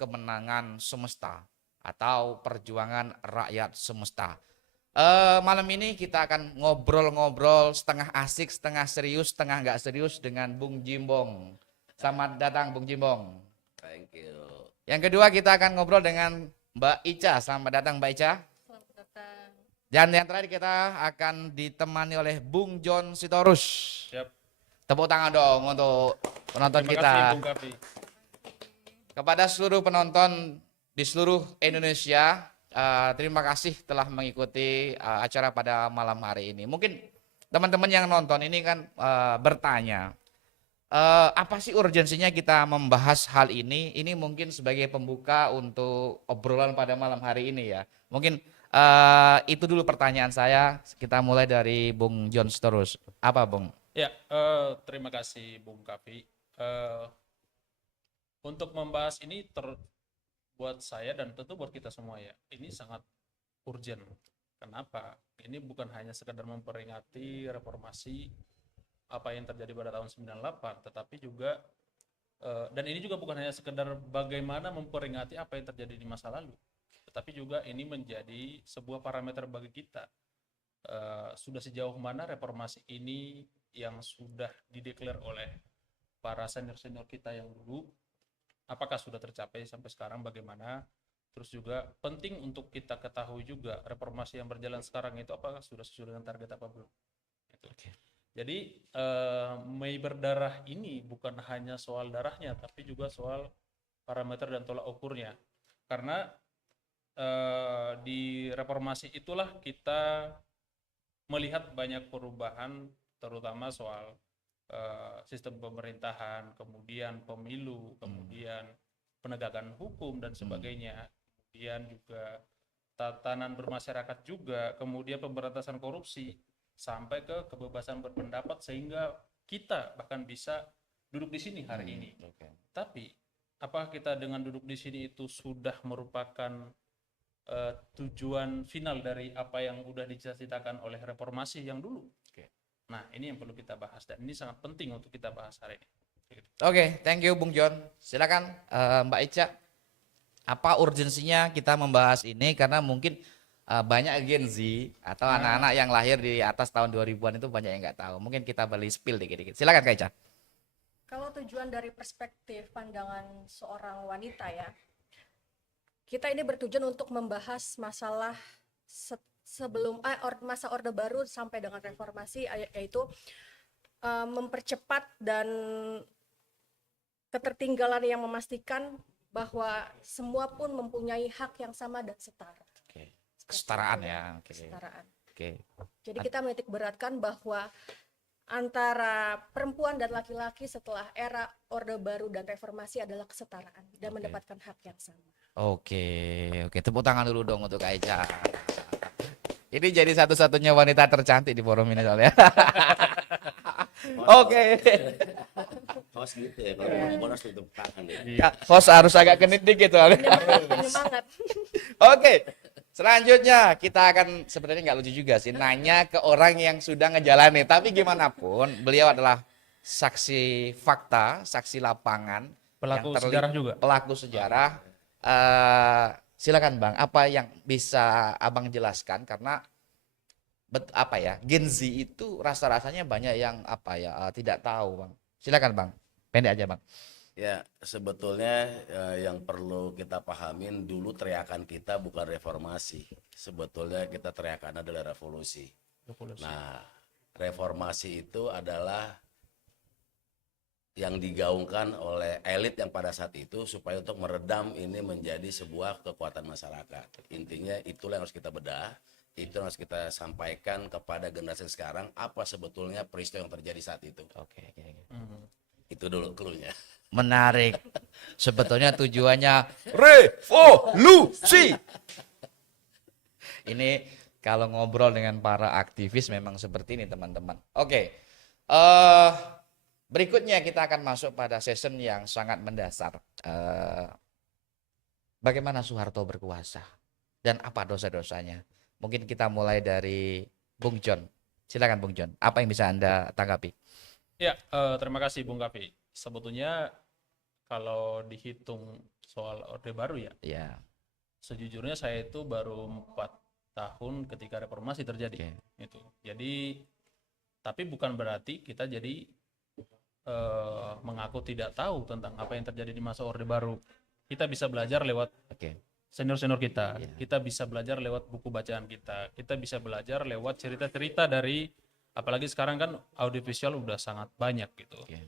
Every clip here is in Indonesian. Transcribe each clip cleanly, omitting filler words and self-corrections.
kemenangan semesta atau perjuangan rakyat semesta. Malam ini kita akan ngobrol-ngobrol setengah asik, setengah serius, setengah nggak serius dengan Bung Jimbong. Selamat datang Bung Jimbong. Thank you. Yang kedua kita akan ngobrol dengan Mbak Ica. Selamat datang Mbak Ica. Selamat datang. Dan yang terakhir kita akan ditemani oleh Bung John Sitorus. Siap. Tepuk tangan dong untuk penonton Terima kita. kasih, Bung Kavi. Kepada seluruh penonton di seluruh Indonesia, terima kasih telah mengikuti acara pada malam hari ini. Mungkin teman-teman yang nonton ini kan bertanya, apa sih urgensinya kita membahas hal ini? Ini mungkin sebagai pembuka untuk obrolan pada malam hari ini ya. Mungkin itu dulu pertanyaan saya. Kita mulai dari Bung John terus. Apa Bung? Ya, terima kasih Bung Kavi. Untuk membahas ini buat saya dan tentu buat kita semua ya, ini sangat urgent. Kenapa? Ini bukan hanya sekedar memperingati reformasi apa yang terjadi pada tahun 98, tetapi juga dan ini juga bukan hanya sekedar bagaimana memperingati apa yang terjadi di masa lalu, tetapi juga ini menjadi sebuah parameter bagi kita. Sudah sejauh mana reformasi ini yang sudah dideklar oleh para senior-senior kita yang dulu, apakah sudah tercapai sampai sekarang, bagaimana? Terus juga penting untuk kita ketahui juga reformasi yang berjalan sekarang itu apakah sudah sesuai dengan target apa belum. Gitu. Jadi Mei berdarah ini bukan hanya soal darahnya, tapi juga soal parameter dan tolak ukurnya. Karena di reformasi itulah kita melihat banyak perubahan, terutama soal sistem pemerintahan, kemudian pemilu, kemudian penegakan hukum dan sebagainya, kemudian juga tatanan bermasyarakat juga, kemudian pemberantasan korupsi, sampai ke kebebasan berpendapat, sehingga kita bahkan bisa duduk di sini hari ini. Tapi apakah kita dengan duduk di sini itu sudah merupakan tujuan final dari apa yang sudah dicita-citakan oleh reformasi yang dulu? Nah, ini yang perlu kita bahas dan ini sangat penting untuk kita bahas hari ini. Oke, thank you Bung John. Silakan Mbak Ica. Apa urgensinya kita membahas ini? Karena mungkin banyak Gen Z atau anak-anak yang lahir di atas tahun 2000-an itu banyak yang nggak tahu. Mungkin kita beli spill dikit-dikit. Silakan Kak Ica. Kalau tujuan dari perspektif pandangan seorang wanita ya, kita ini bertujuan untuk membahas masalah sebelum masa Orde Baru sampai dengan reformasi, yaitu mempercepat dan ketertinggalan yang memastikan bahwa semua pun mempunyai hak yang sama dan setara. Oke. Kesetaraan ya. Oke. Kesetaraan. Oke. Jadi kita menitik beratkan bahwa antara perempuan dan laki-laki setelah era Orde Baru dan reformasi adalah kesetaraan dan mendapatkan hak yang sama. Oke. Tepuk tangan dulu dong untuk Kak Ica. Ini jadi satu-satunya wanita tercantik di forum ini soalnya. Oke. Host gitu ya, kalau perempuan harus tutup tangan ya. Ya, host harus agak genit dikit soalnya. Penyemangat. Oke. Selanjutnya kita akan, sebenarnya nggak lucu juga sih, nanya ke orang yang sudah ngejalanin. Tapi gimana pun, beliau adalah saksi fakta, saksi lapangan, Pelaku yang sejarah juga. Pelaku sejarah. Silakan Bang, apa yang bisa Abang jelaskan? Karena Gen Z itu rasa-rasanya banyak yang tidak tahu Bang. Silakan Bang, pendek aja Bang. Ya, sebetulnya yang perlu kita pahamin dulu, teriakan kita bukan reformasi. Sebetulnya kita teriakan adalah revolusi. Nah, reformasi itu adalah yang digaungkan oleh elit yang pada saat itu supaya untuk meredam ini menjadi sebuah kekuatan masyarakat. Intinya itulah yang harus kita bedah, itu yang harus kita sampaikan kepada generasi sekarang apa sebetulnya peristiwa yang terjadi saat itu. Oke. Itu dulu clue-nya. Menarik. Sebetulnya tujuannya revolusi. Ini kalau ngobrol dengan para aktivis memang seperti ini teman-teman. Oke. Berikutnya kita akan masuk pada session yang sangat mendasar. Bagaimana Soeharto berkuasa dan apa dosa-dosanya? Mungkin kita mulai dari Bung John. Silakan Bung John. Apa yang bisa Anda tanggapi? Ya, terima kasih Bung Kavi. Sebetulnya kalau dihitung soal Orde Baru ya. Ya. Sejujurnya saya itu baru 4 tahun ketika reformasi terjadi. Oke. Itu. Jadi tapi bukan berarti kita jadi mengaku tidak tahu tentang apa yang terjadi di masa Orde Baru. Kita bisa belajar lewat Oke. senior-senior kita. Iya. Kita bisa belajar lewat buku bacaan kita. Kita bisa belajar lewat cerita-cerita dari, apalagi sekarang kan audiovisual udah sangat banyak gitu. Oke.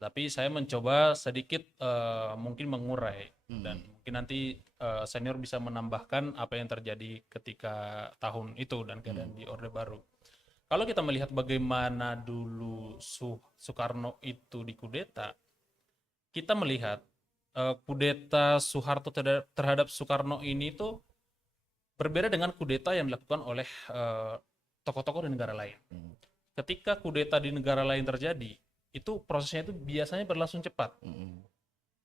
Tapi saya mencoba sedikit mungkin mengurai dan mungkin nanti senior bisa menambahkan apa yang terjadi ketika tahun itu dan keadaan di Orde Baru. Kalau kita melihat bagaimana dulu Soekarno itu dikudeta, kita melihat kudeta Soeharto terhadap Soekarno ini tuh berbeda dengan kudeta yang dilakukan oleh tokoh-tokoh di negara lain. Ketika kudeta di negara lain terjadi, itu prosesnya itu biasanya berlangsung cepat.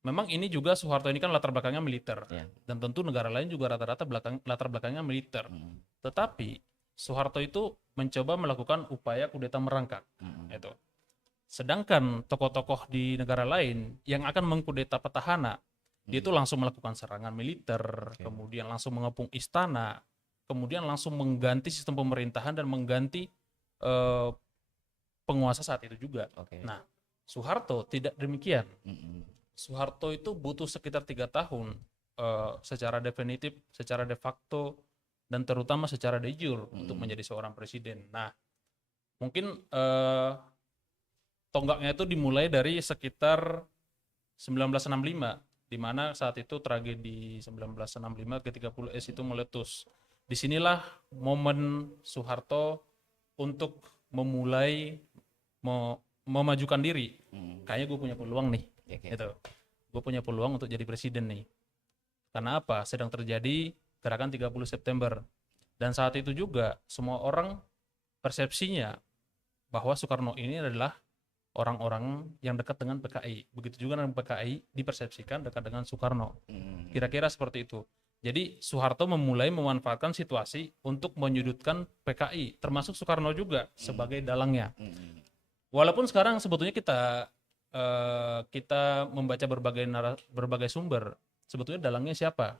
Memang ini juga Soeharto ini kan latar belakangnya militer, Ya. dan tentu negara lain juga rata-rata latar belakangnya militer. Tetapi Soeharto itu mencoba melakukan upaya kudeta merangkak. Itu. Sedangkan tokoh-tokoh di negara lain yang akan mengkudeta petahana, dia itu langsung melakukan serangan militer, kemudian langsung mengepung istana, kemudian langsung mengganti sistem pemerintahan dan mengganti penguasa saat itu juga. Oke. Nah, Soeharto tidak demikian. Soeharto itu butuh sekitar 3 tahun secara definitif, secara de facto, dan terutama secara de jure untuk menjadi seorang presiden. Nah, mungkin tonggaknya itu dimulai dari sekitar 1965, di mana saat itu tragedi 1965 G30S itu meletus. Disinilah momen Soeharto untuk memulai memajukan diri. Kayaknya gue punya peluang nih. Oke. Gitu. Gue punya peluang untuk jadi presiden nih. Karena apa? Sedang terjadi gerakan 30 September. Dan saat itu juga semua orang persepsinya bahwa Soekarno ini adalah orang-orang yang dekat dengan PKI. Begitu juga dengan PKI dipersepsikan dekat dengan Soekarno. Kira-kira seperti itu. Jadi Soeharto memulai memanfaatkan situasi untuk menyudutkan PKI, termasuk Soekarno juga sebagai dalangnya. Walaupun sekarang sebetulnya kita membaca berbagai sumber, sebetulnya dalangnya siapa?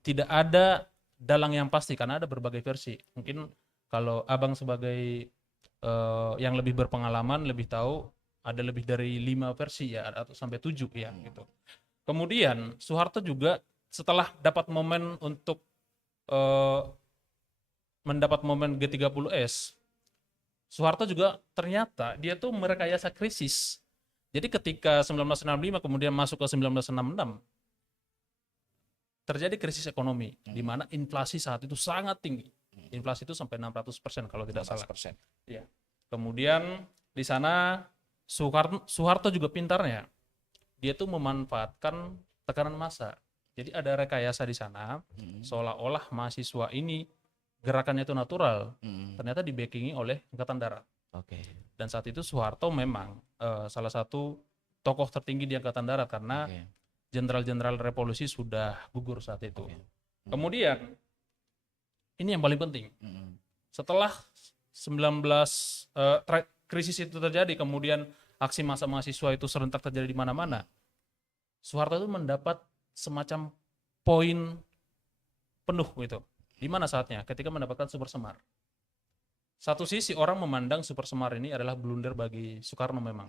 Tidak ada dalang yang pasti karena ada berbagai versi. Mungkin kalau abang sebagai yang lebih berpengalaman lebih tahu, ada lebih dari 5 versi ya, atau sampai 7 ya gitu. Kemudian Soeharto juga setelah dapat momen untuk mendapat momen G30S, Soeharto juga ternyata dia tuh merekayasa krisis. Jadi ketika 1965 kemudian masuk ke 1966, terjadi krisis ekonomi di mana inflasi saat itu sangat tinggi. Inflasi itu sampai 600% kalau tidak salah. 600%. Ya. Kemudian di sana Soeharto juga pintarnya. Dia tuh memanfaatkan tekanan massa. Jadi ada rekayasa di sana, seolah-olah mahasiswa ini gerakannya itu natural, ternyata di-backingi oleh Angkatan Darat. Oke. Dan saat itu Soeharto memang salah satu tokoh tertinggi di Angkatan Darat karena jenderal-jenderal revolusi sudah gugur saat itu. Kemudian ini yang paling penting. Setelah krisis itu terjadi, kemudian aksi massa mahasiswa itu serentak terjadi di mana-mana, Soeharto itu mendapat semacam poin penuh gitu. Di mana saatnya? Ketika mendapatkan Super Semar. Satu sisi orang memandang Super Semar ini adalah blunder bagi Soekarno memang.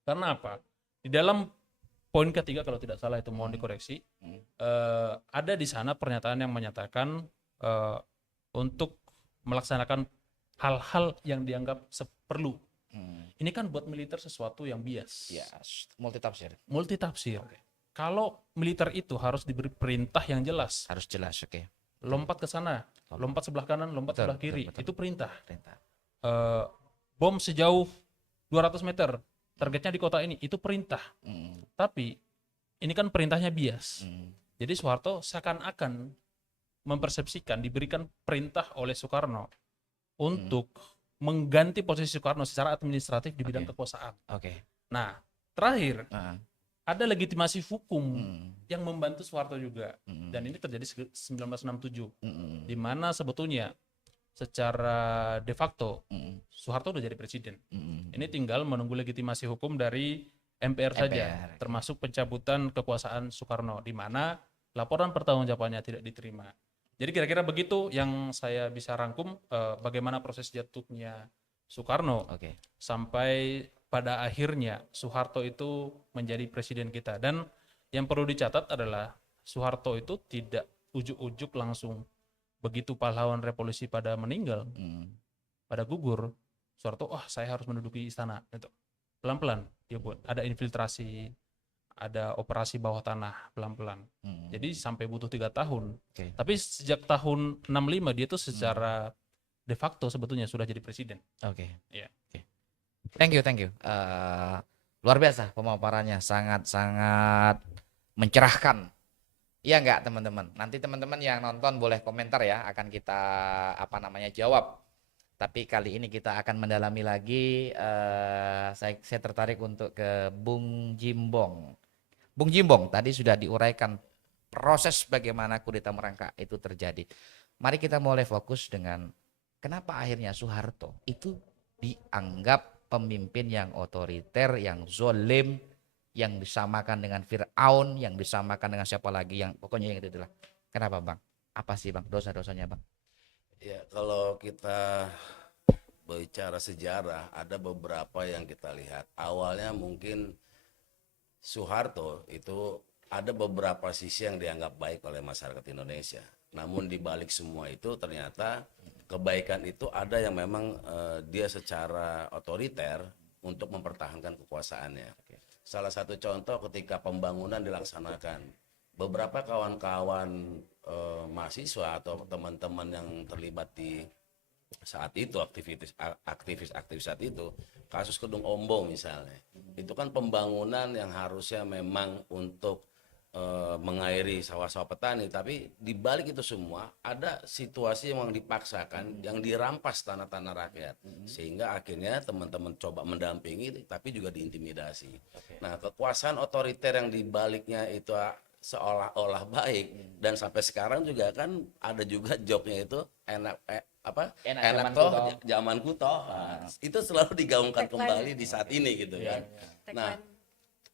Karena apa? Di dalam poin ketiga kalau tidak salah itu mohon dikoreksi, ada di sana pernyataan yang menyatakan untuk melaksanakan hal-hal yang dianggap perlu. Ini kan buat militer sesuatu yang bias. Ya, multitafsir. Multitafsir. Kalau militer itu harus diberi perintah yang jelas. Harus jelas, oke. Lompat ke sana, lompat sebelah kanan, lompat Betul, sebelah kiri. betul. Itu perintah. Perintah. Bom sejauh 200 meter, targetnya di kota ini, itu perintah. Tapi ini kan perintahnya bias. Jadi Soeharto seakan-akan mempersepsikan diberikan perintah oleh Soekarno untuk mengganti posisi Soekarno secara administratif di bidang kekuasaan. Oke. Nah, terakhir ada legitimasi hukum yang membantu Soeharto juga. Dan ini terjadi 1967. Di mana sebetulnya secara de facto Soeharto udah jadi presiden. Ini tinggal menunggu legitimasi hukum dari MPR saja, MPR, oke. termasuk pencabutan kekuasaan Soekarno, di mana laporan pertanggungjawabannya tidak diterima. Jadi kira-kira begitu yang saya bisa rangkum bagaimana proses jatuhnya Soekarno Oke. sampai pada akhirnya Soeharto itu menjadi presiden kita. Dan yang perlu dicatat adalah Soeharto itu tidak ujuk-ujuk langsung begitu pahlawan revolusi pada meninggal, Hmm. pada gugur, Soeharto, saya harus menduduki istana. Gitu. Pelan-pelan dia buat. Ada infiltrasi, ada operasi bawah tanah pelan-pelan. Hmm. Jadi sampai butuh 3 tahun. Oke. Tapi sejak tahun 65 dia tuh secara de facto sebetulnya sudah jadi presiden. Oke. Iya. Oke. Thank you. Luar biasa pemaparannya, sangat mencerahkan. Iya nggak teman-teman? Nanti teman-teman yang nonton boleh komentar ya, akan kita jawab. Tapi kali ini kita akan mendalami lagi. Saya tertarik untuk ke Bung Jimbong. Bung Jimbong, tadi sudah diuraikan proses bagaimana kudeta merangkak itu terjadi. Mari kita mulai fokus dengan kenapa akhirnya Soeharto itu dianggap pemimpin yang otoriter, yang zolim, yang disamakan dengan Fir'aun, yang disamakan dengan siapa lagi, yang pokoknya yang itu itulah. Kenapa Bang? Apa sih Bang dosa-dosanya Bang? Ya, kalau kita bicara sejarah, ada beberapa yang kita lihat. Awalnya mungkin Soeharto itu ada beberapa sisi yang dianggap baik oleh masyarakat Indonesia. Namun di balik semua itu ternyata kebaikan itu ada yang memang dia secara otoriter untuk mempertahankan kekuasaannya. Salah satu contoh ketika pembangunan dilaksanakan, beberapa kawan-kawan mahasiswa atau teman-teman yang terlibat di saat itu aktivis saat itu, kasus Kedung Ombo misalnya, itu kan pembangunan yang harusnya memang untuk mengairi sawah-sawah petani, tapi di balik itu semua ada situasi yang dipaksakan, yang dirampas tanah-tanah rakyat, sehingga akhirnya teman-teman coba mendampingi tapi juga diintimidasi. Nah, kekuasaan otoriter yang di baliknya itu seolah-olah baik, dan sampai sekarang juga kan ada juga joknya itu enak Enak zaman toh kuto. zamanku toh. Nah, itu selalu digaungkan kembali di saat ini gitu kan. Nah,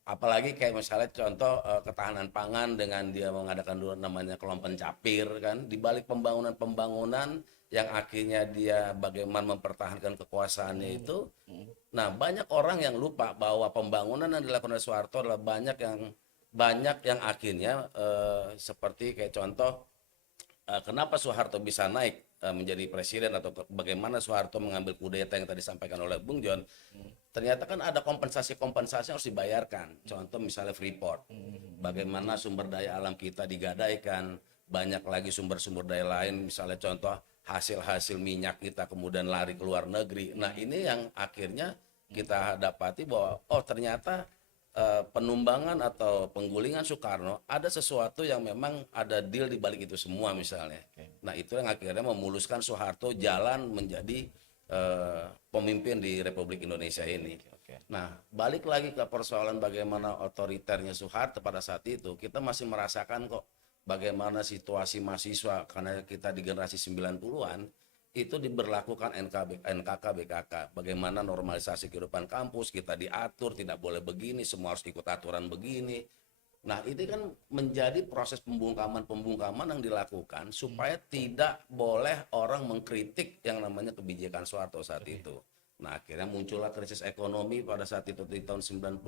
apalagi kayak misalnya contoh ketahanan pangan dengan dia mengadakan dulu namanya kelompok pencapir kan, di balik pembangunan yang akhirnya dia bagaimana mempertahankan kekuasaannya itu. Nah, banyak orang yang lupa bahwa pembangunan yang dilakukan oleh Soeharto adalah banyak yang akhirnya seperti kayak contoh kenapa Soeharto bisa naik menjadi presiden, atau bagaimana Soeharto mengambil kudeta yang tadi disampaikan oleh Bung John. Ternyata kan ada kompensasi harus dibayarkan. Contoh misalnya Freeport, bagaimana sumber daya alam kita digadaikan, banyak lagi sumber-sumber daya lain, misalnya contoh hasil-hasil minyak kita kemudian lari ke luar negeri. Nah, ini yang akhirnya kita dapati bahwa ternyata penumbangan atau penggulingan Soekarno ada sesuatu yang memang ada deal di balik itu semua misalnya. Nah, itu yang akhirnya memuluskan Soeharto jalan menjadi pemimpin di Republik Indonesia ini. Nah, balik lagi ke persoalan bagaimana otoriternya Soeharto pada saat itu, kita masih merasakan kok bagaimana situasi mahasiswa, karena kita di generasi 90-an itu diberlakukan NKK BKK, bagaimana normalisasi kehidupan kampus kita diatur, tidak boleh begini, semua harus ikut aturan begini. Nah, ini kan menjadi proses pembungkaman yang dilakukan supaya tidak boleh orang mengkritik yang namanya kebijakan Soeharto saat itu. Nah, akhirnya muncullah krisis ekonomi pada saat itu di tahun 97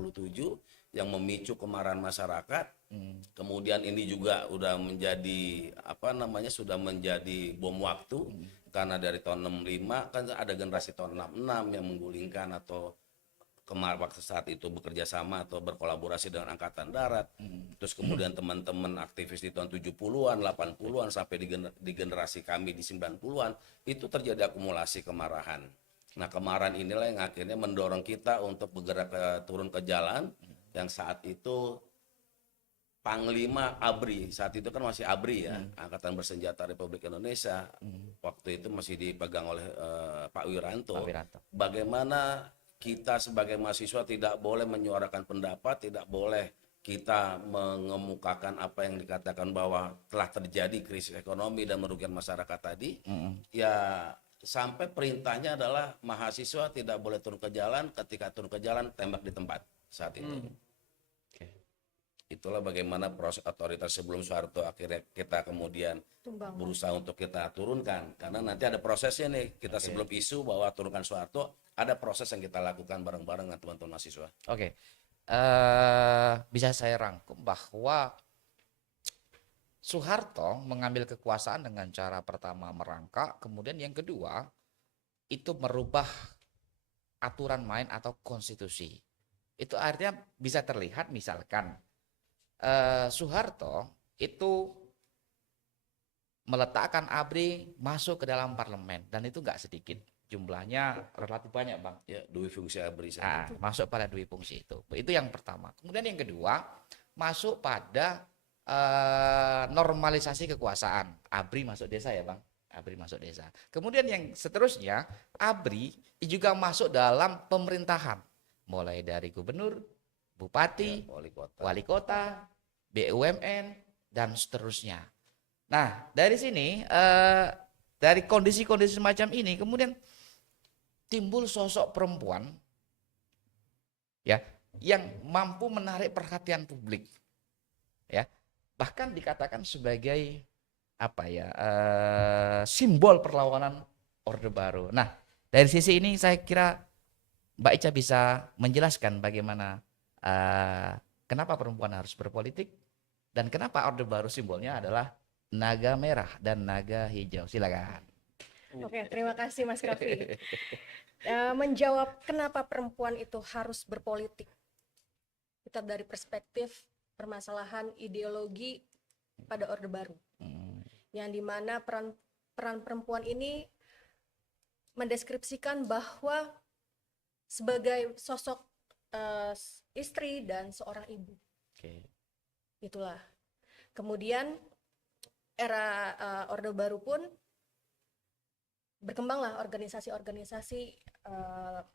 yang memicu kemarahan masyarakat. Kemudian ini juga udah menjadi sudah menjadi bom waktu. Karena dari tahun 65 kan ada generasi tahun 66 yang menggulingkan atau waktu saat itu bekerja sama atau berkolaborasi dengan Angkatan Darat. Terus kemudian teman-teman aktivis di tahun 70-an, 80-an sampai di generasi kami di 90-an itu terjadi akumulasi kemarahan. Nah, kemarahan inilah yang akhirnya mendorong kita untuk bergerak turun ke jalan, yang saat itu Panglima ABRI, saat itu kan masih ABRI ya, Angkatan Bersenjata Republik Indonesia. Waktu itu masih dipegang oleh Pak Wiranto. Bagaimana kita sebagai mahasiswa tidak boleh menyuarakan pendapat, tidak boleh kita mengemukakan apa yang dikatakan bahwa telah terjadi krisis ekonomi dan merugikan masyarakat tadi. Ya, sampai perintahnya adalah mahasiswa tidak boleh turun ke jalan, ketika turun ke jalan tembak di tempat. saat itu. Oke. Itulah bagaimana proses otoritas sebelum Soeharto akhirnya kita kemudian Tumbang. berusaha untuk kita turunkan, karena nanti ada prosesnya nih. Kita sebelum isu bahwa turunkan Soeharto, ada proses yang kita lakukan bareng-bareng dengan teman-teman mahasiswa. Oke. Bisa saya rangkum bahwa Soeharto mengambil kekuasaan dengan cara pertama merangkak, kemudian yang kedua itu merubah aturan main atau konstitusi. Itu artinya bisa terlihat misalkan Soeharto itu meletakkan ABRI masuk ke dalam parlemen dan itu nggak sedikit, jumlahnya relatif banyak, Bang. Ya, dua fungsi ABRI saja. Masuk pada dua fungsi itu. Itu yang pertama. Kemudian yang kedua, masuk pada normalisasi kekuasaan. ABRI masuk desa ya, Bang. ABRI masuk desa. Kemudian yang seterusnya, ABRI juga masuk dalam pemerintahan. Mulai dari gubernur, bupati, Ya, wali kota, BUMN, dan seterusnya. Nah, dari sini, dari kondisi-kondisi semacam ini, kemudian timbul sosok perempuan ya yang mampu menarik perhatian publik, ya bahkan dikatakan sebagai apa ya simbol perlawanan Orde Baru. Nah, dari sisi ini saya kira Mbak Ica bisa menjelaskan bagaimana kenapa perempuan harus berpolitik dan kenapa Orde Baru simbolnya adalah naga merah dan naga hijau. Silakan. Oke, terima kasih Mas Kavi. Menjawab kenapa perempuan itu harus berpolitik. Kita dari perspektif permasalahan ideologi pada Orde Baru. Yang dimana peran perempuan ini mendeskripsikan bahwa sebagai sosok istri dan seorang ibu. Oke. Itulah. Kemudian era Orde Baru pun berkembanglah organisasi-organisasi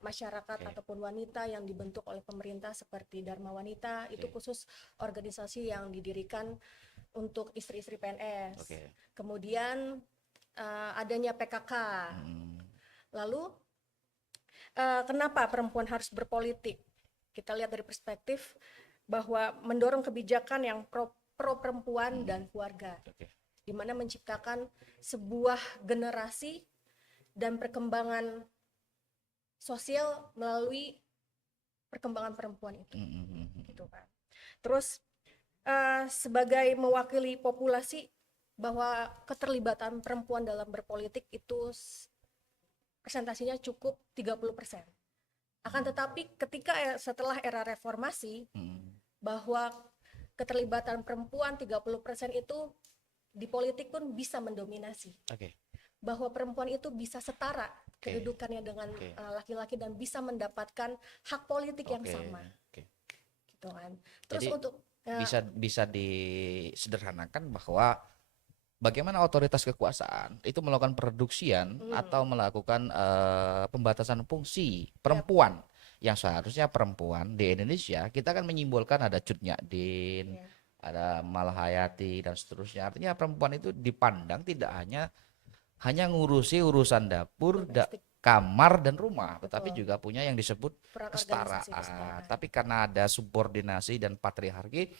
masyarakat ataupun wanita yang dibentuk oleh pemerintah seperti Dharma Wanita. Itu khusus organisasi yang didirikan untuk istri-istri PNS. Kemudian adanya PKK. Lalu kenapa perempuan harus berpolitik? Kita lihat dari perspektif bahwa mendorong kebijakan yang pro perempuan dan keluarga, di mana menciptakan sebuah generasi dan perkembangan sosial melalui perkembangan perempuan itu, gitu kan. Terus sebagai mewakili populasi, bahwa keterlibatan perempuan dalam berpolitik itu presentasinya cukup 30%. Akan tetapi ketika setelah era reformasi, bahwa keterlibatan perempuan 30% itu di politik pun bisa mendominasi. Bahwa perempuan itu bisa setara kedudukannya dengan laki-laki dan bisa mendapatkan hak politik yang sama. Gitu kan. Terus jadi, untuk bisa disederhanakan bahwa bagaimana otoritas kekuasaan itu melakukan produksian atau melakukan pembatasan fungsi perempuan yang seharusnya perempuan di Indonesia kita kan menyimbolkan ada Cut Nyak-Din, ada Malahayati dan seterusnya. Artinya perempuan itu dipandang tidak hanya ngurusi urusan dapur, kamar dan rumah, tetapi juga punya yang disebut kesetaraan. Tapi karena ada subordinasi dan patriarki,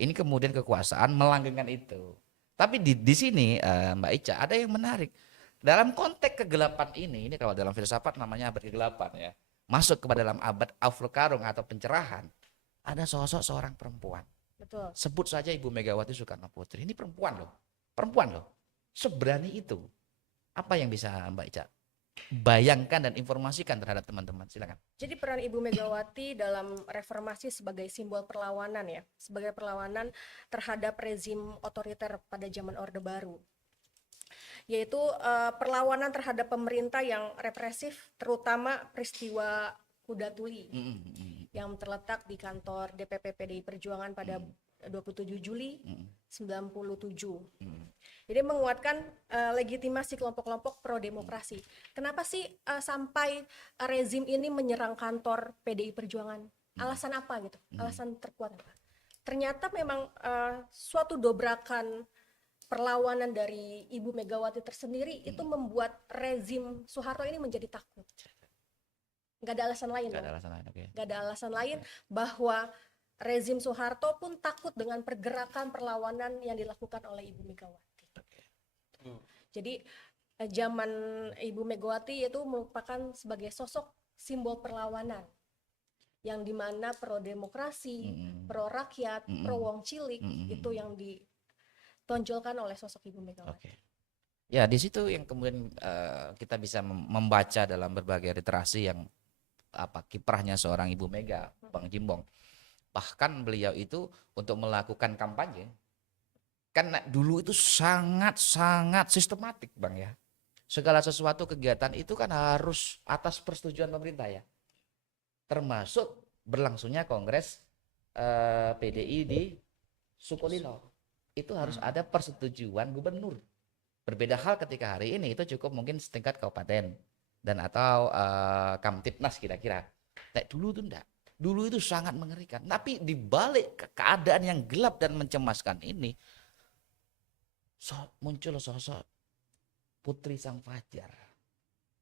ini kemudian kekuasaan melanggengkan itu. Tapi di sini Mbak Ica ada yang menarik. Dalam konteks kegelapan ini kalau dalam filsafat namanya abad kegelapan ya. Masuk kepada dalam abad Aufklärung atau pencerahan, ada sosok seorang perempuan. Betul. Sebut saja Ibu Megawati Soekarno Putri. Ini perempuan loh. Seberani itu. Apa yang bisa Mbak Ica bayangkan dan informasikan terhadap teman-teman? Silakan. Jadi peran Ibu Megawati dalam reformasi sebagai simbol perlawanan ya, sebagai perlawanan terhadap rezim otoriter pada zaman Orde Baru, yaitu perlawanan terhadap pemerintah yang represif, terutama peristiwa Kuda Tuli yang terletak di kantor DPP PDI Perjuangan pada 27 Juli 97. Jadi menguatkan legitimasi kelompok-kelompok pro demokrasi. Kenapa sih sampai rezim ini menyerang kantor PDI Perjuangan? Alasan apa gitu? Alasan terkuat apa? Ternyata memang suatu dobrakan perlawanan dari Ibu Megawati tersendiri itu membuat rezim Soeharto ini menjadi takut. nggak ada alasan lain Nggak dong. ada alasan lain. Oke. Nggak ada alasan lain bahwa rezim Soeharto pun takut dengan pergerakan perlawanan yang dilakukan oleh Ibu Megawati. Jadi zaman Ibu Megawati itu merupakan sebagai sosok simbol perlawanan yang dimana pro demokrasi, pro rakyat, pro wong cilik itu yang ditonjolkan oleh sosok Ibu Megawati. Oke. Ya, di situ yang kemudian kita bisa membaca dalam berbagai literasi yang kiprahnya seorang Ibu Mega, Bang Jimbong. Bahkan beliau itu untuk melakukan kampanye kan dulu itu sangat sistematik, Bang ya. Segala sesuatu kegiatan itu kan harus atas persetujuan pemerintah ya. Termasuk berlangsungnya kongres PDI di Sukolilo. Itu harus ada persetujuan gubernur. Berbeda hal ketika hari ini itu cukup mungkin setingkat kabupaten dan atau Kamtipnas kira-kira. Nah, dulu itu enggak. Dulu itu sangat mengerikan. Tapi di balik keadaan yang gelap dan mencemaskan ini muncul sosok Putri Sang Fajar.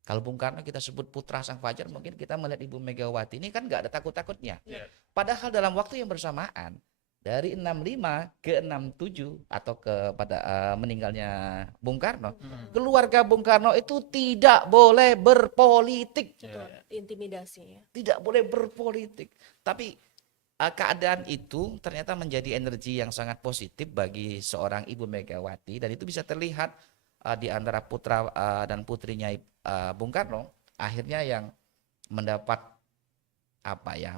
Kalau Bung Karno kita sebut putra Sang Fajar, mungkin kita melihat Ibu Megawati ini kan nggak ada takut-takutnya. Iya. Padahal dalam waktu yang bersamaan dari 65 ke 67 atau kepada meninggalnya Bung Karno, keluarga Bung Karno itu tidak boleh berpolitik, Betul, intimidasi ya. tidak boleh berpolitik. Tapi keadaan itu ternyata menjadi energi yang sangat positif bagi seorang Ibu Megawati dan itu bisa terlihat di antara putra dan putrinya Bung Karno akhirnya yang mendapat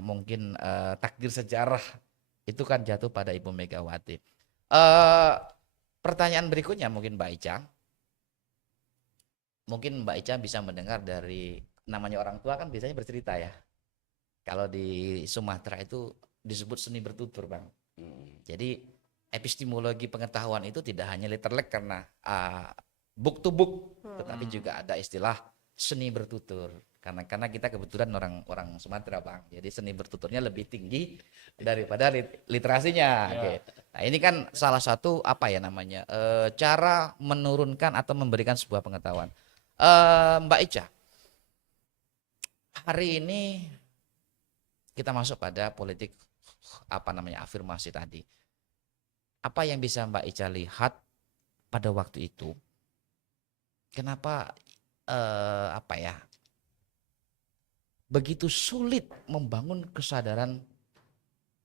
mungkin takdir sejarah itu kan jatuh pada Ibu Megawati. Pertanyaan berikutnya mungkin Mbak Ica. Mungkin Mbak Ica bisa mendengar dari namanya orang tua kan biasanya bercerita ya. Kalau di Sumatera itu disebut seni bertutur, Bang. Jadi epistemologi pengetahuan itu tidak hanya literlek karena book to book, tetapi juga ada istilah seni bertutur. Karena kita kebetulan orang Sumatera, Bang. Jadi seni bertuturnya lebih tinggi daripada literasinya. Oke. Nah, ini kan salah satu cara menurunkan atau memberikan sebuah pengetahuan. Mbak Ica, hari ini kita masuk pada politik afirmasi tadi. Apa yang bisa Mbak Ica lihat pada waktu itu? Kenapa begitu sulit membangun kesadaran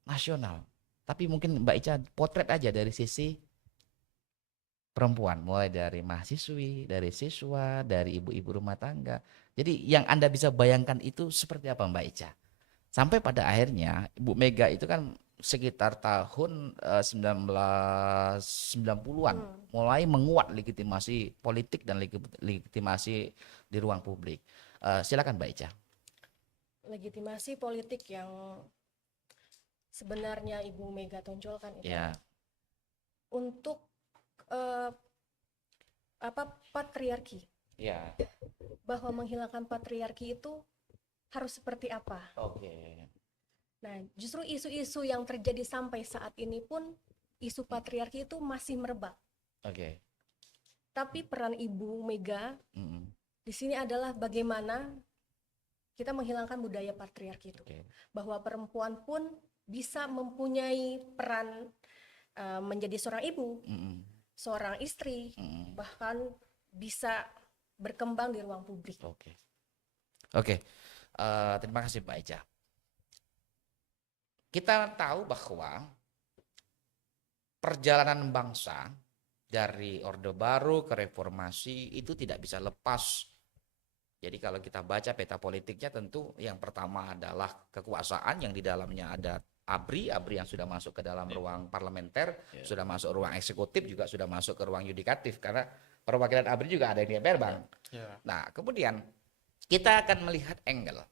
nasional? Tapi mungkin Mbak Ica potret aja dari sisi perempuan, mulai dari mahasiswi, dari siswa, dari ibu-ibu rumah tangga. Jadi yang Anda bisa bayangkan itu seperti apa Mbak Ica? Sampai pada akhirnya Ibu Mega itu kan sekitar tahun 1990-an mulai menguat legitimasi politik dan legitimasi di ruang publik. Silakan Mbak Ica. Legitimasi politik yang sebenarnya Ibu Mega tonjolkan itu untuk patriarki. Ya. Bahwa menghilangkan patriarki itu harus seperti apa? Oke. Nah, justru isu-isu yang terjadi sampai saat ini pun isu patriarki itu masih merebak. Oke. Tapi peran Ibu Mega di sini adalah bagaimana kita menghilangkan budaya patriarki itu. Bahwa perempuan pun bisa mempunyai peran menjadi seorang ibu, seorang istri, bahkan bisa berkembang di ruang publik. Oke. Terima kasih Mbak Ica. Kita tahu bahwa perjalanan bangsa dari Orde Baru ke reformasi itu tidak bisa lepas. Jadi kalau kita baca peta politiknya tentu yang pertama adalah kekuasaan yang di dalamnya ada ABRI yang sudah masuk ke dalam ruang parlementer, sudah masuk ruang eksekutif, juga sudah masuk ke ruang yudikatif karena perwakilan ABRI juga ada di DPR, Bang. Nah, kemudian kita akan melihat angle.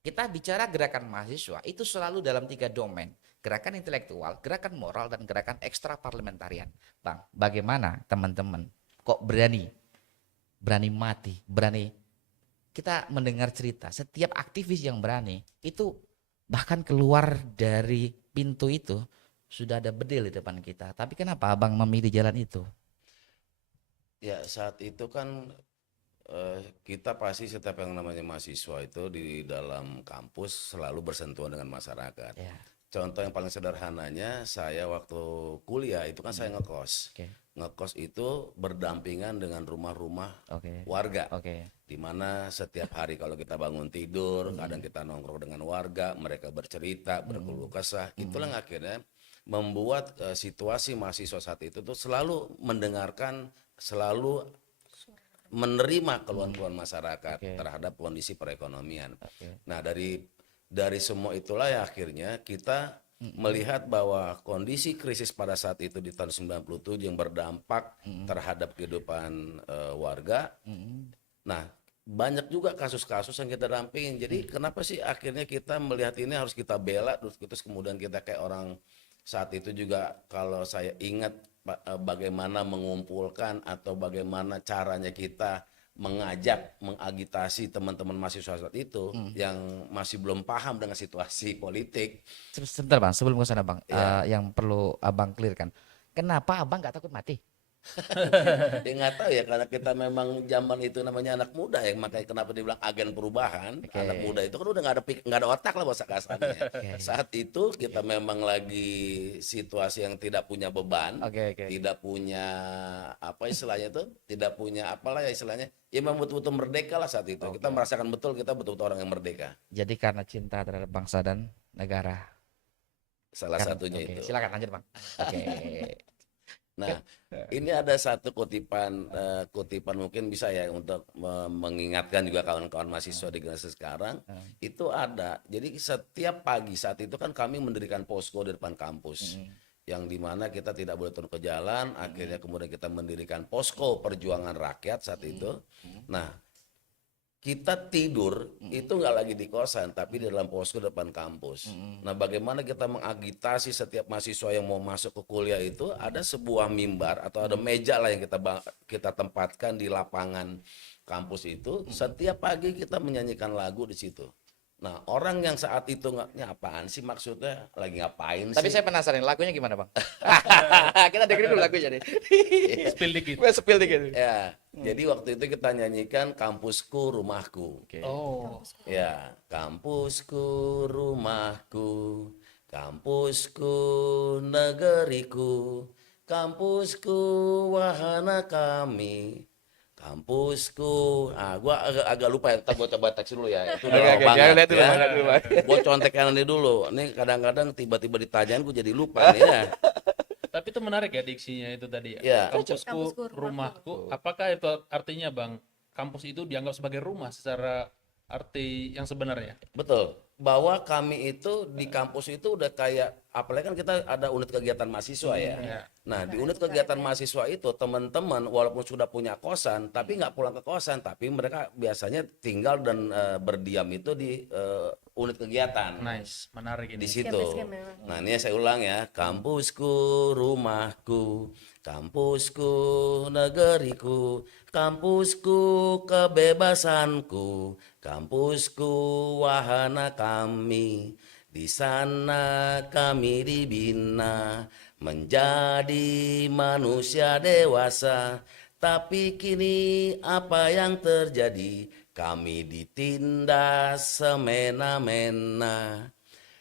Kita bicara gerakan mahasiswa itu selalu dalam 3 domain. Gerakan intelektual, gerakan moral, dan gerakan ekstra parlementarian. Bang, bagaimana teman-teman kok berani mati, berani kita mendengar cerita setiap aktivis yang berani itu bahkan keluar dari pintu itu sudah ada bedil di depan kita. Tapi kenapa Abang memilih jalan itu? Ya saat itu kan kita pasti setiap yang namanya mahasiswa itu di dalam kampus selalu bersentuhan dengan masyarakat. Ya. Contoh yang paling sederhananya, saya waktu kuliah itu kan saya ngekos. Oke. Ngekos itu berdampingan dengan rumah-rumah Oke. warga. Oke. Di mana setiap hari kalau kita bangun tidur, kadang kita nongkrong dengan warga, mereka bercerita, berkeluh kesah. Itulah yang akhirnya membuat situasi mahasiswa saat itu tuh selalu mendengarkan, selalu menerima keluhan-keluhan masyarakat Oke. terhadap kondisi perekonomian. Oke. Nah, dari semua itulah ya akhirnya kita melihat bahwa kondisi krisis pada saat itu di tahun 97 yang berdampak terhadap kehidupan warga. Nah, banyak juga kasus-kasus yang kita dampingin. Jadi kenapa sih akhirnya kita melihat ini harus kita bela, terus kemudian kita kayak orang saat itu juga, kalau saya ingat bagaimana mengumpulkan atau bagaimana caranya kita mengajak, mengagitasi teman-teman mahasiswa saat itu yang masih belum paham dengan situasi politik. Sebentar Bang, sebelum ke sana Bang, Iya. yang perlu Abang clearkan. Kenapa Abang nggak takut mati? Ya nggak tahu ya, karena kita memang zaman itu namanya anak muda ya, makanya kenapa dibilang agen perubahan. Oke. Anak muda itu kan udah nggak ada otak lah bahasa kasarnya. Oke. Saat itu kita memang lagi situasi yang tidak punya beban, Oke, oke. tidak punya apa istilahnya itu, tidak punya apalah ya istilahnya, ya memang betul-betul merdeka lah saat itu. Kita merasakan betul kita betul-betul orang yang merdeka. Jadi karena cinta terhadap bangsa dan negara. Salah satunya Oke, itu. silakan lanjut Bang. Oke. Nah, ini ada satu kutipan mungkin bisa ya untuk mengingatkan juga kawan-kawan mahasiswa di generasi sekarang. Itu ada. Jadi setiap pagi saat itu kan kami mendirikan posko di depan kampus. Yang dimana kita tidak boleh turun ke jalan. Akhirnya kemudian kita mendirikan posko perjuangan rakyat saat itu. Nah, kita tidur itu nggak lagi di kosan tapi di dalam posko depan kampus. Nah, bagaimana kita mengagitasi setiap mahasiswa yang mau masuk ke kuliah itu, ada sebuah mimbar atau ada meja lah yang kita tempatkan di lapangan kampus itu. Setiap pagi kita menyanyikan lagu di situ. Nah, orang yang saat itu nggak, apaan sih maksudnya, lagi ngapain Tapi sih? saya penasaran lagunya gimana Bang? Kita dengerin dulu lagunya deh. Spill dikit. Gue spill dikit. Ya, jadi waktu itu kita nyanyikan Kampusku Rumahku. Oke. Oh, Ya, kampusku, rumahku, kampusku, negeriku, kampusku, wahana kami, kampusku. Gua agak lupa ya, gua coba teks dulu ya. Itu udah Oke, lama oke, banget lihat dulu, ya. lihat dulu, Bang. Gua contekan ini dulu. Ini kadang-kadang tiba-tiba ditanyain gua jadi lupa nih ya. tapi itu menarik ya diksinya itu tadi ya. Ya. Kampusku, Kampusku, rumahku. Apakah itu artinya Bang, kampus itu dianggap sebagai rumah secara arti yang sebenarnya? Betul, bahwa kami itu di kampus itu udah kayak, apalagi kan kita ada unit kegiatan mahasiswa ya. Ya. Nah, di unit kegiatan mahasiswa itu teman-teman walaupun sudah punya kosan, tapi nggak pulang ke kosan, tapi mereka biasanya tinggal dan berdiam itu di unit kegiatan. Nice, menarik Di ini. situ. Base camp memang. Nah, ini saya ulang ya. Kampusku, rumahku, kampusku, negeriku, kampusku, kebebasanku, kampusku, wahana kami. Di sana kami dibina menjadi manusia dewasa. Tapi kini apa yang terjadi? Kami ditindas semena-mena.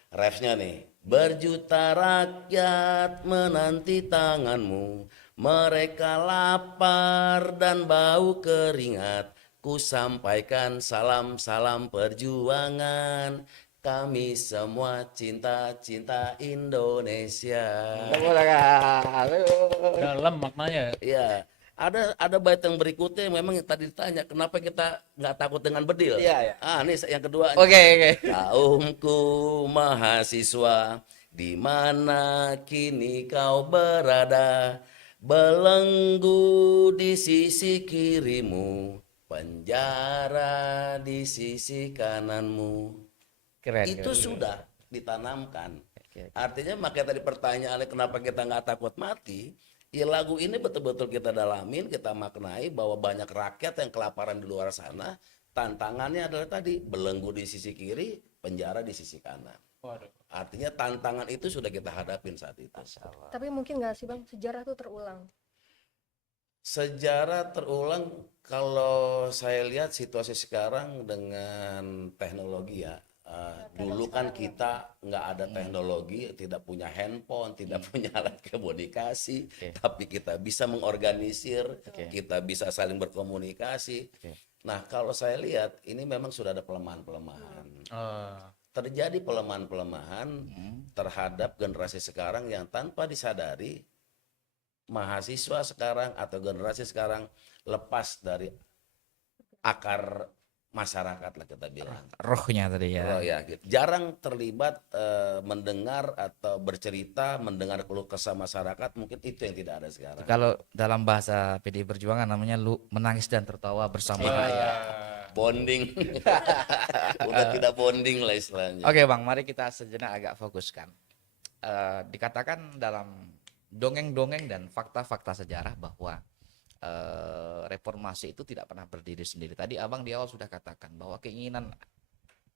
Refnya nih, berjuta rakyat menanti tanganmu, mereka lapar dan bau keringat, ku sampaikan salam-salam perjuangan, kami semua cinta-cinta Indonesia. Dalam maknanya. Ya, ada bait yang berikutnya yang memang tadi ditanya, kenapa kita nggak takut dengan bedil? Iya, iya. Ini yang kedua. Oke, oke. Kaumku mahasiswa, di mana kini kau berada? Belenggu di sisi kirimu, penjara di sisi kananmu. Keren. Itu keren. sudah ditanamkan. Oke. Artinya makanya tadi pertanyaannya kenapa kita nggak takut mati? Ya lagu ini betul-betul kita dalamin, kita maknai bahwa banyak rakyat yang kelaparan di luar sana. Tantangannya adalah tadi, belenggu di sisi kiri, penjara di sisi kanan. Waduh. Artinya tantangan itu sudah kita hadapin saat itu. Tapi mungkin nggak sih Bang, sejarah tuh terulang. Sejarah terulang kalau saya lihat situasi sekarang dengan teknologi ya. Dulu kan kita nggak ada teknologi, tidak punya handphone, tidak punya alat komunikasi, Oke. tapi kita bisa mengorganisir, Oke. kita bisa saling berkomunikasi. Oke. Nah, kalau saya lihat ini memang sudah ada pelemahan-pelemahan. Terjadi pelemahan-pelemahan terhadap generasi sekarang yang tanpa disadari mahasiswa sekarang atau generasi sekarang lepas dari akar masyarakat lah kita bilang. Rohnya tadi ya. Oh ya, gitu. Jarang terlibat mendengar atau bercerita, mendengar keluh kesah masyarakat, mungkin itu yang tidak ada sekarang. Kalau dalam bahasa PDI Perjuangan namanya lu menangis dan tertawa bersama. Iya. Bonding. Udah tidak bonding lah istilahnya. Oke Bang, mari kita sejenak agak fokuskan. Dikatakan dalam dongeng-dongeng dan fakta-fakta sejarah bahwa reformasi itu tidak pernah berdiri sendiri. Tadi Abang di awal sudah katakan bahwa keinginan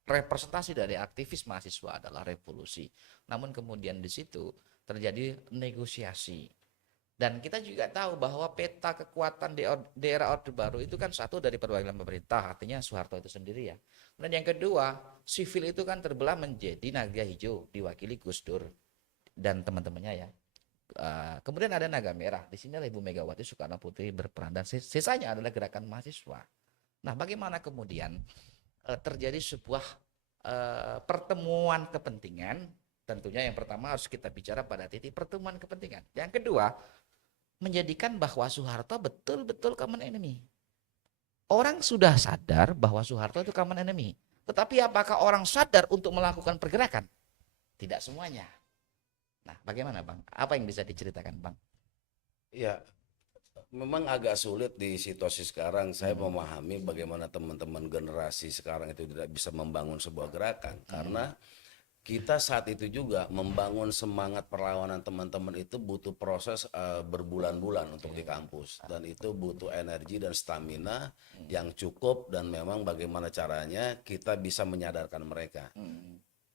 representasi dari aktivis mahasiswa adalah revolusi. Namun kemudian di situ terjadi negosiasi. Dan kita juga tahu bahwa peta kekuatan di era Orde Baru itu kan satu dari perwakilan pemerintah, artinya Soeharto itu sendiri ya. Dan yang kedua, sivil itu kan terbelah menjadi naga hijau diwakili Gus Dur dan teman-temannya ya. Kemudian ada naga merah. Di sini Ibu Megawati Soekarno Putri berperan dan sisanya adalah gerakan mahasiswa. Nah, bagaimana kemudian terjadi sebuah pertemuan kepentingan? Tentunya yang pertama harus kita bicara pada titik pertemuan kepentingan. Yang kedua, menjadikan bahwa Soeharto betul-betul common enemy. Orang sudah sadar bahwa Soeharto itu common enemy. Tetapi apakah orang sadar untuk melakukan pergerakan? Tidak semuanya. Nah, bagaimana Bang? Apa yang bisa diceritakan Bang? Ya, memang agak sulit di situasi sekarang. Saya memahami bagaimana teman-teman generasi sekarang itu tidak bisa membangun sebuah gerakan. Karena kita saat itu juga membangun semangat perlawanan teman-teman itu butuh proses berbulan-bulan untuk di kampus. Dan itu butuh energi dan stamina yang cukup dan memang bagaimana caranya kita bisa menyadarkan mereka.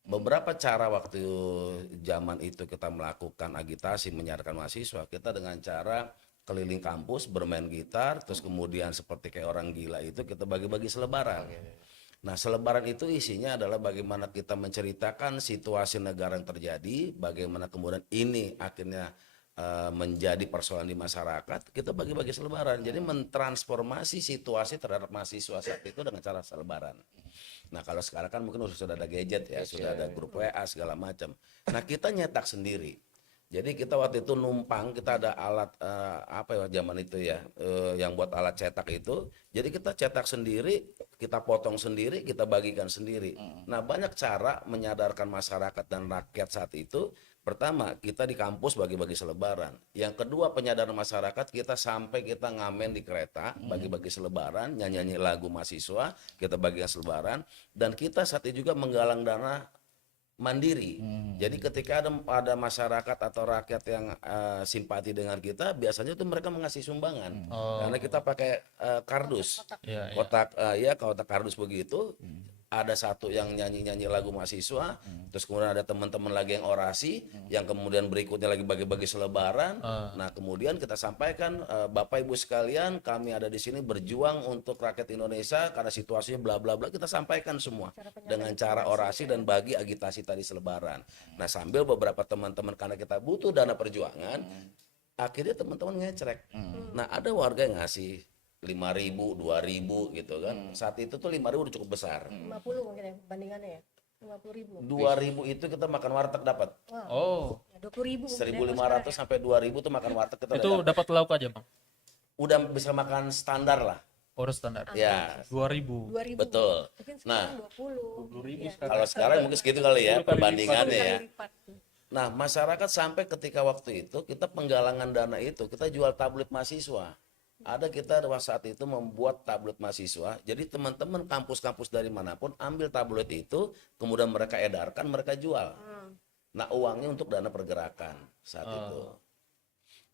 Beberapa cara waktu zaman itu kita melakukan agitasi menyadarkan mahasiswa, kita dengan cara keliling kampus bermain gitar, terus kemudian seperti kayak orang gila itu kita bagi-bagi selebaran. Nah, selebaran itu isinya adalah bagaimana kita menceritakan situasi negara yang terjadi, bagaimana kemudian ini akhirnya menjadi persoalan di masyarakat, kita bagi-bagi selebaran. Jadi mentransformasi situasi terhadap mahasiswa saat itu dengan cara selebaran. Nah, kalau sekarang kan mungkin sudah ada gadget ya, sudah ada grup WA segala macam. Nah, kita nyetak sendiri. Jadi kita waktu itu numpang, kita ada alat apa ya zaman itu ya, yang buat alat cetak itu. Jadi kita cetak sendiri, kita potong sendiri, kita bagikan sendiri. Nah, banyak cara menyadarkan masyarakat dan rakyat saat itu. Pertama, kita di kampus bagi-bagi selebaran. Yang kedua, penyadaran masyarakat, kita sampai kita ngamen di kereta, bagi-bagi selebaran, nyanyi-nyanyi lagu mahasiswa, kita bagikan selebaran. Dan kita saat itu juga menggalang dana mandiri. Jadi ketika ada masyarakat atau rakyat yang simpati dengan kita, biasanya itu mereka mengasih sumbangan. Karena kita pakai kardus. Kotak kotak kardus begitu. Ada satu yang nyanyi-nyanyi lagu mahasiswa, terus kemudian ada teman-teman lagi yang orasi, yang kemudian berikutnya lagi bagi-bagi selebaran. Nah, kemudian kita sampaikan, Bapak Ibu sekalian, kami ada di sini berjuang untuk rakyat Indonesia karena situasinya bla bla bla. Kita sampaikan semua dengan cara orasi dan bagi agitasi tadi selebaran. Nah, sambil beberapa teman-teman karena kita butuh dana perjuangan, akhirnya teman-teman ngecrek. Nah, ada warga yang ngasih 5.000, 2.000 gitu kan. Saat itu tuh 5.000 udah cukup besar. 50 mungkin ya bandingannya ya. 50.000. 2.000 itu kita makan warteg dapat. Oh, Ya, 20.000. 1.500 sampai 2.000 tuh makan warteg kita itu udah dapat lauk aja Bang. udah bisa makan standar lah. Harus standar. Ya, 2.000. 2.000. betul. Mungkin Nah, sekarang 20. Ya. kalau sekarang mungkin segitu kali ya 10 kali perbandingannya ya. Kali lipat. Nah, masyarakat sampai ketika waktu itu kita penggalangan dana itu, kita jual tablet mahasiswa. Ada kita saat itu membuat tablet mahasiswa. Jadi teman-teman kampus-kampus dari manapun ambil tablet itu, kemudian mereka edarkan, mereka jual. Nah, uangnya untuk dana pergerakan saat itu.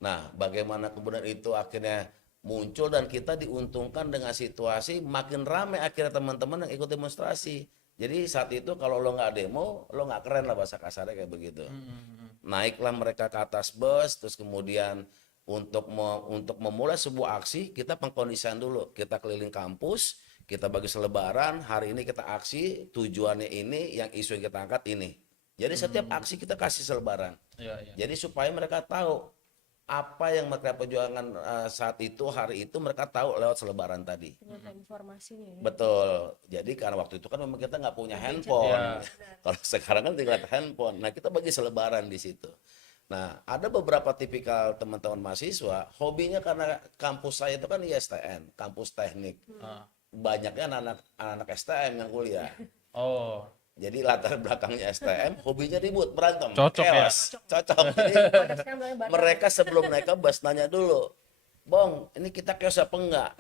Nah, bagaimana kemudian itu akhirnya muncul dan kita diuntungkan dengan situasi makin ramai akhirnya teman-teman yang ikut demonstrasi. Jadi saat itu kalau lo nggak demo, lo nggak keren lah bahasa kasarnya kayak begitu. Naiklah mereka ke atas bus, terus kemudian untuk memulai sebuah aksi kita pengkondisian dulu. Kita keliling kampus, kita bagi selebaran, hari ini kita aksi, tujuannya ini, yang isu yang kita angkat ini. Jadi setiap aksi kita kasih selebaran. Iya, iya. Jadi supaya mereka tahu apa yang mereka perjuangan saat itu, hari itu mereka tahu lewat selebaran tadi. Penyampaian informasinya ya. Betul. Jadi karena waktu itu kan memang kita nggak punya Gadget, handphone. ya. Kalau sekarang kan tinggal handphone. Nah kita bagi selebaran di situ. Nah ada beberapa tipikal teman-teman mahasiswa, hobinya karena kampus saya itu kan ISTN, kampus teknik. Ah. Banyaknya anak-anak STM yang kuliah. Oh, Jadi latar belakangnya STM, hobinya ribut, berantem, Cocok ya? chaos. Cocok. Jadi Pada sekarang bilangnya bandar. mereka sebelum naik ke bus nanya dulu, Bong, ini kita chaos apa enggak?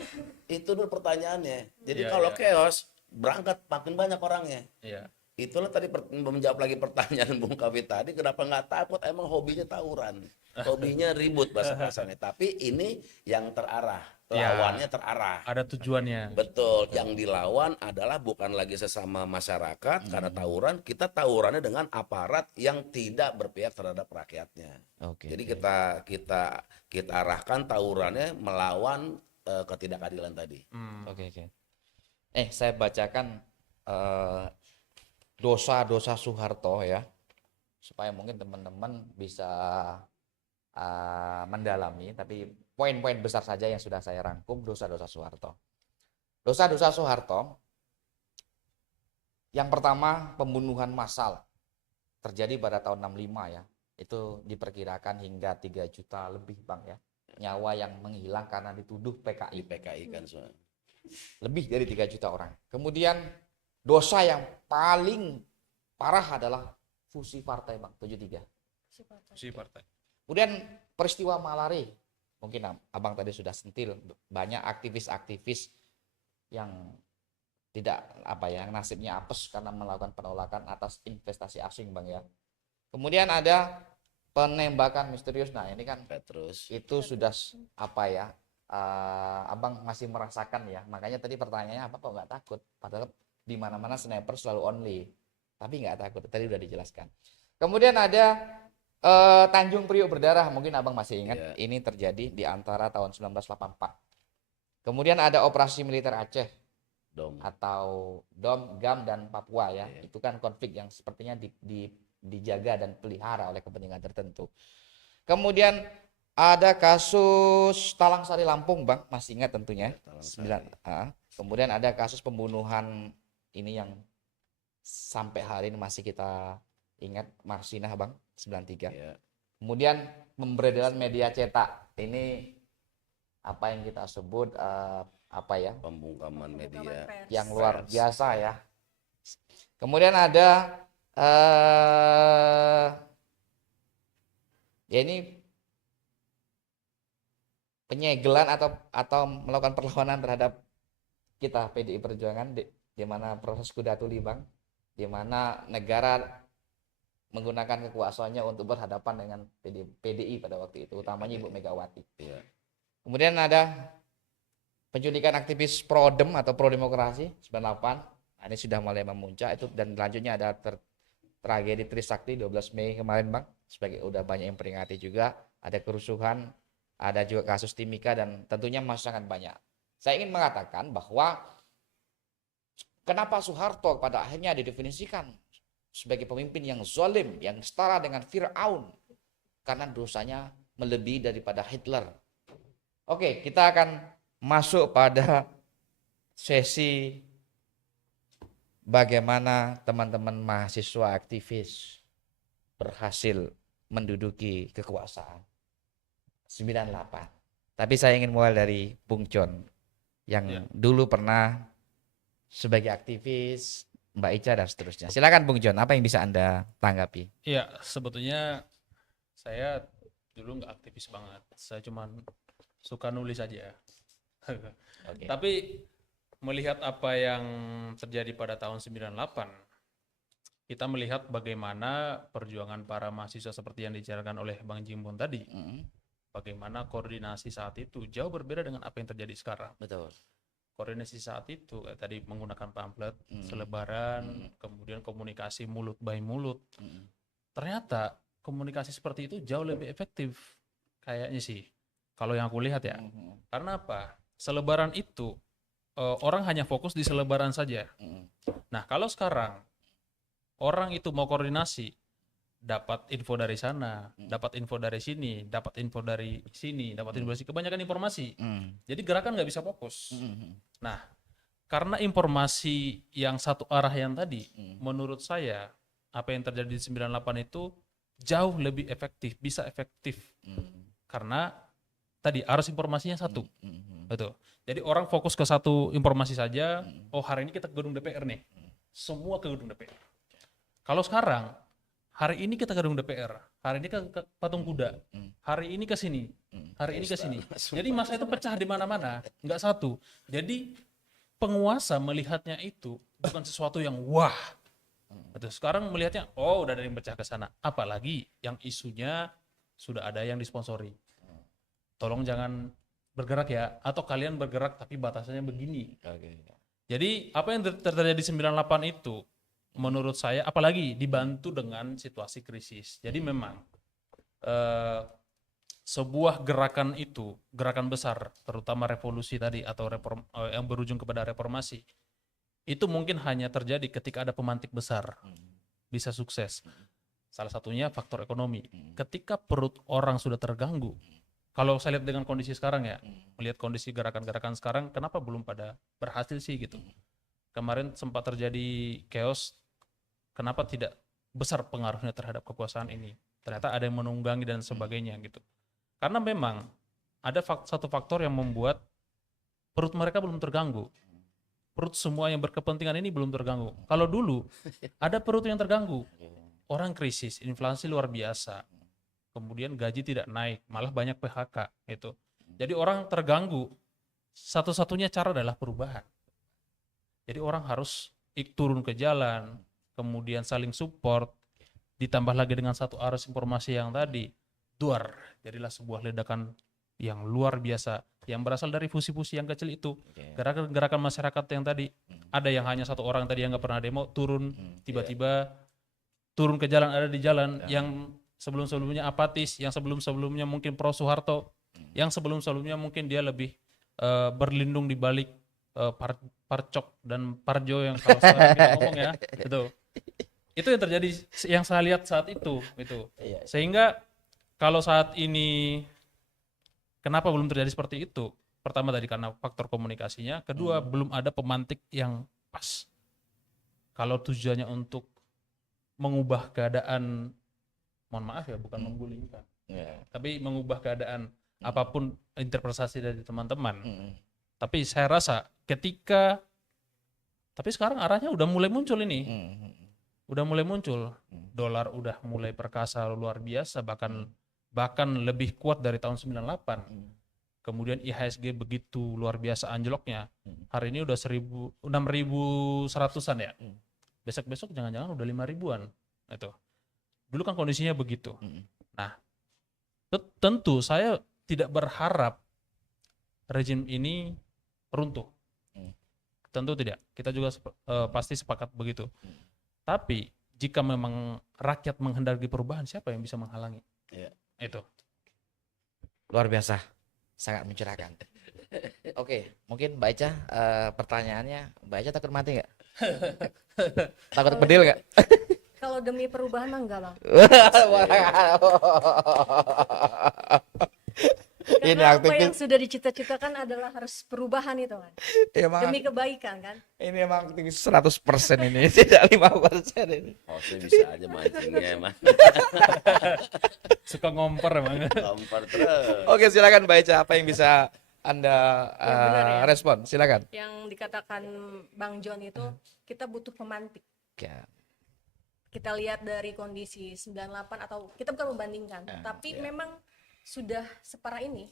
Itu dulu pertanyaannya. Jadi Iya, kalau iya. chaos, berangkat makin banyak orangnya. iya. Itulah tadi menjawab lagi pertanyaan Bung Kavi tadi, kenapa nggak takut? Emang hobinya tawuran, hobinya ribut bahasa-bahasanya. Tapi ini yang terarah, Ya. lawannya terarah. Ada tujuannya. Betul, yang dilawan adalah bukan lagi sesama masyarakat karena tawuran, kita tawurannya dengan aparat yang tidak berpihak terhadap rakyatnya. Oke. Jadi kita arahkan tawurannya melawan ketidakadilan tadi. Oke. Saya bacakan dosa-dosa Soeharto ya, supaya mungkin teman-teman bisa mendalami, tapi poin-poin besar saja yang sudah saya rangkum dosa-dosa Soeharto. Dosa-dosa Soeharto, yang pertama pembunuhan massal terjadi pada tahun 65 ya, itu diperkirakan hingga 3 juta lebih Bang ya, nyawa yang menghilang karena dituduh Di PKI. PKI kan semua. Lebih dari 3 juta orang. Kemudian dosa yang paling parah adalah fusi partai Bang, 73. Si partai. Kemudian peristiwa Malari, mungkin Abang tadi sudah sentil, banyak aktivis-aktivis yang tidak yang nasibnya apes karena melakukan penolakan atas investasi asing Bang ya. Kemudian ada penembakan misterius. Nah, ini kan Petrus. itu sudah Abang masih merasakan ya. Makanya tadi pertanyaannya apa kok nggak takut? Padahal di mana-mana sniper selalu only. Tapi nggak takut. Tadi udah dijelaskan. Kemudian ada Tanjung Priok berdarah. Mungkin Abang masih ingat. Iya. Ini terjadi di antara tahun 1984. Kemudian ada operasi militer Aceh Dom. atau DOM, GAM dan Papua ya. Iya. Itu kan konflik yang sepertinya dijaga dan pelihara oleh kepentingan tertentu. Kemudian ada kasus Talang Sari Lampung, Bang, masih ingat tentunya. Talang Sari. Kemudian ada kasus pembunuhan ini yang sampai hari ini masih kita ingat, Marsinah, Bang, 93. Ya. Kemudian pemberedaran media cetak. Ini apa yang kita sebut Pembungkaman media. pers. yang luar Pers. biasa ya. Kemudian ada ya ini penyegelan atau melakukan perlawanan terhadap kita PDI Perjuangan di mana proses kuda tuli Bang, di mana negara menggunakan kekuasaannya untuk berhadapan dengan PDI pada waktu itu, utamanya Ibu Megawati. Iya. Kemudian ada penculikan aktivis Prodem atau Pro Demokrasi 98. Nah, ini sudah mulai memuncak itu, dan selanjutnya ada tragedi Trisakti 12 Mei kemarin Bang, sebagai udah banyak yang peringati juga, ada kerusuhan, ada juga kasus Timika dan tentunya masih sangat banyak. Saya ingin mengatakan bahwa kenapa Soeharto pada akhirnya didefinisikan sebagai pemimpin yang zalim, yang setara dengan Fir'aun, karena dosanya melebihi daripada Hitler. Oke, kita akan masuk pada sesi bagaimana teman-teman mahasiswa aktivis berhasil menduduki kekuasaan 98. Tapi saya ingin mulai dari Bung John yang Ya. dulu pernah sebagai aktivis, Mbak Ica dan seterusnya. Silakan Bung John, apa yang bisa Anda tanggapi? Iya, sebetulnya saya dulu nggak aktivis banget. Saya cuman suka nulis aja. Oke. Tapi melihat apa yang terjadi pada tahun 98, kita melihat bagaimana perjuangan para mahasiswa seperti yang dibicarakan oleh Bang Jimbon tadi. Bagaimana koordinasi saat itu jauh berbeda dengan apa yang terjadi sekarang. Betul. Koordinasi saat itu tadi menggunakan pamflet, selebaran, kemudian komunikasi mulut by mulut. Ternyata komunikasi seperti itu jauh lebih efektif kayaknya sih. Kalau yang aku lihat ya. Mhm. Karena apa? Selebaran itu orang hanya fokus di selebaran saja. Mhm. Nah, kalau sekarang orang itu mau koordinasi, dapat info dari sana, dapat info dari sini, dapat info dari sini, dapat info dari sini, kebanyakan informasi. Mhm. Jadi gerakan nggak bisa fokus. Mhm. Nah, karena informasi yang satu arah yang tadi, menurut saya apa yang terjadi di 98 itu jauh lebih efektif, bisa efektif. Karena tadi arus informasinya satu. Betul. Jadi orang fokus ke satu informasi saja, oh hari ini kita ke gedung DPR nih. Semua ke gedung DPR. Kalau sekarang, hari ini kita ke gedung DPR, hari ini ke Patung Kuda, hari ini ke sini, hari ini ke sini. Jadi masa itu pecah di mana-mana, nggak satu. Jadi penguasa melihatnya itu bukan sesuatu yang wah. Betul. Sekarang melihatnya, oh udah ada yang pecah ke sana. Apalagi yang isunya sudah ada yang disponsori. Tolong jangan bergerak ya, atau kalian bergerak tapi batasannya begini. Jadi apa yang terjadi di 98 itu menurut saya apalagi dibantu dengan situasi krisis. Jadi memang sebuah gerakan itu, gerakan besar terutama revolusi tadi atau yang berujung kepada reformasi itu mungkin hanya terjadi ketika ada pemantik besar bisa sukses. Salah satunya faktor ekonomi. Ketika perut orang sudah terganggu, kalau saya lihat dengan kondisi sekarang ya, melihat kondisi gerakan-gerakan sekarang, kenapa belum pada berhasil sih gitu. Kemarin sempat terjadi chaos, kenapa tidak besar pengaruhnya terhadap kekuasaan ini. Ternyata ada yang menunggangi dan sebagainya gitu. Karena memang ada satu faktor yang membuat perut mereka belum terganggu. Perut semua yang berkepentingan ini belum terganggu. Kalau dulu ada perut yang terganggu. Orang krisis, inflasi luar biasa. Kemudian gaji tidak naik, malah banyak PHK gitu. Jadi orang terganggu. Satu-satunya cara adalah perubahan. Jadi orang harus turun ke jalan, kemudian saling support, ditambah lagi dengan satu arus informasi yang tadi, duar, jadilah sebuah ledakan yang luar biasa, yang berasal dari fusi-fusi yang kecil itu, gerakan-gerakan masyarakat yang tadi, ada yang hanya satu orang tadi yang nggak pernah demo, turun, tiba-tiba turun ke jalan, ada di jalan, yang sebelum-sebelumnya apatis, yang sebelum-sebelumnya mungkin pro Soeharto, yang sebelum-sebelumnya mungkin dia lebih berlindung di balik Parcok dan Parjo yang kalau sekarang kita ngomong ya, itu yang terjadi, yang saya lihat saat itu, gitu. Sehingga kalau saat ini kenapa belum terjadi seperti itu? Pertama tadi karena faktor komunikasinya, kedua belum ada pemantik yang pas. Kalau tujuannya untuk mengubah keadaan, mohon maaf ya, bukan menggulingkan, tapi mengubah keadaan apapun interpretasi dari teman-teman. Tapi saya rasa tapi sekarang arahnya udah mulai muncul ini. Udah mulai muncul. Dolar udah mulai perkasa luar biasa, bahkan lebih kuat dari tahun 98. Kemudian IHSG begitu luar biasa anjloknya. Hari ini udah 6.100-an ya. Besok-besok jangan-jangan udah 5.000-an. Itu. Dulu kan kondisinya begitu. Nah, tentu saya tidak berharap rejim ini runtuh. Tentu tidak. Kita juga pasti sepakat begitu. Tapi jika memang rakyat menghendaki perubahan, siapa yang bisa menghalangi? Itu. Luar biasa. Sangat mencerahkan. Oke, mungkin Mbak Ica, pertanyaannya, Mbak Ica takut mati nggak? Takut bedil nggak? Kalau demi perubahan mah enggak, Bang. Ini Karena apa aktivis. yang sudah dicita-citakan adalah harus perubahan itu kan. Emang Demi kebaikan kan. ini emang aktivis 100% ini, tidak 5% ini. Oh, saya bisa aja mancingnya emang. Suka ngomper emang. Lempar terus. Oke, silakan Mbak Ica, apa yang bisa Anda benar ya. respon? Silakan. Yang dikatakan Bang John itu kita butuh pemantik. Ya. Kita lihat dari kondisi 98 atau kita bukan membandingkan, tapi memang sudah separah ini.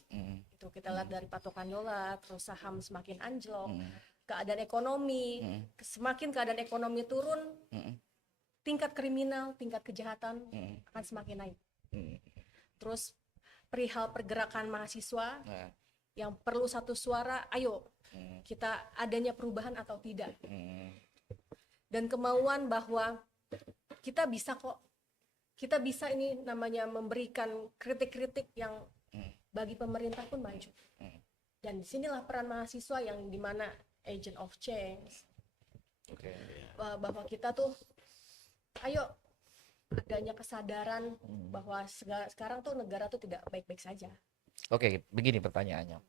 Itu kita lihat dari patokan dolar, terus saham semakin anjlok, keadaan ekonomi, semakin keadaan ekonomi turun, tingkat kriminal, tingkat kejahatan akan semakin naik. Terus perihal pergerakan mahasiswa yang perlu satu suara, ayo kita adanya perubahan atau tidak. Dan kemauan bahwa kita bisa kok, kita bisa ini namanya memberikan kritik-kritik yang bagi pemerintah pun maju. Dan disinilah peran mahasiswa yang dimana agent of change, Oke. bahwa kita tuh ayo adanya kesadaran bahwa sekarang tuh negara tuh tidak baik-baik saja. Oke, begini pertanyaannya.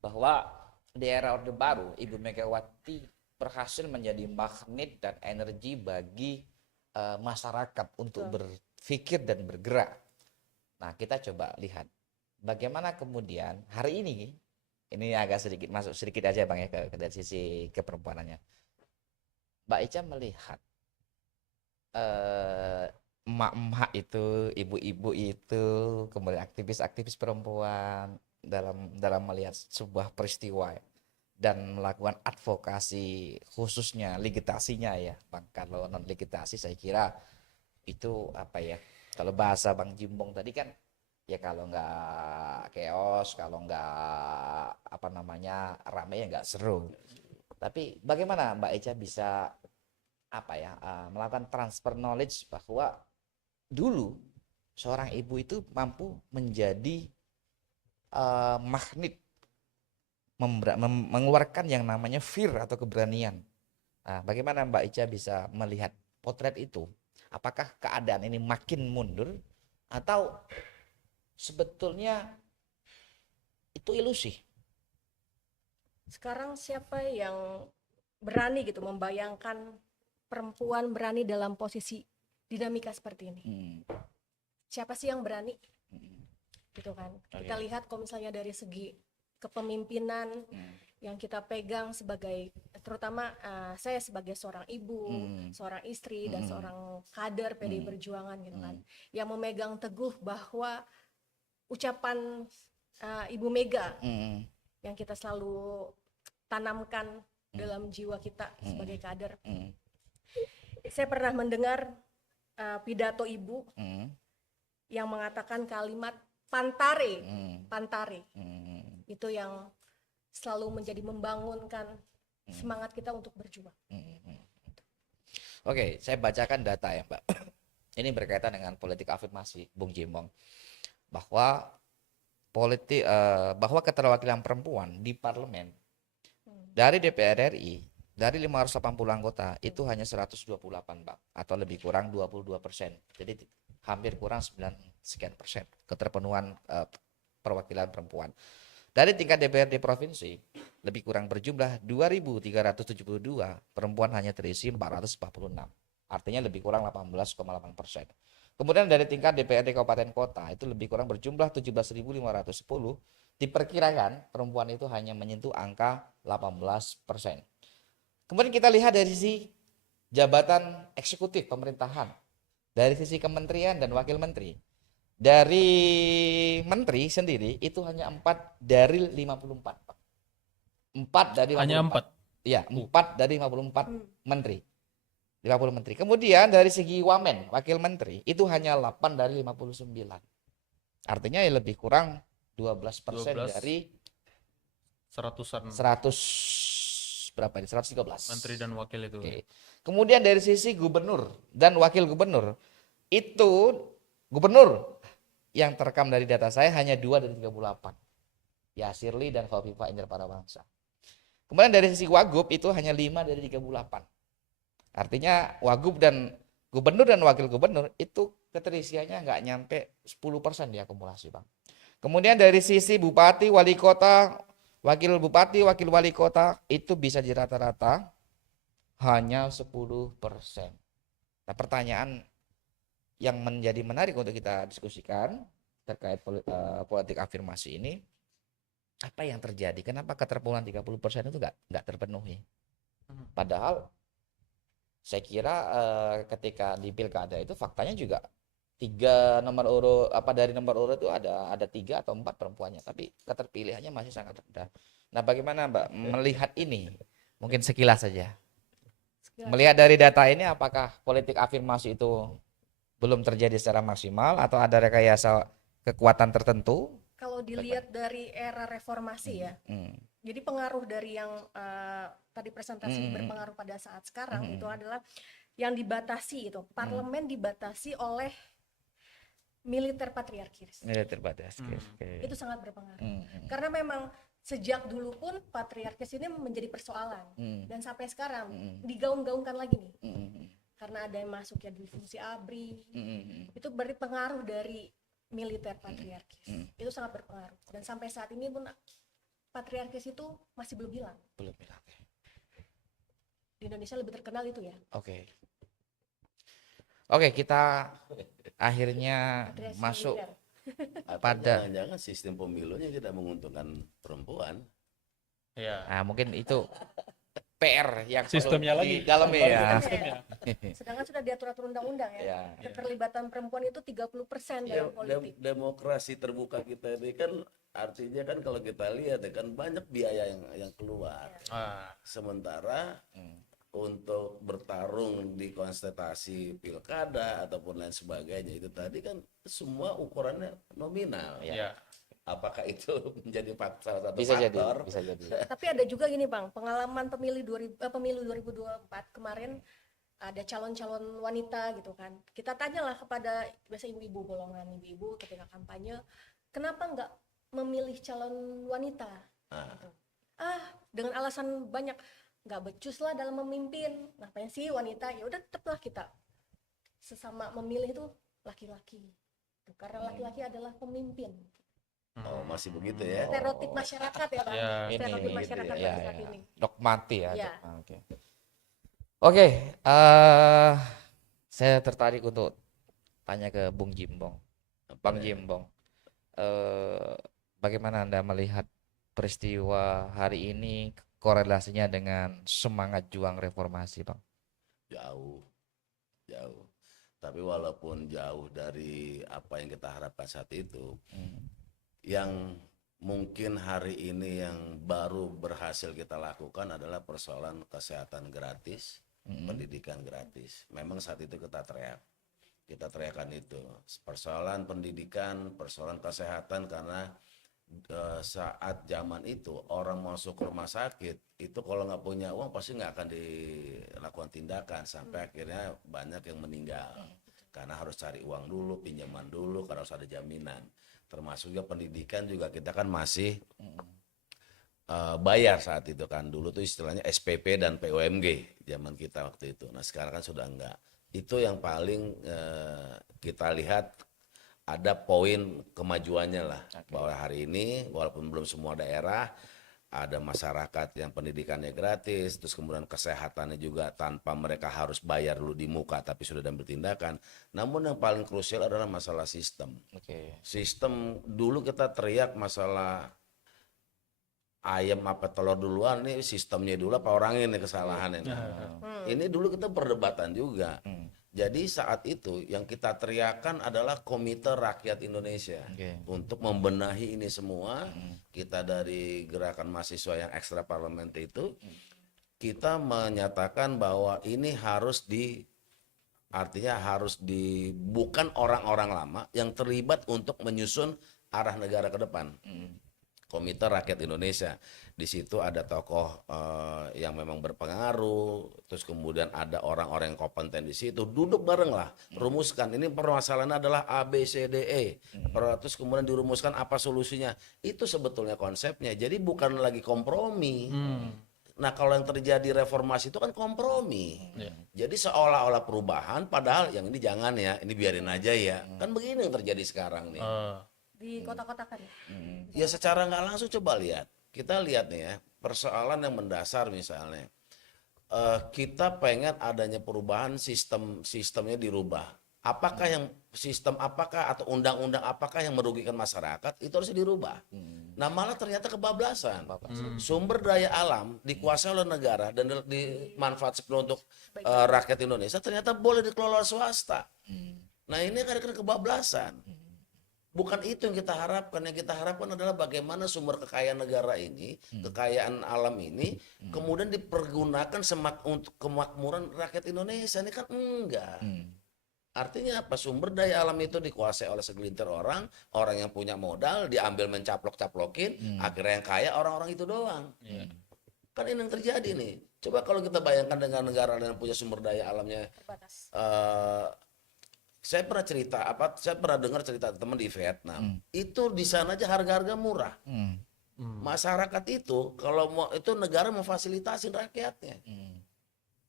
Bahwa di era Orde Baru, Ibu Megawati berhasil menjadi magnet dan energi bagi masyarakat untuk berpikir dan bergerak. Nah, kita coba lihat bagaimana kemudian hari ini agak sedikit masuk sedikit aja Bang ya ke dari sisi keperempuanannya. Mbak Ica melihat emak-emak itu, ibu-ibu itu, kemudian aktivis-aktivis perempuan dalam melihat sebuah peristiwa dan melakukan advokasi khususnya legitimasinya ya Bang. Kalau non legitimasi saya kira itu apa ya, kalau bahasa Bang Jimbong tadi kan ya kalau nggak chaos, kalau nggak apa namanya rame ya nggak seru. Tapi bagaimana Mbak Eca bisa apa ya melakukan transfer knowledge bahwa dulu seorang ibu itu mampu menjadi magnet mengeluarkan yang namanya fear atau keberanian. Nah, bagaimana Mbak Ica bisa melihat potret itu? Apakah keadaan ini makin mundur atau sebetulnya itu ilusi? Sekarang siapa yang berani gitu membayangkan perempuan berani dalam posisi dinamika seperti ini? Siapa sih yang berani? Gitu kan. Kita lihat kalau misalnya dari segi kepemimpinan yang kita pegang sebagai, terutama saya sebagai seorang ibu, seorang istri dan seorang kader PDI Perjuangan gitu kan, yang memegang teguh bahwa ucapan Ibu Mega yang kita selalu tanamkan dalam jiwa kita sebagai kader. Saya pernah mendengar pidato ibu yang mengatakan kalimat pantare, itu yang selalu menjadi membangunkan semangat kita untuk berjuang. Oke, saya bacakan data ya Mbak. Ini berkaitan dengan politik afirmasi Bung Jimbong, bahwa bahwa keterwakilan perempuan di parlemen dari DPR RI dari 580 anggota itu hanya 128 Mbak, atau lebih kurang 22%. Jadi hampir kurang 9 sekian persen keterpenuhan perwakilan perempuan. Dari tingkat DPRD provinsi lebih kurang berjumlah 2.372, perempuan hanya terisi 446. Artinya lebih kurang 18,8%. Kemudian dari tingkat DPRD kabupaten kota itu lebih kurang berjumlah 17.510, diperkirakan perempuan itu hanya menyentuh angka 18%. Kemudian kita lihat dari sisi jabatan eksekutif pemerintahan, dari sisi kementerian dan wakil menteri. Dari menteri sendiri itu hanya 4 dari 54. 4 dari 54. Hanya 4. Iya, 4 dari 54 menteri. 50 menteri. Kemudian dari segi wamen, wakil menteri, itu hanya 8 dari 59. Artinya ya lebih kurang 12% dari 100-an 100 berapa ini? 113. menteri dan wakil itu. Oke. Kemudian dari sisi gubernur dan wakil gubernur, itu gubernur yang terekam dari data saya hanya 2 dari 38. Ya, Shirley dan Khofifah Indar Parawangsa. Kemudian dari sisi wagub itu hanya 5 dari 38. Artinya wagub dan gubernur dan wakil gubernur itu keterisiannya nggak nyampe 10% diakumulasi Bang. Kemudian dari sisi bupati, wali kota, wakil bupati, wakil wali kota itu bisa di rata-rata hanya 10%. Nah, pertanyaan yang menjadi menarik untuk kita diskusikan terkait politik afirmasi ini, apa yang terjadi? Kenapa keterpenuhan 30% itu nggak terpenuhi? Padahal saya kira ketika di pilkada itu faktanya juga dari nomor urut itu ada 3 atau 4 perempuannya, tapi keterpilihannya masih sangat rendah. Nah, bagaimana Mbak melihat ini? Mungkin sekilas saja. Melihat dari data ini, apakah politik afirmasi itu belum terjadi secara maksimal atau ada rekayasa kekuatan tertentu? Kalau dilihat dari era reformasi ya, jadi pengaruh dari yang tadi presentasi berpengaruh pada saat sekarang itu adalah yang dibatasi itu, parlemen dibatasi oleh militer patriarkis. Militer batas. Itu sangat berpengaruh. Hmm. Karena memang sejak dulu pun patriarkis ini menjadi persoalan dan sampai sekarang digaung-gaungkan lagi nih. Karena ada yang masuk ya di fungsi ABRI. Itu berarti pengaruh dari militer patriarkis. Itu sangat berpengaruh. Dan sampai saat ini pun patriarkis itu masih belum hilang. Belum bilang. Di Indonesia lebih terkenal itu ya. Oke, kita akhirnya Patriarkis masuk militer. Atau pada- jangan-jangan sistem pemilunya tidak menguntungkan perempuan. Ya. Nah, mungkin itu PR yang perlu Sistemnya lagi. di dalam ya. Sistemnya. Sedangkan sudah diatur-atur undang-undang ya. Ya. Keterlibatan perempuan itu 30% Ya, dalam politik. demokrasi terbuka kita ini kan artinya kan kalau kita lihat ya kan banyak biaya yang keluar. Ah, Sementara untuk bertarung di kontestasi pilkada ataupun lain sebagainya itu tadi kan semua ukurannya nominal. ya. Apakah itu menjadi salah satu Bisa jadi, faktor? bisa jadi. Tapi ada juga gini Bang, pengalaman pemilu 2024 kemarin ada calon-calon wanita gitu kan. Kita tanyalah kepada biasa ibu-ibu golongan ibu-ibu ketika kampanye, kenapa nggak memilih calon wanita? Gitu. Dengan alasan banyak, nggak becus lah dalam memimpin. Ngapain sih wanita? Ya udah tetaplah kita sesama memilih itu laki-laki. Karena laki-laki adalah pemimpin. Oh, masih begitu ya? Stereotip masyarakat ya Bang. Ya. Stereotip Ini, masyarakat ya, pada saat ya. ini. Dogmatik ya. Ya. Oke. Oke, saya tertarik untuk tanya ke Bung Jimbong. Bang Jimbong, bagaimana Anda melihat peristiwa hari ini korelasinya dengan semangat juang reformasi, Bang? Jauh. Tapi walaupun jauh dari apa yang kita harapkan saat itu, yang mungkin hari ini yang baru berhasil kita lakukan adalah persoalan kesehatan gratis, pendidikan gratis. Memang saat itu kita teriakan itu. Persoalan pendidikan, persoalan kesehatan karena saat zaman itu orang masuk rumah sakit itu kalau nggak punya uang pasti nggak akan dilakukan tindakan sampai akhirnya banyak yang meninggal karena harus cari uang dulu, pinjaman dulu karena harus ada jaminan. Termasuk juga pendidikan juga kita kan masih bayar saat itu kan, dulu tuh istilahnya SPP dan PUMG zaman kita waktu itu. Nah sekarang kan sudah enggak. Itu yang paling kita lihat ada poin kemajuannya lah. Bahwa hari ini walaupun belum semua daerah ada masyarakat yang pendidikannya gratis, terus kemudian kesehatannya juga tanpa mereka harus bayar dulu di muka tapi sudah dan bertindakan. Namun yang paling krusial adalah masalah sistem. Sistem dulu kita teriak masalah ayam apa telur duluan, nih sistemnya dulu apa orangnya nih kesalahannya. Ini dulu kita perdebatan juga. Jadi saat itu yang kita teriakan adalah Komite Rakyat Indonesia untuk membenahi ini semua. Kita dari gerakan mahasiswa yang ekstra parlementer itu kita menyatakan bahwa ini artinya harus bukan orang-orang lama yang terlibat untuk menyusun arah negara ke depan. Komite Rakyat Indonesia. Di situ ada tokoh yang memang berpengaruh, terus kemudian ada orang-orang yang kompeten di situ. Duduk bareng lah, rumuskan. Ini permasalahannya adalah A, B, C, D, E. Terus kemudian dirumuskan apa solusinya. Itu sebetulnya konsepnya. Jadi bukan lagi kompromi. Nah kalau yang terjadi reformasi itu kan kompromi. Jadi seolah-olah perubahan, padahal yang ini jangan ya, ini biarin aja ya. Kan begini yang terjadi sekarang nih. Di kota-kota kan ya. Ya secara nggak langsung coba lihat. Kita lihat nih ya, persoalan yang mendasar misalnya. Kita pengen adanya perubahan sistemnya dirubah. Apakah atau undang-undang apakah yang merugikan masyarakat itu harus dirubah. Nah malah ternyata kebablasan. Sumber daya alam dikuasai oleh negara dan dimanfaatkan untuk rakyat Indonesia ternyata boleh dikelola swasta. Nah ini karena kebablasan. Bukan itu yang kita harapkan. Yang kita harapkan adalah bagaimana sumber kekayaan negara ini, kekayaan alam ini, kemudian dipergunakan untuk kemakmuran rakyat Indonesia. Ini kan enggak. Artinya apa? Sumber daya alam itu dikuasai oleh segelintir orang yang punya modal, diambil mencaplok-caplokin, akhirnya yang kaya orang-orang itu doang. Kan ini yang terjadi nih. Coba kalau kita bayangkan dengan negara yang punya sumber daya alamnya Terbatas. saya pernah cerita saya pernah dengar cerita teman di Vietnam. Itu di sana aja harga-harga murah. Masyarakat itu kalau mau itu negara memfasilitasi rakyatnya.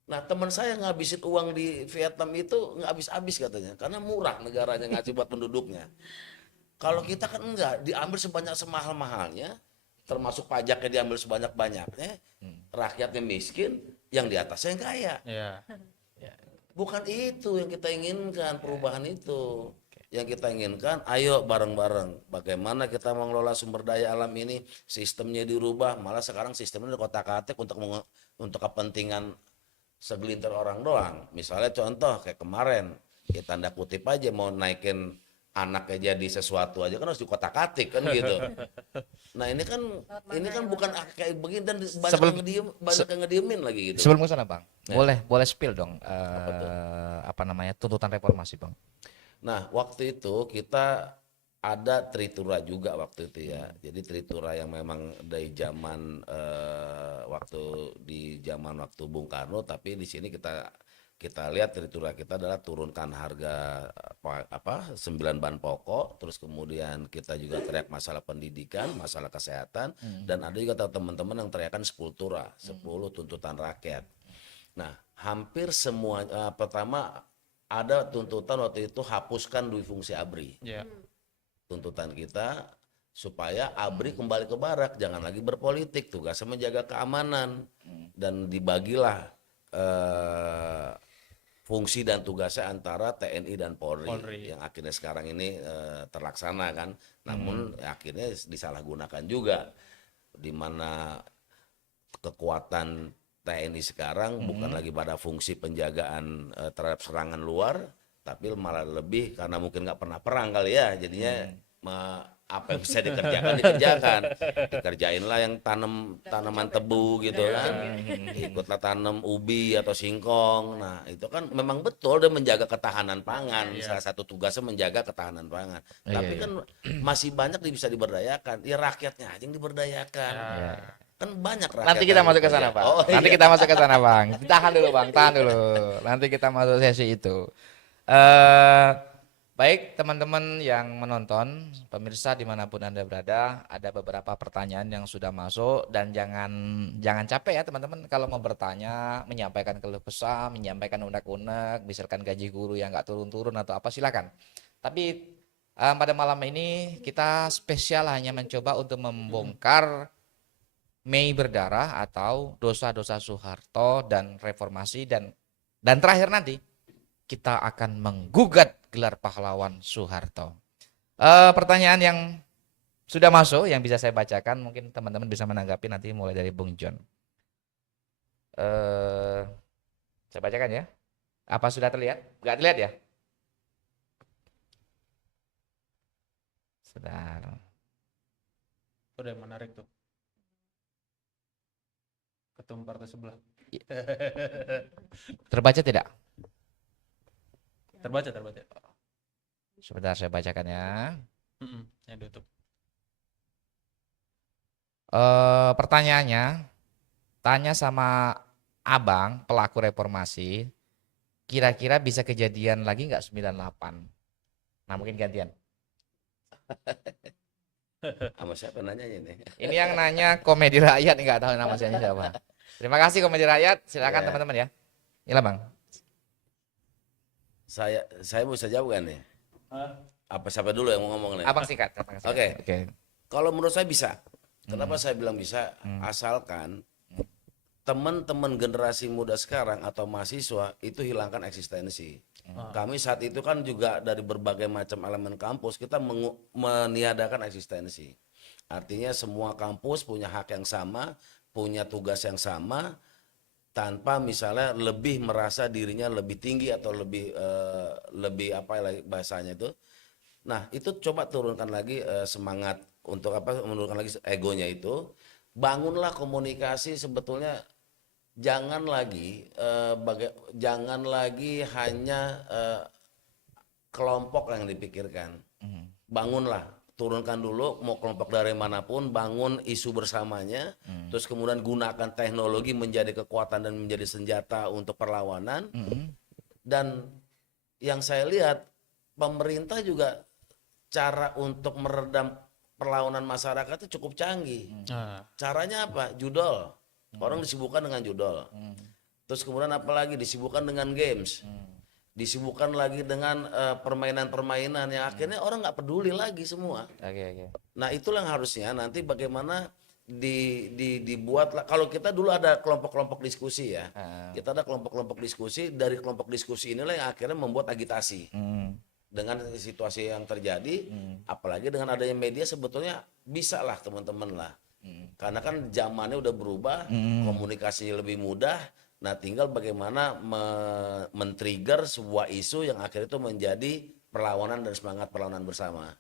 Nah, teman saya ngabisin uang di Vietnam itu nggak habis-habis katanya karena murah negaranya ngasih buat penduduknya. Kalau kita kan enggak, diambil sebanyak semahal-mahalnya, termasuk pajaknya diambil sebanyak-banyaknya, rakyatnya miskin, yang di atasnya yang kaya. Ya. Bukan itu yang kita inginkan, perubahan itu. Yang kita inginkan, ayo bareng-bareng. Bagaimana kita mengelola sumber daya alam ini, sistemnya dirubah, malah sekarang sistemnya kotak-katik untuk kepentingan segelintir orang doang. Misalnya contoh kayak kemarin, ya tanda kutip aja mau naikin anaknya jadi sesuatu aja kan harus dikotak-katik kan gitu. Nah ini kan bukan kayak begini dan banyak yang ngediemin lagi gitu. Sebelum ke sana Bang, boleh spill dong apa namanya tuntutan reformasi Bang. Nah waktu itu kita ada tritura juga waktu itu ya. Jadi tritura yang memang dari zaman waktu Bung Karno, tapi di sini kita lihat tritura kita adalah turunkan harga 9 bahan pokok, terus kemudian kita juga teriak masalah pendidikan, masalah kesehatan, dan ada juga teman-teman yang teriakan 10 tura, 10 tuntutan rakyat. Nah, hampir semua pertama ada tuntutan waktu itu hapuskan dui fungsi ABRI. Ya. Tuntutan kita supaya ABRI kembali ke barak, jangan lagi berpolitik, tugasnya menjaga keamanan, dan dibagilah fungsi dan tugasnya antara TNI dan Polri. Yang akhirnya sekarang ini terlaksana kan, namun akhirnya disalahgunakan juga, di mana kekuatan TNI sekarang bukan lagi pada fungsi penjagaan terhadap serangan luar, tapi malah lebih karena mungkin nggak pernah perang kali ya, jadinya apa yang bisa dikerjakan dikerjainlah yang tanaman tebu gitu kan, ikutlah tanam ubi atau singkong. Nah itu kan memang betul dia menjaga ketahanan pangan, salah satu tugasnya menjaga ketahanan pangan. Tapi kan masih banyak bisa diberdayakan, ya rakyatnya aja yang diberdayakan. Kan banyak rakyat. Nanti kita masuk ke sana Bang. Nanti kita masuk ke sana Bang. Tahan dulu Bang, tahan dulu. Nanti kita masuk sesi itu. Baik teman-teman yang menonton, pemirsa dimanapun Anda berada, ada beberapa pertanyaan yang sudah masuk, dan jangan capek ya teman-teman kalau mau bertanya, menyampaikan keluh kesah, menyampaikan unek-unek, misalkan gaji guru yang nggak turun-turun atau apa, silakan. Tapi pada malam ini kita spesial hanya mencoba untuk membongkar Mei berdarah atau dosa-dosa Soeharto dan reformasi, dan terakhir nanti kita akan menggugat gelar pahlawan Soeharto. Pertanyaan yang sudah masuk yang bisa saya bacakan, mungkin teman-teman bisa menanggapi nanti mulai dari Bung John. Saya bacakan ya. Apa sudah terlihat? Enggak terlihat ya? Sebentar. Udah menarik tuh. Ketum partai sebelah. Terbaca tidak? Terbaca. Sebentar saya bacakan ya. Yang ditutup. Pertanyaannya, tanya sama abang pelaku reformasi, kira-kira bisa kejadian lagi nggak 98? Nah mungkin gantian. Sama siapa nanyanya ini? Ini yang nanya Komedi Rakyat, nggak tahu nama siapa. Terima kasih Komedi Rakyat, silakan teman-teman ya. Inilah Bang. Saya bisa jawab kan nih? Apa siapa dulu yang mau ngomong nih? Abang singkat. Oke. Kalau menurut saya bisa. Kenapa saya bilang bisa? Asalkan teman-teman generasi muda sekarang atau mahasiswa itu hilangkan eksistensi. Kami saat itu kan juga dari berbagai macam elemen kampus kita meniadakan eksistensi. Artinya semua kampus punya hak yang sama, punya tugas yang sama, tanpa misalnya lebih merasa dirinya lebih tinggi atau lebih apa bahasanya itu. Nah itu coba turunkan lagi semangat untuk menurunkan lagi egonya itu. Bangunlah komunikasi, sebetulnya jangan lagi hanya kelompok yang dipikirkan. Bangunlah. Turunkan dulu, mau kelompok dari manapun, bangun isu bersamanya, terus kemudian gunakan teknologi menjadi kekuatan dan menjadi senjata untuk perlawanan. Dan yang saya lihat pemerintah juga cara untuk meredam perlawanan masyarakat itu cukup canggih. Nah, Caranya apa? Judol. Orang disibukkan dengan judol. Terus kemudian apalagi disibukkan dengan games. Disibukkan lagi dengan permainan-permainan yang akhirnya orang nggak peduli lagi semua. Oke. Nah, itulah yang harusnya nanti bagaimana dibuat kalau kita dulu ada kelompok-kelompok diskusi ya. Kita ada kelompok-kelompok diskusi, dari kelompok diskusi inilah yang akhirnya membuat agitasi. Dengan situasi yang terjadi, apalagi dengan adanya media sebetulnya bisa lah teman-teman lah. Karena kan zamannya udah berubah, komunikasinya lebih mudah. Nah, tinggal bagaimana men-trigger sebuah isu yang akhirnya itu menjadi perlawanan dan semangat perlawanan bersama.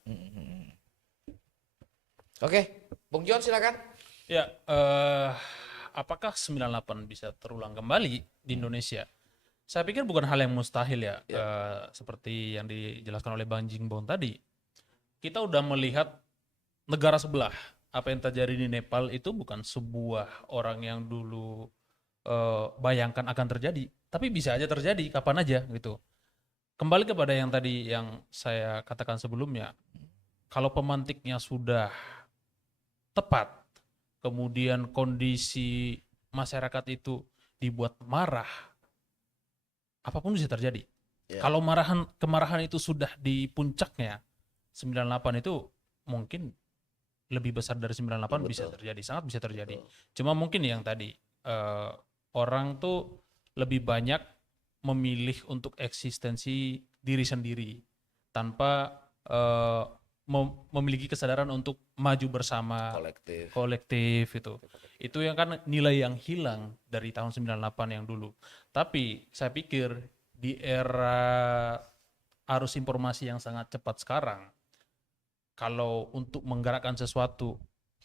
Oke, Bung John silakan. ya, apakah 98 bisa terulang kembali di Indonesia? Saya pikir bukan hal yang mustahil ya, seperti yang dijelaskan oleh Bang Jingbong tadi. Kita udah melihat negara sebelah, apa yang terjadi di Nepal itu bukan sebuah orang yang dulu bayangkan akan terjadi, tapi bisa aja terjadi kapan aja gitu. Kembali kepada yang tadi yang saya katakan sebelumnya, kalau pemantiknya sudah tepat, kemudian kondisi masyarakat itu dibuat marah, apapun bisa terjadi. Ya. Kalau kemarahan itu sudah di puncaknya, 98 itu mungkin lebih besar dari 98 bisa terjadi, sangat bisa terjadi. Cuma mungkin yang tadi orang tuh lebih banyak memilih untuk eksistensi diri sendiri tanpa memiliki kesadaran untuk maju bersama kolektif itu. Itu yang kan nilai yang hilang dari tahun 98 yang dulu. Tapi saya pikir di era arus informasi yang sangat cepat sekarang, kalau untuk menggerakkan sesuatu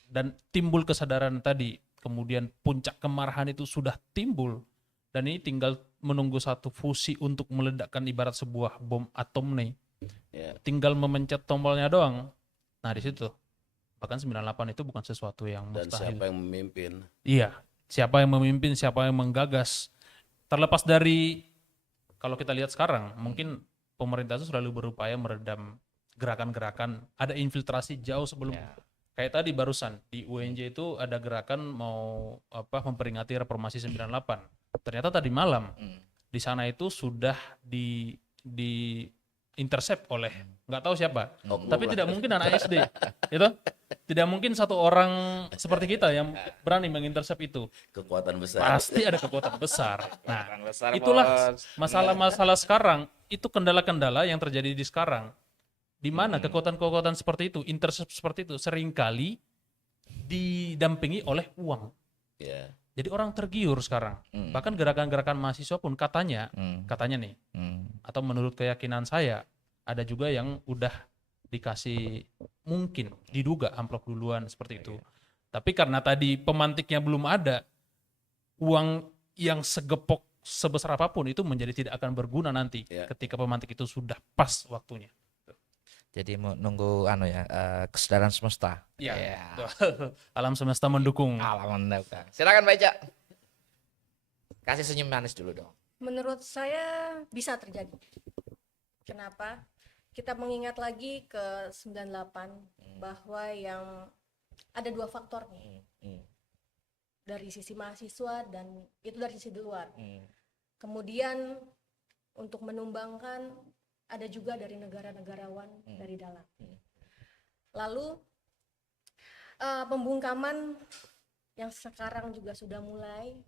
dan timbul kesadaran tadi, kemudian puncak kemarahan itu sudah timbul, dan ini tinggal menunggu satu fusi untuk meledakkan ibarat sebuah bom atom nih. Tinggal memencet tombolnya doang. Nah di situ bahkan 98 itu bukan sesuatu yang Dan mustahil. siapa yang memimpin? Iya, siapa yang memimpin, siapa yang menggagas. Terlepas dari kalau kita lihat sekarang, mungkin pemerintah itu selalu berupaya meredam gerakan-gerakan, ada infiltrasi jauh sebelum kayak tadi barusan di UNJ itu ada gerakan mau memperingati reformasi 98. Ternyata tadi malam di sana itu sudah di intercept oleh nggak tahu siapa, tapi tidak mungkin anak SD itu, tidak mungkin satu orang seperti kita yang berani mengintercept itu. Kekuatan besar. Pasti ada kekuatan besar. Nah, itulah masalah-masalah sekarang, itu kendala-kendala yang terjadi di sekarang, di mana kekuatan-kekuatan seperti itu, intercept seperti itu seringkali didampingi oleh uang. Jadi orang tergiur sekarang. Bahkan gerakan-gerakan mahasiswa pun katanya nih, atau menurut keyakinan saya, ada juga yang udah dikasih, mungkin diduga amplop duluan seperti itu. Tapi karena tadi pemantiknya belum ada, uang yang segepok sebesar apapun itu menjadi tidak akan berguna nanti ketika pemantik itu sudah pas waktunya. Jadi nunggu kesadaran semesta. Iya. Alam semesta mendukung. Alam mendukung. Silakan Mbak Ica. Kasih senyum manis dulu dong. Menurut saya bisa terjadi. Kenapa? Kita mengingat lagi ke 98 bahwa yang ada dua faktor nih. Dari sisi mahasiswa dan itu dari sisi luar. Kemudian untuk menumbangkan ada juga dari negara-negarawan dari dalam. Lalu pembungkaman yang sekarang juga sudah mulai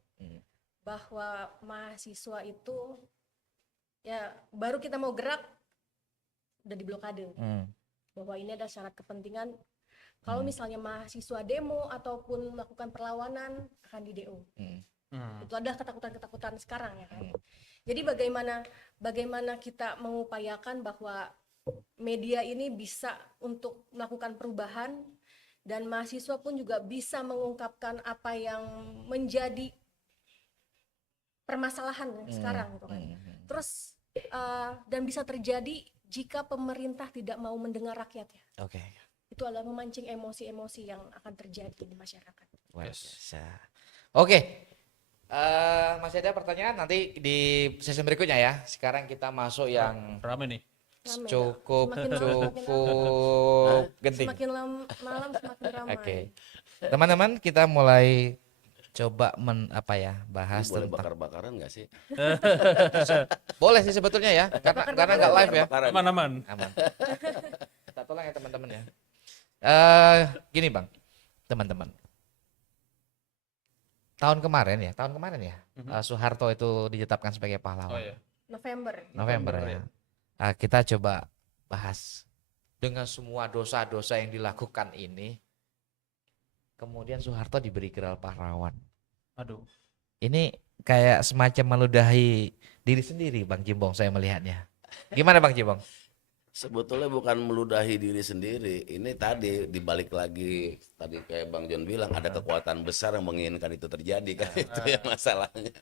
bahwa mahasiswa itu ya baru kita mau gerak udah diblokade. Bahwa ini ada syarat kepentingan. Kalau misalnya mahasiswa demo ataupun melakukan perlawanan akan di DO. Itu ada ketakutan-ketakutan sekarang ya kan. Jadi bagaimana kita mengupayakan bahwa media ini bisa untuk melakukan perubahan dan mahasiswa pun juga bisa mengungkapkan apa yang menjadi permasalahan sekarang gitu kan. Terus dan bisa terjadi jika pemerintah tidak mau mendengar rakyatnya. Itu adalah memancing emosi-emosi yang akan terjadi di masyarakat. Oke. Masih ada pertanyaan nanti di sesi berikutnya ya. Sekarang kita masuk yang rame nih. Rame, cukup Kak. Semakin malam semakin cukup genting. Semakin malam semakin ramai. Oke. Teman-teman, kita mulai coba bahas Ini boleh tentang bakar-bakaran nggak sih? boleh sih sebetulnya ya, karena nggak live ya. Bakar-bakaran. Aman-aman. Aman. Kita tolong ya teman-teman ya. Gini Bang, teman-teman. Tahun kemarin ya, Soeharto itu ditetapkan sebagai Oh pahlawan. ya. November. November November, ya. Kita coba bahas dengan semua dosa-dosa yang dilakukan ini. Kemudian Soeharto diberi gelar pahlawan. Aduh. Ini kayak semacam meludahi diri sendiri Bang Jimbong, saya melihatnya. Gimana Bang Jimbong? Sebetulnya bukan meludahi diri sendiri. Ini tadi dibalik lagi tadi kayak Bang John bilang ada kekuatan besar yang menginginkan itu terjadi kan itu yang masalahnya.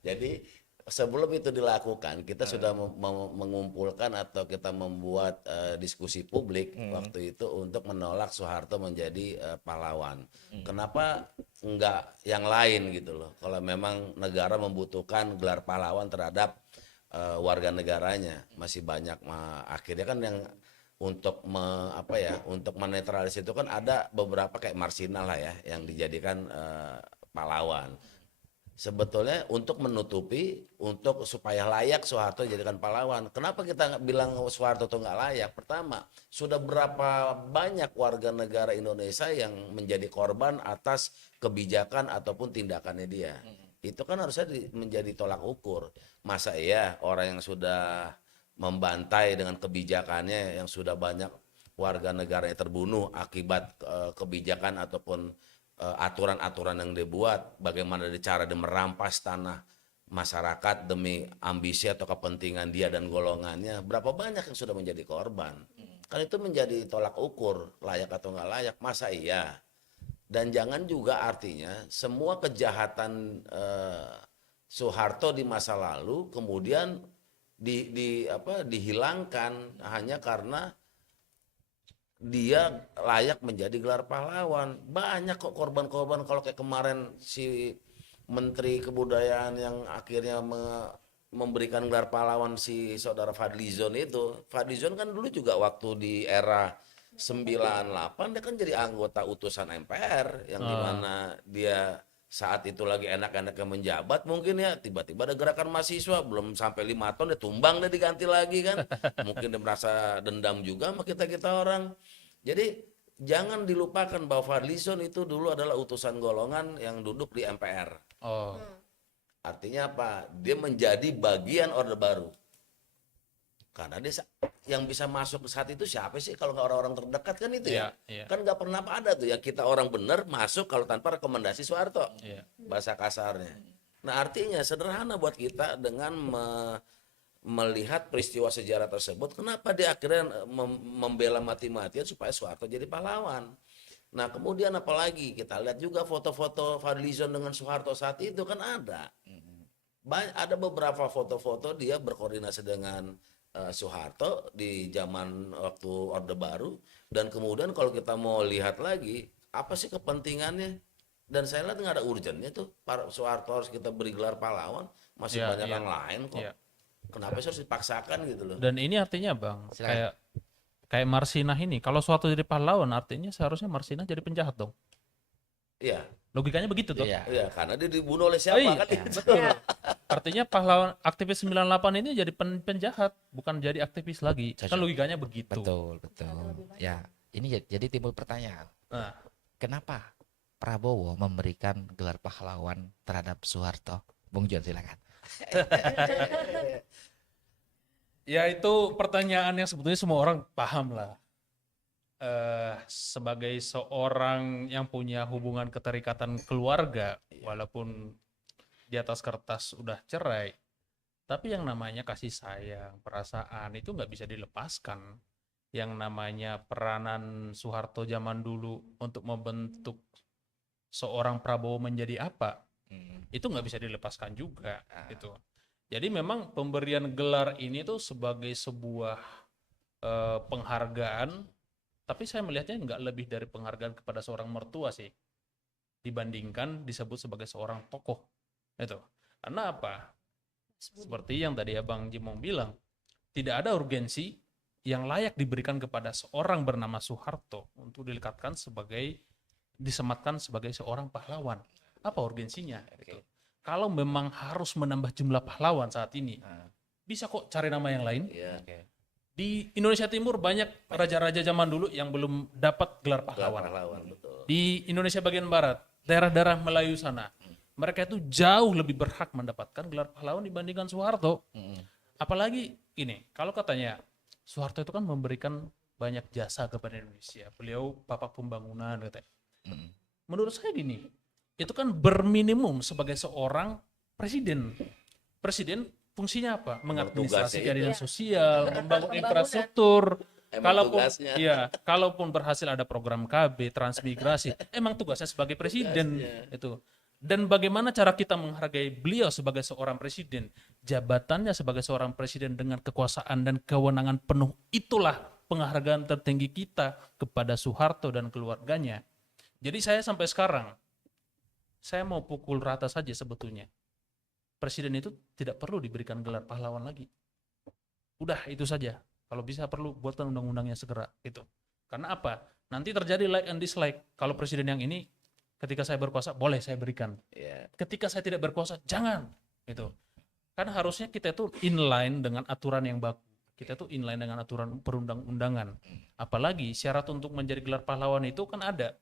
Jadi sebelum itu dilakukan kita sudah mengumpulkan atau kita membuat diskusi publik waktu itu untuk menolak Soeharto menjadi pahlawan. Kenapa enggak yang lain gitu loh? Kalau memang negara membutuhkan gelar pahlawan terhadap warga negaranya, masih banyak akhirnya kan yang untuk untuk menetralisir itu kan ada beberapa kayak Marsinal lah ya yang dijadikan pahlawan. Sebetulnya untuk menutupi untuk supaya layak Soeharto dijadikan pahlawan. Kenapa kita bilang Soeharto itu nggak layak? Pertama, sudah berapa banyak warga negara Indonesia yang menjadi korban atas kebijakan ataupun tindakannya dia. Itu kan harusnya menjadi tolak ukur. Masa iya orang yang sudah membantai dengan kebijakannya yang sudah banyak warga negaranya terbunuh akibat kebijakan ataupun aturan-aturan yang dibuat, bagaimana cara dia merampas tanah masyarakat demi ambisi atau kepentingan dia dan golongannya, berapa banyak yang sudah menjadi korban. Kan itu menjadi tolak ukur layak atau nggak layak, masa iya. Dan jangan juga artinya semua kejahatan Soeharto di masa lalu kemudian dihilangkan hanya karena dia layak menjadi gelar pahlawan. Banyak kok korban-korban, kalau kayak kemarin si Menteri Kebudayaan yang akhirnya memberikan gelar pahlawan si saudara Fadlizon itu. Fadlizon kan dulu juga waktu di era 98 dia kan jadi anggota utusan MPR yang dimana dia saat itu lagi enak-enaknya menjabat, mungkin ya tiba-tiba ada gerakan mahasiswa belum sampai 5 tahun dia tumbang, dia diganti lagi kan. Mungkin dia merasa dendam juga sama kita orang. Jadi jangan dilupakan bahwa Fadlizon itu dulu adalah utusan golongan yang duduk di MPR. Artinya apa? Dia menjadi bagian Orde Baru. Karena dia yang bisa masuk ke saat itu siapa sih kalau nggak orang-orang terdekat kan itu ya. Kan nggak pernah ada tuh yang kita orang benar masuk kalau tanpa rekomendasi Soeharto. Bahasa kasarnya. Nah artinya sederhana buat kita dengan melihat peristiwa sejarah tersebut, kenapa dia akhirnya membela mati-matian supaya Soeharto jadi pahlawan. Nah kemudian apalagi kita lihat juga foto-foto Fadlizon dengan Soeharto saat itu kan ada. Ada beberapa foto-foto dia berkoordinasi dengan Soeharto di zaman waktu Orde Baru, dan kemudian kalau kita mau lihat lagi apa sih kepentingannya, dan saya lihat nggak ada urgennya tuh Soeharto harus kita beri gelar pahlawan, masih banyak yang lain kok. Kenapa sih harus dipaksakan gitu loh. Dan ini artinya Bang, kayak Marsinah ini, kalau suatu jadi pahlawan artinya seharusnya Marsinah jadi penjahat dong. Iya. Logikanya begitu tuh. Iya, karena dia dibunuh oleh siapa kan? Betul. Artinya pahlawan aktivis 98 ini jadi penjahat, bukan jadi aktivis lagi. Kan logikanya begitu. Betul. Ya, ini jadi timbul pertanyaan. Nah, kenapa Prabowo memberikan gelar pahlawan terhadap Soeharto? Bung John silakan. ya itu pertanyaan yang sebetulnya semua orang paham lah. Sebagai seorang yang punya hubungan keterikatan keluarga, walaupun di atas kertas udah cerai, tapi yang namanya kasih sayang, perasaan itu nggak bisa dilepaskan. Yang namanya peranan Soeharto zaman dulu untuk membentuk seorang Prabowo menjadi apa, itu nggak bisa dilepaskan juga. Gitu. Jadi memang pemberian gelar ini tuh sebagai sebuah penghargaan. Tapi saya melihatnya nggak lebih dari penghargaan kepada seorang mertua sih, dibandingkan disebut sebagai seorang tokoh. Itu. Karena apa? Seperti yang tadi Abang Jimong bilang, tidak ada urgensi yang layak diberikan kepada seorang bernama Soeharto untuk disematkan sebagai seorang pahlawan. Apa urgensinya? Gitu. Kalau memang harus menambah jumlah pahlawan saat ini, bisa kok cari nama yang lain. Iya. Di Indonesia Timur banyak raja-raja zaman dulu yang belum dapat gelar pahlawan. Pahlawan, betul. Di Indonesia bagian barat, daerah-daerah Melayu sana, mereka itu jauh lebih berhak mendapatkan gelar pahlawan dibandingkan Soeharto. Apalagi ini, kalau katanya Soeharto itu kan memberikan banyak jasa kepada Indonesia. Beliau bapak pembangunan katanya. Menurut saya gini, itu kan berminimum sebagai seorang presiden. Presiden fungsinya apa? Mengadministrasi tugasnya keadilan itu. sosial, membangun Pembangunan. infrastruktur. Emang tugasnya. Kalaupun berhasil ada program KB, transmigrasi, emang tugasnya sebagai presiden itu. Dan bagaimana cara kita menghargai beliau sebagai seorang presiden? Jabatannya sebagai seorang presiden dengan kekuasaan dan kewenangan penuh, itulah penghargaan tertinggi kita kepada Soeharto dan keluarganya. Jadi saya sampai sekarang, saya mau pukul rata saja sebetulnya. Presiden itu tidak perlu diberikan gelar pahlawan lagi. Udah itu saja. Kalau bisa perlu buatkan undang-undangnya segera itu. Karena apa? Nanti terjadi like and dislike. Kalau presiden yang ini ketika saya berkuasa boleh saya berikan. Ketika saya tidak berkuasa jangan. Itu. Karena harusnya kita itu inline dengan aturan yang baku. Kita itu inline dengan aturan perundang-undangan. Apalagi syarat untuk menjadi gelar pahlawan itu kan ada.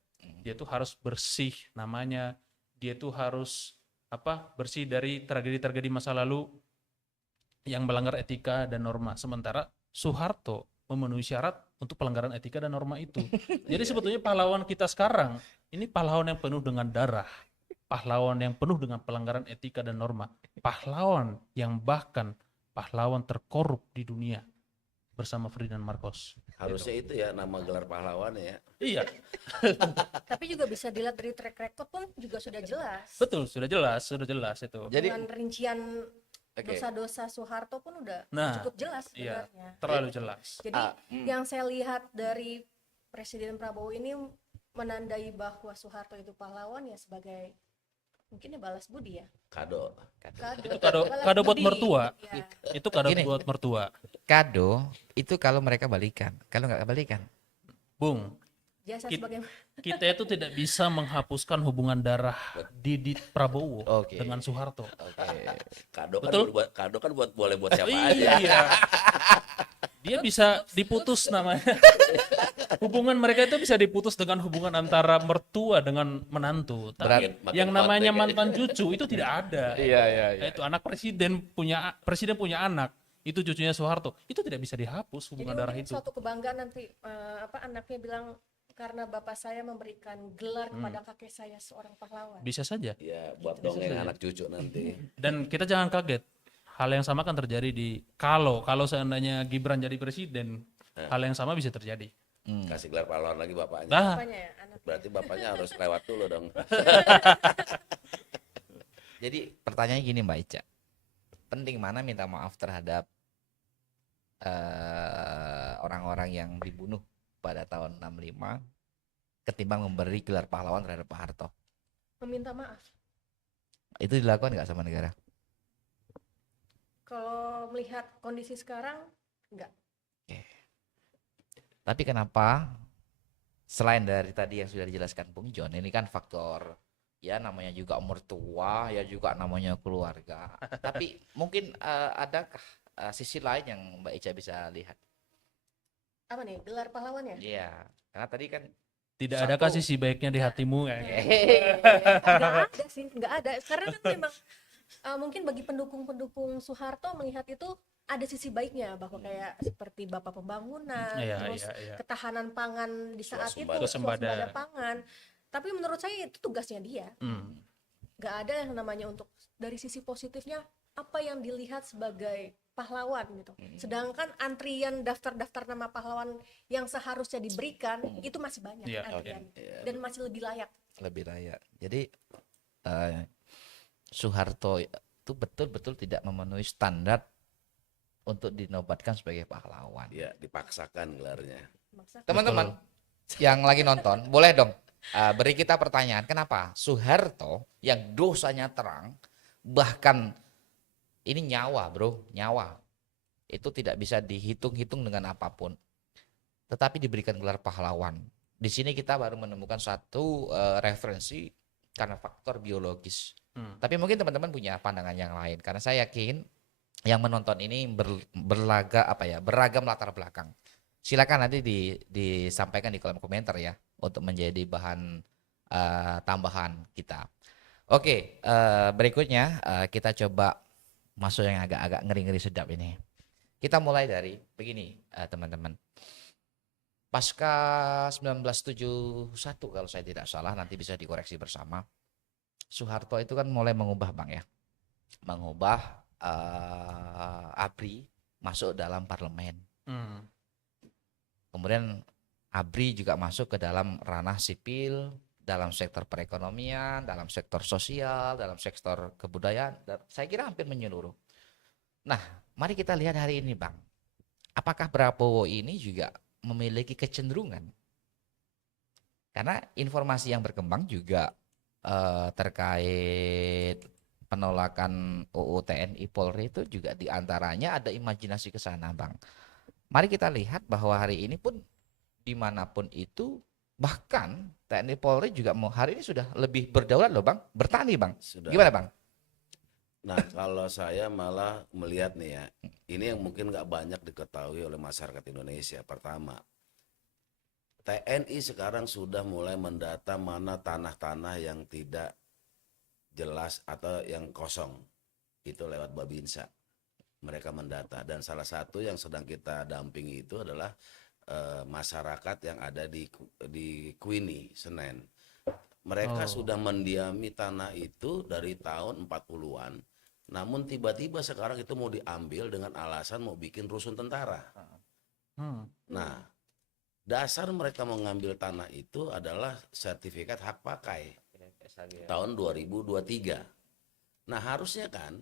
Dia itu harus bersih namanya. Dia itu harus bersih dari tragedi-tragedi masa lalu yang melanggar etika dan norma. Sementara Soeharto memenuhi syarat untuk pelanggaran etika dan norma itu. Jadi sebetulnya pahlawan kita sekarang ini pahlawan yang penuh dengan darah, pahlawan yang penuh dengan pelanggaran etika dan norma, pahlawan yang bahkan pahlawan terkorup di dunia bersama Ferdinand Marcos. Harusnya itu ya nama gelar pahlawan ya. Iya, Tapi juga bisa dilihat dari track record pun juga sudah jelas. betul, sudah jelas itu. Jadi Dengan rincian Oke. dosa-dosa Soeharto pun udah Nah, cukup jelas iya, sebenarnya. terlalu jelas. Jadi yang saya lihat dari Presiden Prabowo ini menandai bahwa Soeharto itu pahlawan ya sebagai mungkin ya balas budi ya. Kado. Itu kado buat budi. mertua. Ya. Itu kado Gini. buat mertua. kado itu kalau mereka balikan, kalau nggak balikan. Bung, Jasa Kit- sebagai kita itu tidak bisa menghapuskan hubungan darah Didit Prabowo Oke. dengan Soeharto. Oke. Betul? Kado kan boleh buat siapa aja. Iya. Dia bisa diputus namanya. Hubungan mereka itu bisa diputus dengan hubungan antara mertua dengan menantu. Tapi Makin yang namanya konflik mantan cucu itu tidak ada. Iya. Itu anak presiden punya anak, itu cucunya Soeharto. Itu tidak bisa dihapus jadi hubungan darah mungkin itu. suatu kebanggaan nanti anaknya bilang karena bapak saya memberikan gelar kepada kakek saya seorang pahlawan. Bisa saja. Ya buat dongeng anak cucu nanti. Dan kita jangan kaget. Hal yang sama kan terjadi kalau seandainya Gibran jadi presiden, hal yang sama bisa terjadi. Kasih gelar pahlawan lagi bapaknya. Nah, Apanya ya anaknya? Berarti bapaknya harus lewat dulu dong. Jadi pertanyaannya gini Mbak Ica, penting mana minta maaf terhadap orang-orang yang dibunuh pada tahun 65 ketimbang memberi gelar pahlawan terhadap Pak Harto? Meminta maaf. Itu dilakukan nggak sama negara? Kalau melihat kondisi sekarang enggak. Tapi kenapa selain dari tadi yang sudah dijelaskan Bung John, ini kan faktor ya namanya juga mertua, ya juga namanya keluarga. Tapi mungkin adakah sisi lain yang Mbak Ica bisa lihat? Apa nih gelar pahlawan ya? Iya, karena tadi kan tidak Satu. ada kasih sisi baiknya di hatimu ya. Nggak ada sih, nggak ada. Karena kan memang mungkin bagi pendukung-pendukung Soeharto melihat itu ada sisi baiknya bahwa kayak seperti bapak pembangunan, Iya, terus iya. ketahanan pangan di saat itu, Swasembada. swasembada pangan. Tapi menurut saya itu tugasnya dia. Nggak ada yang namanya untuk dari sisi positifnya apa yang dilihat sebagai pahlawan gitu. Sedangkan antrian daftar-daftar nama pahlawan yang seharusnya diberikan itu masih banyak Iya, antrian dan masih lebih layak. lebih layak. Jadi Soeharto itu betul-betul tidak memenuhi standar untuk dinobatkan sebagai pahlawan. Ya dipaksakan gelarnya. Maksa. Teman-teman yang lagi nonton, boleh dong beri kita pertanyaan, kenapa Soeharto yang dosanya terang, bahkan ini nyawa bro, nyawa, itu tidak bisa dihitung-hitung dengan apapun, tetapi diberikan gelar pahlawan. Di sini kita baru menemukan satu referensi karena faktor biologis. Tapi mungkin teman-teman punya pandangan yang lain, karena saya yakin yang menonton ini beragam latar belakang. Silakan nanti disampaikan di kolom komentar ya untuk menjadi bahan tambahan kita. Oke, berikutnya kita coba masuk yang agak-agak ngeri-ngeri sedap ini. Kita mulai dari begini, teman-teman. Pasca 1971 kalau saya tidak salah, nanti bisa dikoreksi bersama. Soeharto itu kan mulai mengubah Bang ya. Mengubah ABRI masuk dalam parlemen. Kemudian ABRI juga masuk ke dalam ranah sipil, dalam sektor perekonomian, dalam sektor sosial, dalam sektor kebudayaan, dan saya kira hampir menyeluruh. Nah, mari kita lihat hari ini Bang. Apakah Prabowo ini juga memiliki kecenderungan? Karena informasi yang berkembang juga terkait penolakan UU TNI Polri itu juga diantaranya ada imajinasi ke sana Bang. Mari kita lihat bahwa hari ini pun dimanapun itu, bahkan TNI Polri juga hari ini sudah lebih berdaulat loh Bang, bertani Bang. Sudah. Gimana Bang? Nah, kalau saya malah melihat nih ya, ini yang mungkin nggak banyak diketahui oleh masyarakat Indonesia. Pertama, TNI sekarang sudah mulai mendata mana tanah-tanah yang tidak jelas atau yang kosong. Itu lewat Babinsa. Mereka mendata. Dan salah satu yang sedang kita dampingi itu adalah masyarakat yang ada di Queenie, Senen. Mereka sudah mendiami tanah itu dari tahun 40-an. Namun tiba-tiba sekarang itu mau diambil dengan alasan mau bikin rusun tentara. Nah, dasar mereka mengambil tanah itu adalah sertifikat hak pakai tahun 2023. Nah, harusnya kan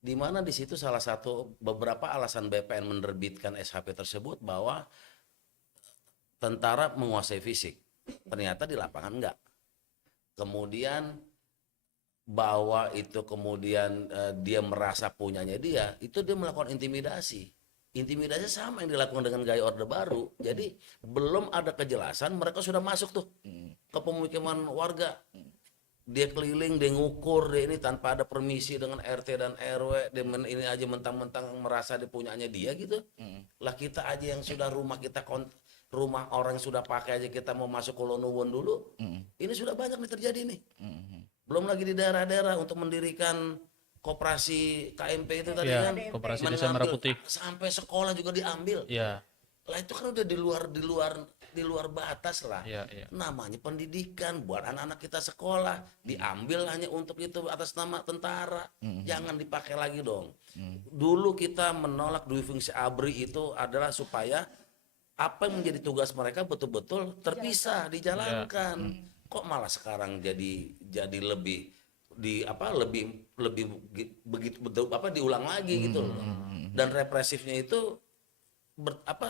di mana di situ salah satu beberapa alasan BPN menerbitkan SHP tersebut bahwa tentara menguasai fisik. Ternyata di lapangan enggak. Kemudian bahwa itu kemudian dia merasa punyanya dia, itu dia melakukan intimidasi. Intimidasi sama yang dilakukan dengan gaya Orde Baru. Jadi belum ada kejelasan, mereka sudah masuk tuh ke pemukiman warga. Dia keliling, dia ngukur, dia ini tanpa ada permisi dengan RT dan RW, dia ini aja mentang-mentang merasa dipunyanya dia gitu. Lah kita aja yang sudah rumah kita rumah orang yang sudah pakai aja kita mau masuk Kolonuwun dulu. Ini sudah banyak nih terjadi nih. Belum lagi di daerah-daerah untuk mendirikan koperasi KMP itu tadi kan. Koperasi Desa Merah Putih. Sampai sekolah juga diambil. Iya. Lah itu kan udah di luar batas lah. Namanya pendidikan buat anak-anak kita sekolah, diambil hanya untuk itu atas nama tentara. Jangan dipakai lagi dong. Dulu kita menolak dui fungsi ABRI itu adalah supaya apa yang menjadi tugas mereka betul-betul terpisah, dijalankan. Kok malah sekarang jadi lebih begitu diulang lagi gitu loh. Dan represifnya itu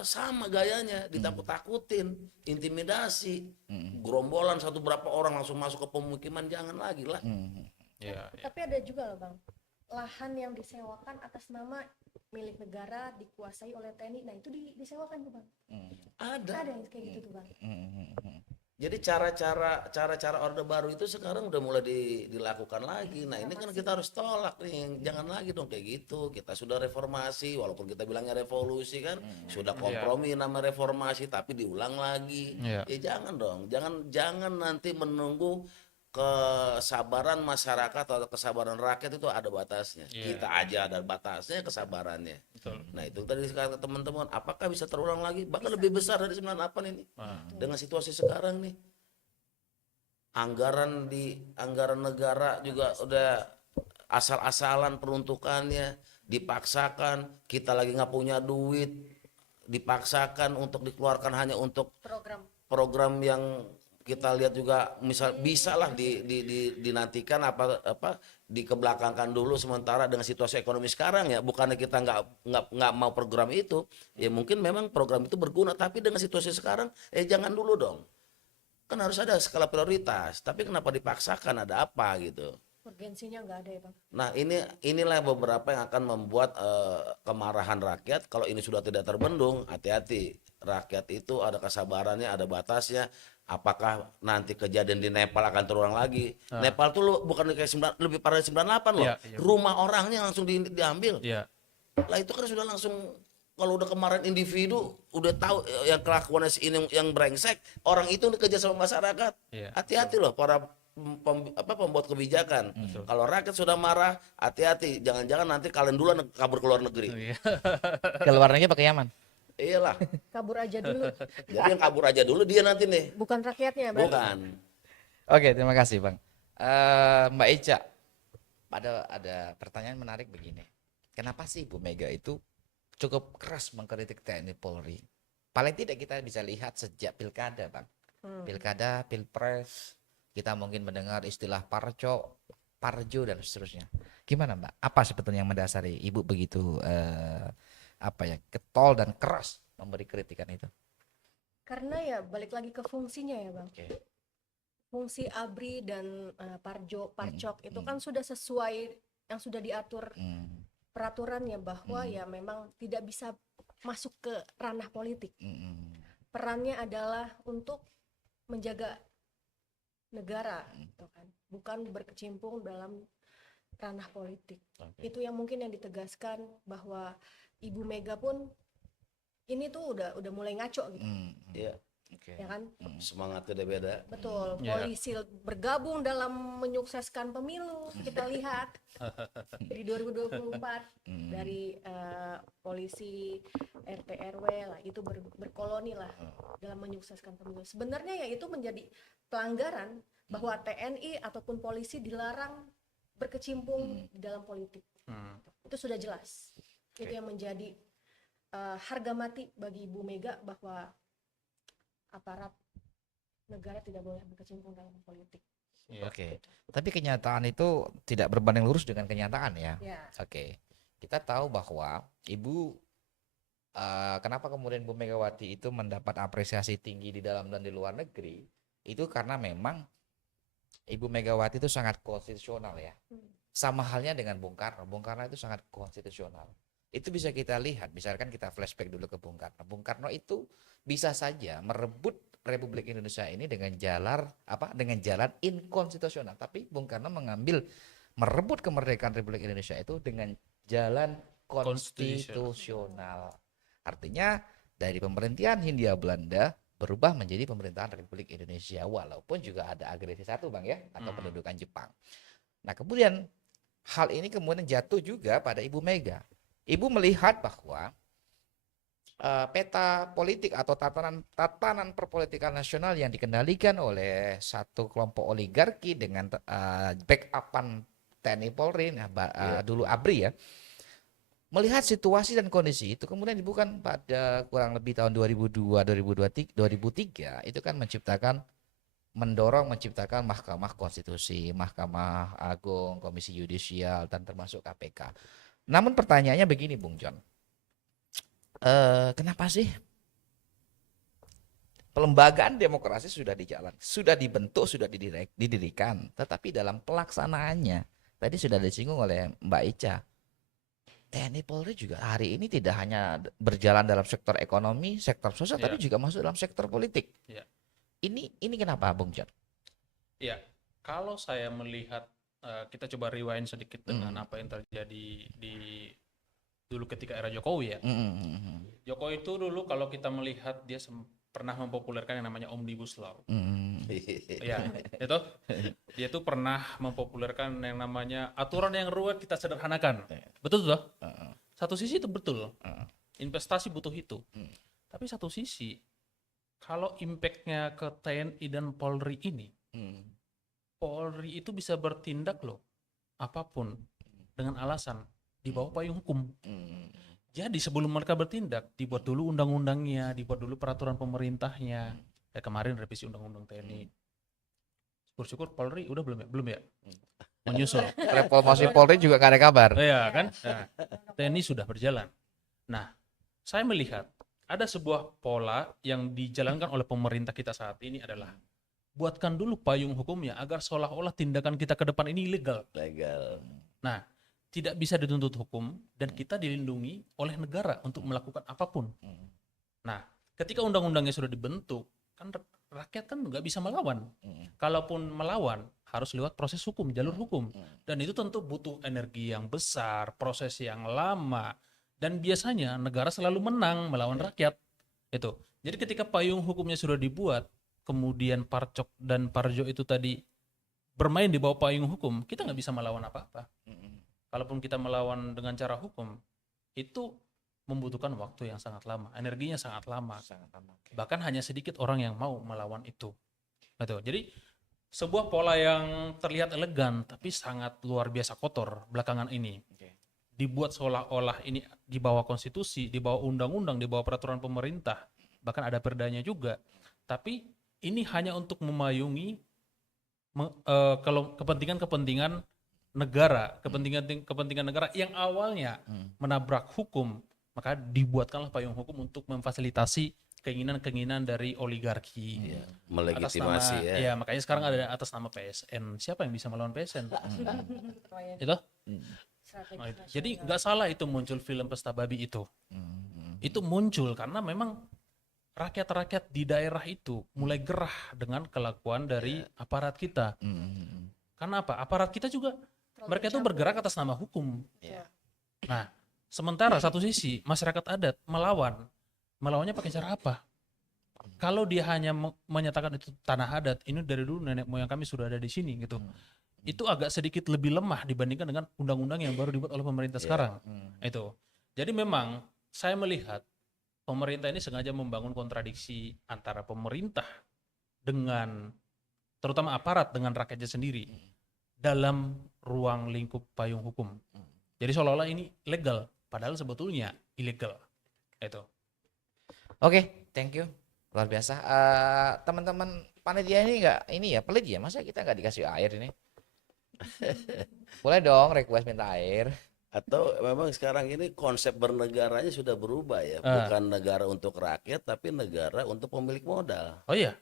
sama gayanya, ditakut-takutin, intimidasi, gerombolan satu berapa orang langsung masuk ke pemukiman, jangan lagi lah. Tapi ada juga loh Bang, lahan yang disewakan atas nama milik negara dikuasai oleh TNI, nah itu disewakan tuh Bang. Ada yang kayak gitu tuh Bang. Jadi cara-cara Orde Baru itu sekarang udah mulai dilakukan lagi. Nah ini kan kita harus tolak nih, jangan lagi dong kayak gitu. Kita sudah reformasi, walaupun kita bilangnya revolusi kan, sudah kompromi nama reformasi, tapi diulang lagi. Ya jangan dong, jangan nanti menunggu kesabaran masyarakat atau kesabaran rakyat itu ada batasnya. Kita aja ada batasnya kesabarannya. Nah itu tadi kata teman-teman, apakah bisa terulang lagi? Bahkan lebih besar dari 98 ini. Dengan situasi sekarang nih. Anggaran negara juga udah asal-asalan peruntukannya, dipaksakan, kita lagi nggak punya duit, dipaksakan untuk dikeluarkan hanya untuk program yang kita lihat juga misal bisa lah dinantikan apa dikebelakangkan dulu sementara dengan situasi ekonomi sekarang ya, bukannya kita nggak mau program itu ya, mungkin memang program itu berguna, tapi dengan situasi sekarang jangan dulu dong, kan harus ada skala prioritas, tapi kenapa dipaksakan, ada apa gitu. Urgensinya nggak ada ya Bang. Nah, inilah beberapa yang akan membuat kemarahan rakyat. Kalau ini sudah tidak terbendung, hati-hati. Rakyat itu ada kesabarannya, ada batasnya. Apakah nanti kejadian di Nepal akan terulang lagi? Nepal tuh bukan kayak lebih parah dari 98 loh. Iya, iya. Rumah orangnya langsung diambil. Iya. Lah itu kan sudah langsung, kalau udah kemarin individu udah tahu yang kelakuannya si ini yang brengsek, orang itu dikejar sama masyarakat. Iya. Hati-hati loh para pembuat kebijakan. Kalau rakyat sudah marah, hati-hati. Jangan-jangan nanti kalian duluan kabur ke luar negeri. Iya. Ke luar negeri pakai Yaman. Iyalah. Kabur aja dulu. Jadi yang kabur aja dulu dia nanti nih. Bukan rakyatnya berarti. Bukan. Oke, terima kasih Bang. Mbak Ica, ada pertanyaan menarik begini. Kenapa sih Bu Mega itu cukup keras mengkritik TNI Polri? Paling tidak kita bisa lihat sejak pilkada Bang. Pilkada, pilpres, kita mungkin mendengar istilah parco, parjo dan seterusnya. Gimana Mbak? Apa sebetulnya yang mendasari Ibu begitu getol dan keras memberi kritikan itu? Karena ya balik lagi ke fungsinya ya Bang. Oke. Fungsi ABRI dan parcok itu kan sudah sesuai yang sudah diatur peraturannya, bahwa ya memang tidak bisa masuk ke ranah politik. Perannya adalah untuk menjaga negara, gitu kan, bukan berkecimpung dalam ranah politik. Itu yang mungkin yang ditegaskan, bahwa Ibu Mega pun ini tuh udah mulai ngaco gitu, Iya. ya kan? Semangatnya udah beda. Betul. Ya. Polisi bergabung dalam menyukseskan pemilu, kita lihat di 2024 dari polisi RT RW lah itu berkoloni lah dalam menyukseskan pemilu. Sebenarnya ya itu menjadi pelanggaran, bahwa TNI ataupun polisi dilarang berkecimpung di dalam politik. Itu sudah jelas. Itu yang menjadi harga mati bagi Ibu Mega, bahwa aparat negara tidak boleh berkecimpung dalam politik. Iya. Oke. Tapi kenyataan itu tidak berbanding lurus dengan kenyataan ya. Ya. Oke. Kita tahu bahwa Ibu kenapa kemudian Bu Megawati itu mendapat apresiasi tinggi di dalam dan di luar negeri, itu karena memang Ibu Megawati itu sangat konstitusional ya. Sama halnya dengan Bung Karno. Bung Karno itu sangat konstitusional. Itu bisa kita lihat, misalkan kita flashback dulu ke Bung Karno. Bung Karno itu bisa saja merebut Republik Indonesia ini dengan jalan inkonstitusional. Tapi Bung Karno merebut kemerdekaan Republik Indonesia itu dengan jalan konstitusional. Artinya dari pemerintahan Hindia Belanda berubah menjadi pemerintahan Republik Indonesia, walaupun juga ada agresi satu Bang ya, atau pendudukan Jepang. Nah kemudian hal ini kemudian jatuh juga pada Ibu Mega. Ibu melihat bahwa peta politik atau tatanan perpolitikan nasional yang dikendalikan oleh satu kelompok oligarki dengan backupan TNI Polri, dulu ABRI ya, melihat situasi dan kondisi itu, kemudian Ibu kan pada kurang lebih tahun 2003 itu kan mendorong menciptakan Mahkamah Konstitusi, Mahkamah Agung, Komisi Yudisial, dan termasuk KPK. Namun pertanyaannya begini Bung John, kenapa sih pelembagaan demokrasi sudah dibentuk, sudah didirikan, tetapi dalam pelaksanaannya, tadi sudah disinggung oleh Mbak Ica, TNI Polri juga hari ini tidak hanya berjalan dalam sektor ekonomi, sektor sosial, tapi juga masuk dalam sektor politik. Ini kenapa Bung John? Ya, kalau saya melihat, kita coba rewind sedikit dengan apa yang terjadi dulu ketika era Jokowi ya. Jokowi itu dulu kalau kita melihat dia pernah mempopulerkan yang namanya Omnibus Law. Ya, itu dia tuh pernah mempopulerkan yang namanya aturan yang ruwet kita sederhanakan. Betul tuh? Satu sisi itu betul. Investasi butuh itu. Tapi satu sisi, kalau impactnya ke TNI dan Polri ini, Polri itu bisa bertindak loh, apapun dengan alasan di bawah payung hukum. Jadi sebelum mereka bertindak, dibuat dulu undang-undangnya, dibuat dulu peraturan pemerintahnya. Kayak kemarin revisi undang-undang TNI. Syukur-syukur Polri udah belum ya? Menyusul. Reformasi Polri juga gak ada kabar. Iya kan? Nah, TNI sudah berjalan. Nah, saya melihat ada sebuah pola yang dijalankan oleh pemerintah kita saat ini adalah buatkan dulu payung hukumnya agar seolah-olah tindakan kita ke depan ini ilegal. Legal. Nah, tidak bisa dituntut hukum dan kita dilindungi oleh negara untuk melakukan apapun. Nah, ketika undang-undangnya sudah dibentuk, kan rakyat kan nggak bisa melawan. Kalaupun melawan, harus lewat proses hukum, jalur hukum. Dan itu tentu butuh energi yang besar, proses yang lama. Dan biasanya negara selalu menang melawan rakyat. Itu. Jadi ketika payung hukumnya sudah dibuat, kemudian Parcok dan Parjo itu tadi bermain di bawah payung hukum, kita nggak bisa melawan apa-apa. Kalaupun kita melawan dengan cara hukum, itu membutuhkan waktu yang sangat lama, energinya sangat lama. Bahkan hanya sedikit orang yang mau melawan itu. Betul. Jadi sebuah pola yang terlihat elegan tapi sangat luar biasa kotor belakangan ini. Dibuat seolah-olah ini di bawah konstitusi, di bawah undang-undang, di bawah peraturan pemerintah, bahkan ada perdanya juga. Tapi ini hanya untuk memayungi kalau kepentingan-kepentingan negara, kepentingan negara yang awalnya menabrak hukum, maka dibuatkanlah payung hukum untuk memfasilitasi keinginan-keinginan dari oligarki. Melegitimasi atas nama, ya. Makanya sekarang ada atas nama PSN. Siapa yang bisa melawan PSN? Itu. Nah, jadi nggak salah itu muncul film Pesta Babi itu. Itu muncul karena memang rakyat-rakyat di daerah itu mulai gerah dengan kelakuan dari aparat kita. Karena apa? Aparat kita juga mereka itu bergerak atas nama hukum. Nah, sementara satu sisi masyarakat adat melawannya pakai cara apa? Kalau dia hanya menyatakan itu tanah adat, ini dari dulu nenek moyang kami sudah ada di sini gitu. Itu agak sedikit lebih lemah dibandingkan dengan undang-undang yang baru dibuat oleh pemerintah sekarang. Itu. Jadi memang saya melihat pemerintah ini sengaja membangun kontradiksi antara pemerintah dengan terutama aparat dengan rakyatnya sendiri dalam ruang lingkup payung hukum. Jadi seolah-olah ini legal, padahal sebetulnya ilegal. Itu. Oke, thank you. Luar biasa. Teman-teman panitia ini ya pelit ya, masa kita nggak dikasih air ini? Boleh dong request minta air. Atau memang sekarang ini konsep bernegaranya sudah berubah ya, bukan negara untuk rakyat tapi negara untuk pemilik modal. Oh iya,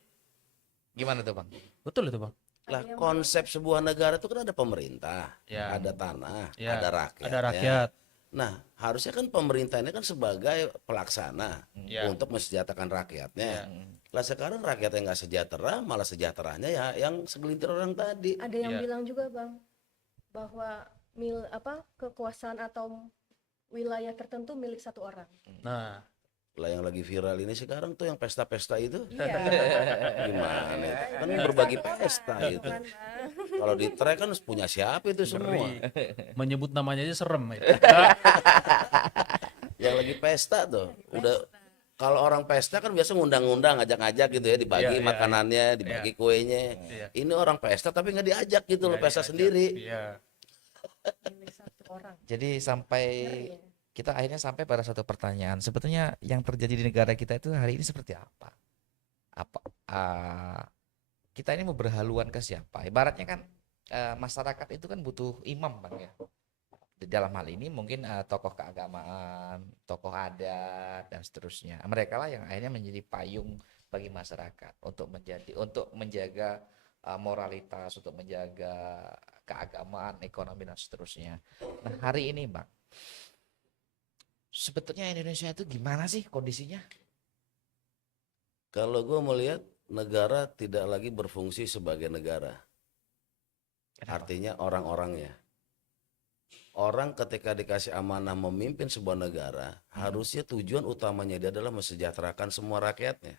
Gimana tuh Bang? betul itu Bang. Lah konsep sebuah negara itu kan ada pemerintah, Ya. ada tanah, Ya, ada rakyat. ada rakyat. Nah, harusnya kan pemerintah ini kan sebagai pelaksana Ya. untuk mensejahterakan rakyatnya. Lah sekarang rakyat yang nggak sejahtera, malah sejahteranya ya yang segelintir orang tadi. Ada yang Iya. bilang juga Bang bahwa kekuasaan atau wilayah tertentu milik satu orang. Nah, Lah yang lagi viral ini sekarang tuh yang pesta-pesta itu Iya. gimana itu? Kan berbagi pesta itu. Kan, Bang. Kalau di track kan punya siapa itu semua. menyebut namanya aja serem itu. Yang lagi pesta tuh udah kalau orang pesta kan biasa ngundang-undang, ngajak-ngajak gitu ya, dibagi Iya, iya, makanannya, dibagi kuenya. Iya. Ini orang pesta tapi nggak diajak gitu loh, pesta sendiri. Iya. Milik satu orang. Jadi sampai kita akhirnya sampai pada satu pertanyaan. Sebetulnya yang terjadi di negara kita itu hari ini seperti apa? Kita ini mau berhaluan ke siapa? Ibaratnya kan masyarakat itu kan butuh imam Bang ya. Di dalam hal ini mungkin tokoh keagamaan, tokoh adat dan seterusnya. Mereka lah yang akhirnya menjadi payung bagi masyarakat untuk menjaga moralitas, untuk menjaga keagamaan, ekonomi dan seterusnya. Nah, hari ini Bang, sebetulnya Indonesia itu gimana sih kondisinya? Kalau gue melihat negara tidak lagi berfungsi sebagai negara. Kenapa? Artinya orang-orangnya. Orang ketika dikasih amanah memimpin sebuah negara, harusnya tujuan utamanya dia adalah mensejahterakan semua rakyatnya.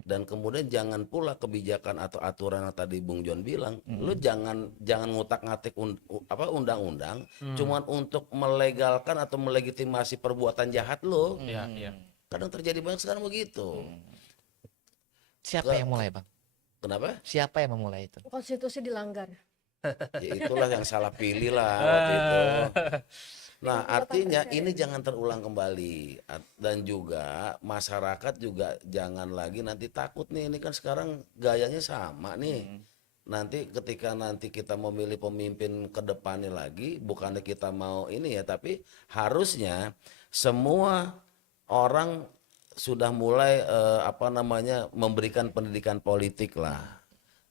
Dan kemudian jangan pula kebijakan atau aturan yang tadi Bung John bilang, lu jangan ngutak-ngatik undang-undang cuman untuk melegalkan atau melegitimasi perbuatan jahat lu. Iya, iya. Kadang terjadi banyak sekarang begitu. Siapa yang mulai Bang? Kenapa? Siapa yang memulai itu? Konstitusi dilanggar. Ya itulah yang salah pilih lah waktu itu. Nah, artinya ini jangan terulang kembali. Dan juga masyarakat juga jangan lagi nanti takut nih, ini kan sekarang gayanya sama nih. Nanti ketika nanti kita memilih pemimpin ke depannya lagi, bukannya kita mau ini ya, tapi harusnya semua orang sudah mulai memberikan pendidikan politik lah.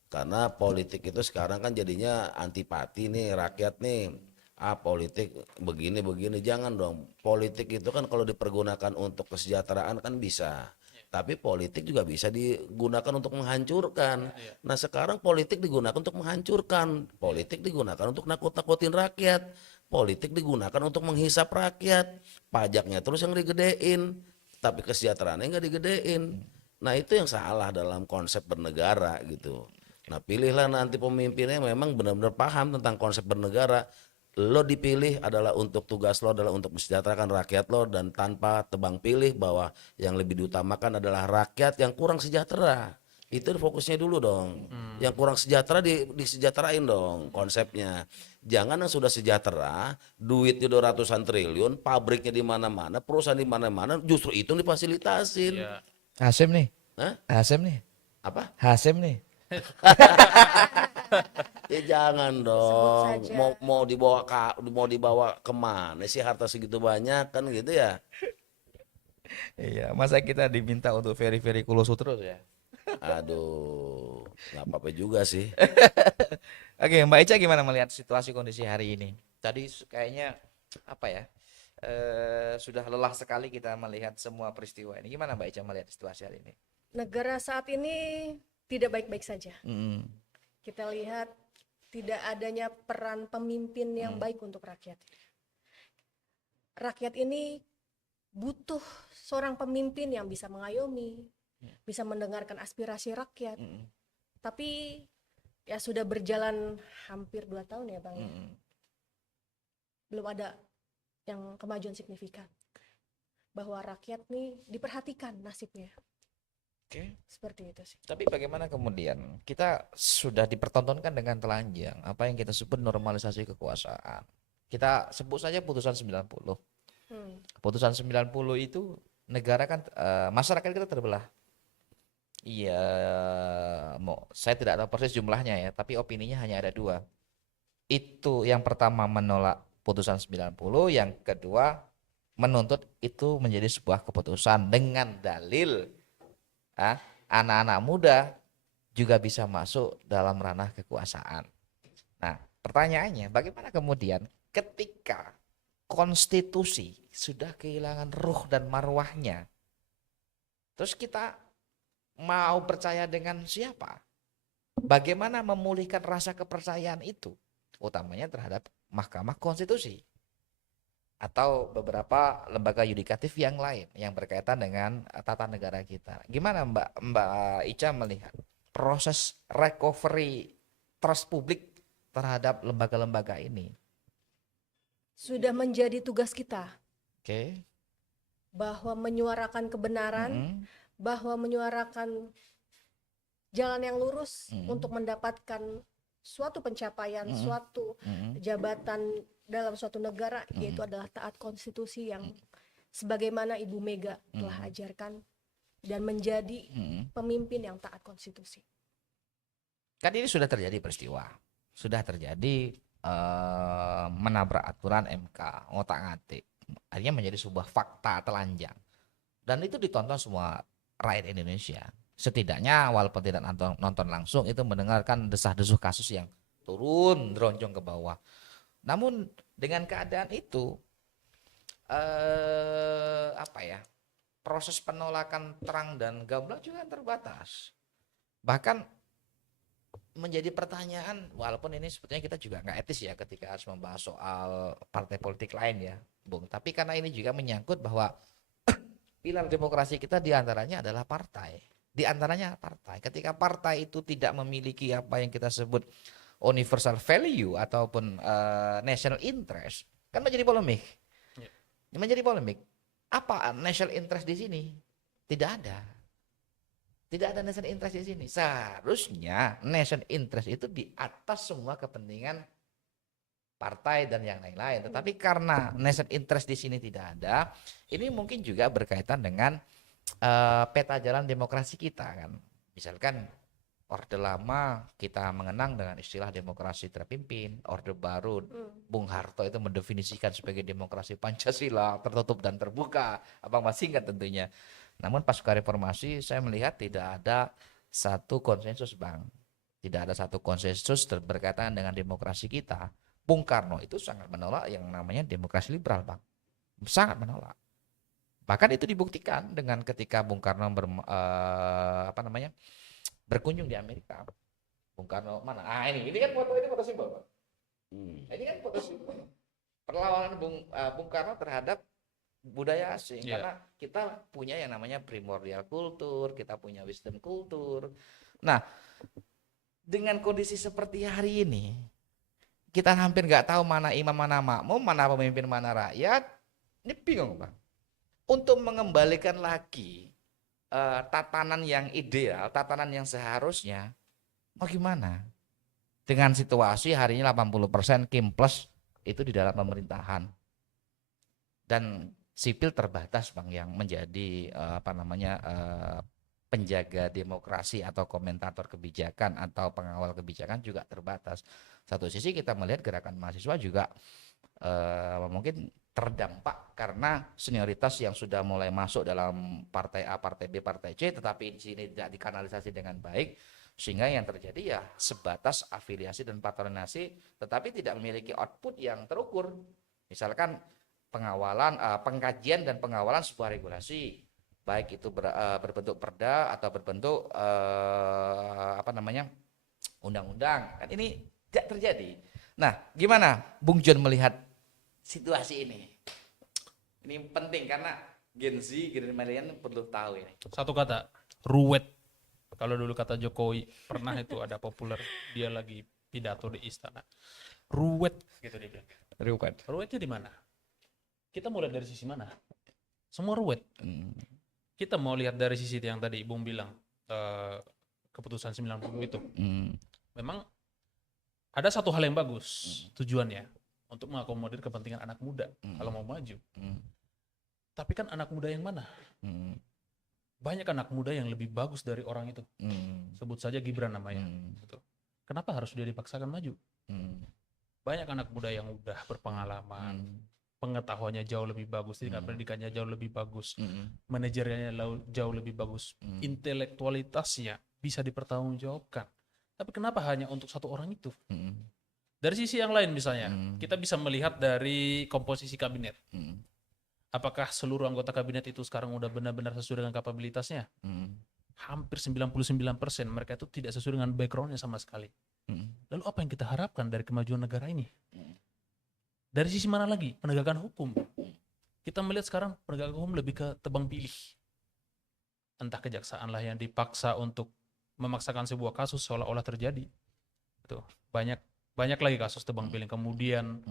Karena politik itu sekarang kan jadinya antipati nih rakyat nih. Politik begini, jangan dong. Politik itu kan kalau dipergunakan untuk kesejahteraan kan bisa. Tapi politik juga bisa digunakan untuk menghancurkan. Nah sekarang politik digunakan untuk menghancurkan. Politik digunakan untuk nakut-nakutin rakyat. Politik digunakan untuk menghisap rakyat. Pajaknya terus yang digedein. Tapi kesejahteraannya nggak digedein. Nah itu yang salah dalam konsep bernegara gitu. Nah pilihlah nanti pemimpinnya yang memang benar-benar paham tentang konsep bernegara. Lo dipilih adalah untuk tugas lo adalah untuk mensejahterakan rakyat lo dan tanpa tebang pilih bahwa yang lebih diutamakan adalah rakyat yang kurang sejahtera. Itu fokusnya dulu dong. Yang kurang sejahtera disejahterain dong konsepnya. Jangan yang sudah sejahtera, duitnya 200-an triliun, pabriknya di mana-mana, perusahaan di mana-mana, justru itu yang difasilitasin. Iya. Hasim nih. Hah? Hasim nih. Apa? Hasim nih. Ya jangan dong. saja. Mau dibawa kemana sih harta segitu banyak kan gitu ya? Iya, masa kita diminta untuk very kuloso terus ya? Aduh, nggak apa-apa juga sih. Oke, Mbak Ica gimana melihat situasi kondisi hari ini? Tadi kayaknya apa ya? Sudah lelah sekali kita melihat semua peristiwa ini. Gimana Mbak Ica melihat situasi hari ini? Negara saat ini tidak baik-baik saja. Mm-mm. Kita lihat tidak adanya peran pemimpin yang baik untuk rakyat. Rakyat ini butuh seorang pemimpin yang bisa mengayomi, bisa mendengarkan aspirasi rakyat. Mm-mm. Tapi ya sudah berjalan hampir 2 tahun ya Bang. Mm-mm. Belum ada yang kemajuan signifikan. Bahwa rakyat nih diperhatikan nasibnya. Oke. Seperti itu sih. Tapi bagaimana kemudian kita sudah dipertontonkan dengan telanjang apa yang kita sebut normalisasi kekuasaan. Kita sebut saja putusan 90. Putusan 90 itu negara kan masyarakat kita terbelah. Iya, saya tidak tahu persis jumlahnya ya, tapi opininya hanya ada 2. Itu yang pertama menolak putusan 90, yang kedua menuntut itu menjadi sebuah keputusan dengan dalil anak-anak muda juga bisa masuk dalam ranah kekuasaan. Nah, pertanyaannya bagaimana kemudian ketika konstitusi sudah kehilangan ruh dan marwahnya, terus kita mau percaya dengan siapa? Bagaimana memulihkan rasa kepercayaan itu? Utamanya terhadap Mahkamah Konstitusi atau beberapa lembaga yudikatif yang lain yang berkaitan dengan tata negara kita. Gimana Mbak Ica melihat proses recovery trust publik terhadap lembaga-lembaga ini? Sudah menjadi tugas kita Oke. bahwa menyuarakan kebenaran, Mm-mm. bahwa menyuarakan jalan yang lurus Mm-mm. untuk mendapatkan suatu pencapaian, Mm-mm. suatu Mm-mm. jabatan dalam suatu negara, yaitu adalah taat konstitusi yang sebagaimana Ibu Mega telah ajarkan dan menjadi Mm-mm. pemimpin yang taat konstitusi. Kan ini sudah terjadi peristiwa, sudah terjadi menabrak aturan MK, ngotak-ngatik, akhirnya menjadi sebuah fakta telanjang, dan itu ditonton semua rakyat Indonesia. Setidaknya walaupun tidak nonton langsung, itu mendengarkan desah-desuh kasus yang turun beronjong ke bawah. Namun dengan keadaan itu, proses penolakan terang dan gamblang juga terbatas. Bahkan menjadi pertanyaan, walaupun ini sebetulnya kita juga nggak etis ya ketika harus membahas soal partai politik lain ya, Bung. Tapi karena ini juga menyangkut bahwa pilar demokrasi kita diantaranya adalah partai. Diantaranya partai. Ketika partai itu tidak memiliki apa yang kita sebut universal value ataupun national interest, kan menjadi polemik. Menjadi polemik. Apa national interest di sini? Tidak ada. Tidak ada national interest di sini. Seharusnya national interest itu di atas semua kepentingan partai dan yang lain-lain. Tetapi karena national interest di sini tidak ada, ini mungkin juga berkaitan dengan peta jalan demokrasi kita kan. Misalkan Orde Lama kita mengenang dengan istilah demokrasi terpimpin, Orde Baru Bung Harto itu mendefinisikan sebagai demokrasi Pancasila tertutup dan terbuka. Abang masih ingat tentunya. Namun pasca reformasi saya melihat tidak ada satu konsensus, Bang. Tidak ada satu konsensus berkaitan dengan demokrasi kita. Bung Karno itu sangat menolak yang namanya demokrasi liberal, Bang. Sangat menolak. Bahkan itu dibuktikan dengan ketika Bung Karno berkunjung di Amerika. Bung Karno mana? Ini kan foto simbol, Bang. Ini kan foto simbol. Perlawanan Bung Karno terhadap budaya asing, karena kita punya yang namanya primordial kultur, kita punya wisdom kultur. Nah, dengan kondisi seperti hari ini, kita hampir nggak tahu mana imam, mana makmum, mana pemimpin, mana rakyat. Ini bingung, Bang. Untuk mengembalikan lagi tatanan yang ideal, tatanan yang seharusnya, mau gimana? Dengan situasi hari ini 80% Kim Plus itu di dalam pemerintahan. Dan sipil terbatas, Bang, yang menjadi penjaga demokrasi atau komentator kebijakan atau pengawal kebijakan juga terbatas. Satu sisi kita melihat gerakan mahasiswa juga mungkin terdampak karena senioritas yang sudah mulai masuk dalam partai A, partai B, partai C, tetapi di sini tidak dikanalisasi dengan baik, sehingga yang terjadi ya sebatas afiliasi dan patronasi, tetapi tidak memiliki output yang terukur. Misalkan pengawalan, pengkajian dan pengawalan sebuah regulasi, baik itu berbentuk perda atau berbentuk undang-undang, kan ini tidak terjadi. Nah, gimana Bung John melihat situasi ini? Ini penting karena Gen Z, milenial perlu tahu ini. Satu kata, ruwet. Kalau dulu kata Jokowi pernah itu ada populer, dia lagi pidato di istana. Ruwet gitu dia bilang. Ruwet. Ruwetnya di mana? Kita mau lihat dari sisi mana? Semua ruwet. Kita mau lihat dari sisi yang tadi Bung bilang, keputusan 90 itu. Memang ada satu hal yang bagus tujuannya untuk mengakomodir kepentingan anak muda kalau mau maju. Tapi kan anak muda yang mana? Banyak anak muda yang lebih bagus dari orang itu. Sebut saja Gibran namanya. Gitu. Kenapa harus dia dipaksakan maju? Banyak anak muda yang udah berpengalaman, pengetahuannya jauh lebih bagus, tingkat pendidikannya jauh lebih bagus, manajernya jauh lebih bagus, intelektualitasnya bisa dipertanggungjawabkan. Tapi kenapa hanya untuk satu orang itu? Dari sisi yang lain misalnya, kita bisa melihat dari komposisi kabinet. Apakah seluruh anggota kabinet itu sekarang udah benar-benar sesuai dengan kapabilitasnya? Hampir 99% mereka itu tidak sesuai dengan backgroundnya sama sekali. Lalu apa yang kita harapkan dari kemajuan negara ini? Dari sisi mana lagi? Penegakan hukum. Kita melihat sekarang penegakan hukum lebih ke tebang pilih. Entah kejaksaan lah yang dipaksa untuk memaksakan sebuah kasus seolah-olah terjadi. Itu banyak lagi kasus tebang pilih. Kemudian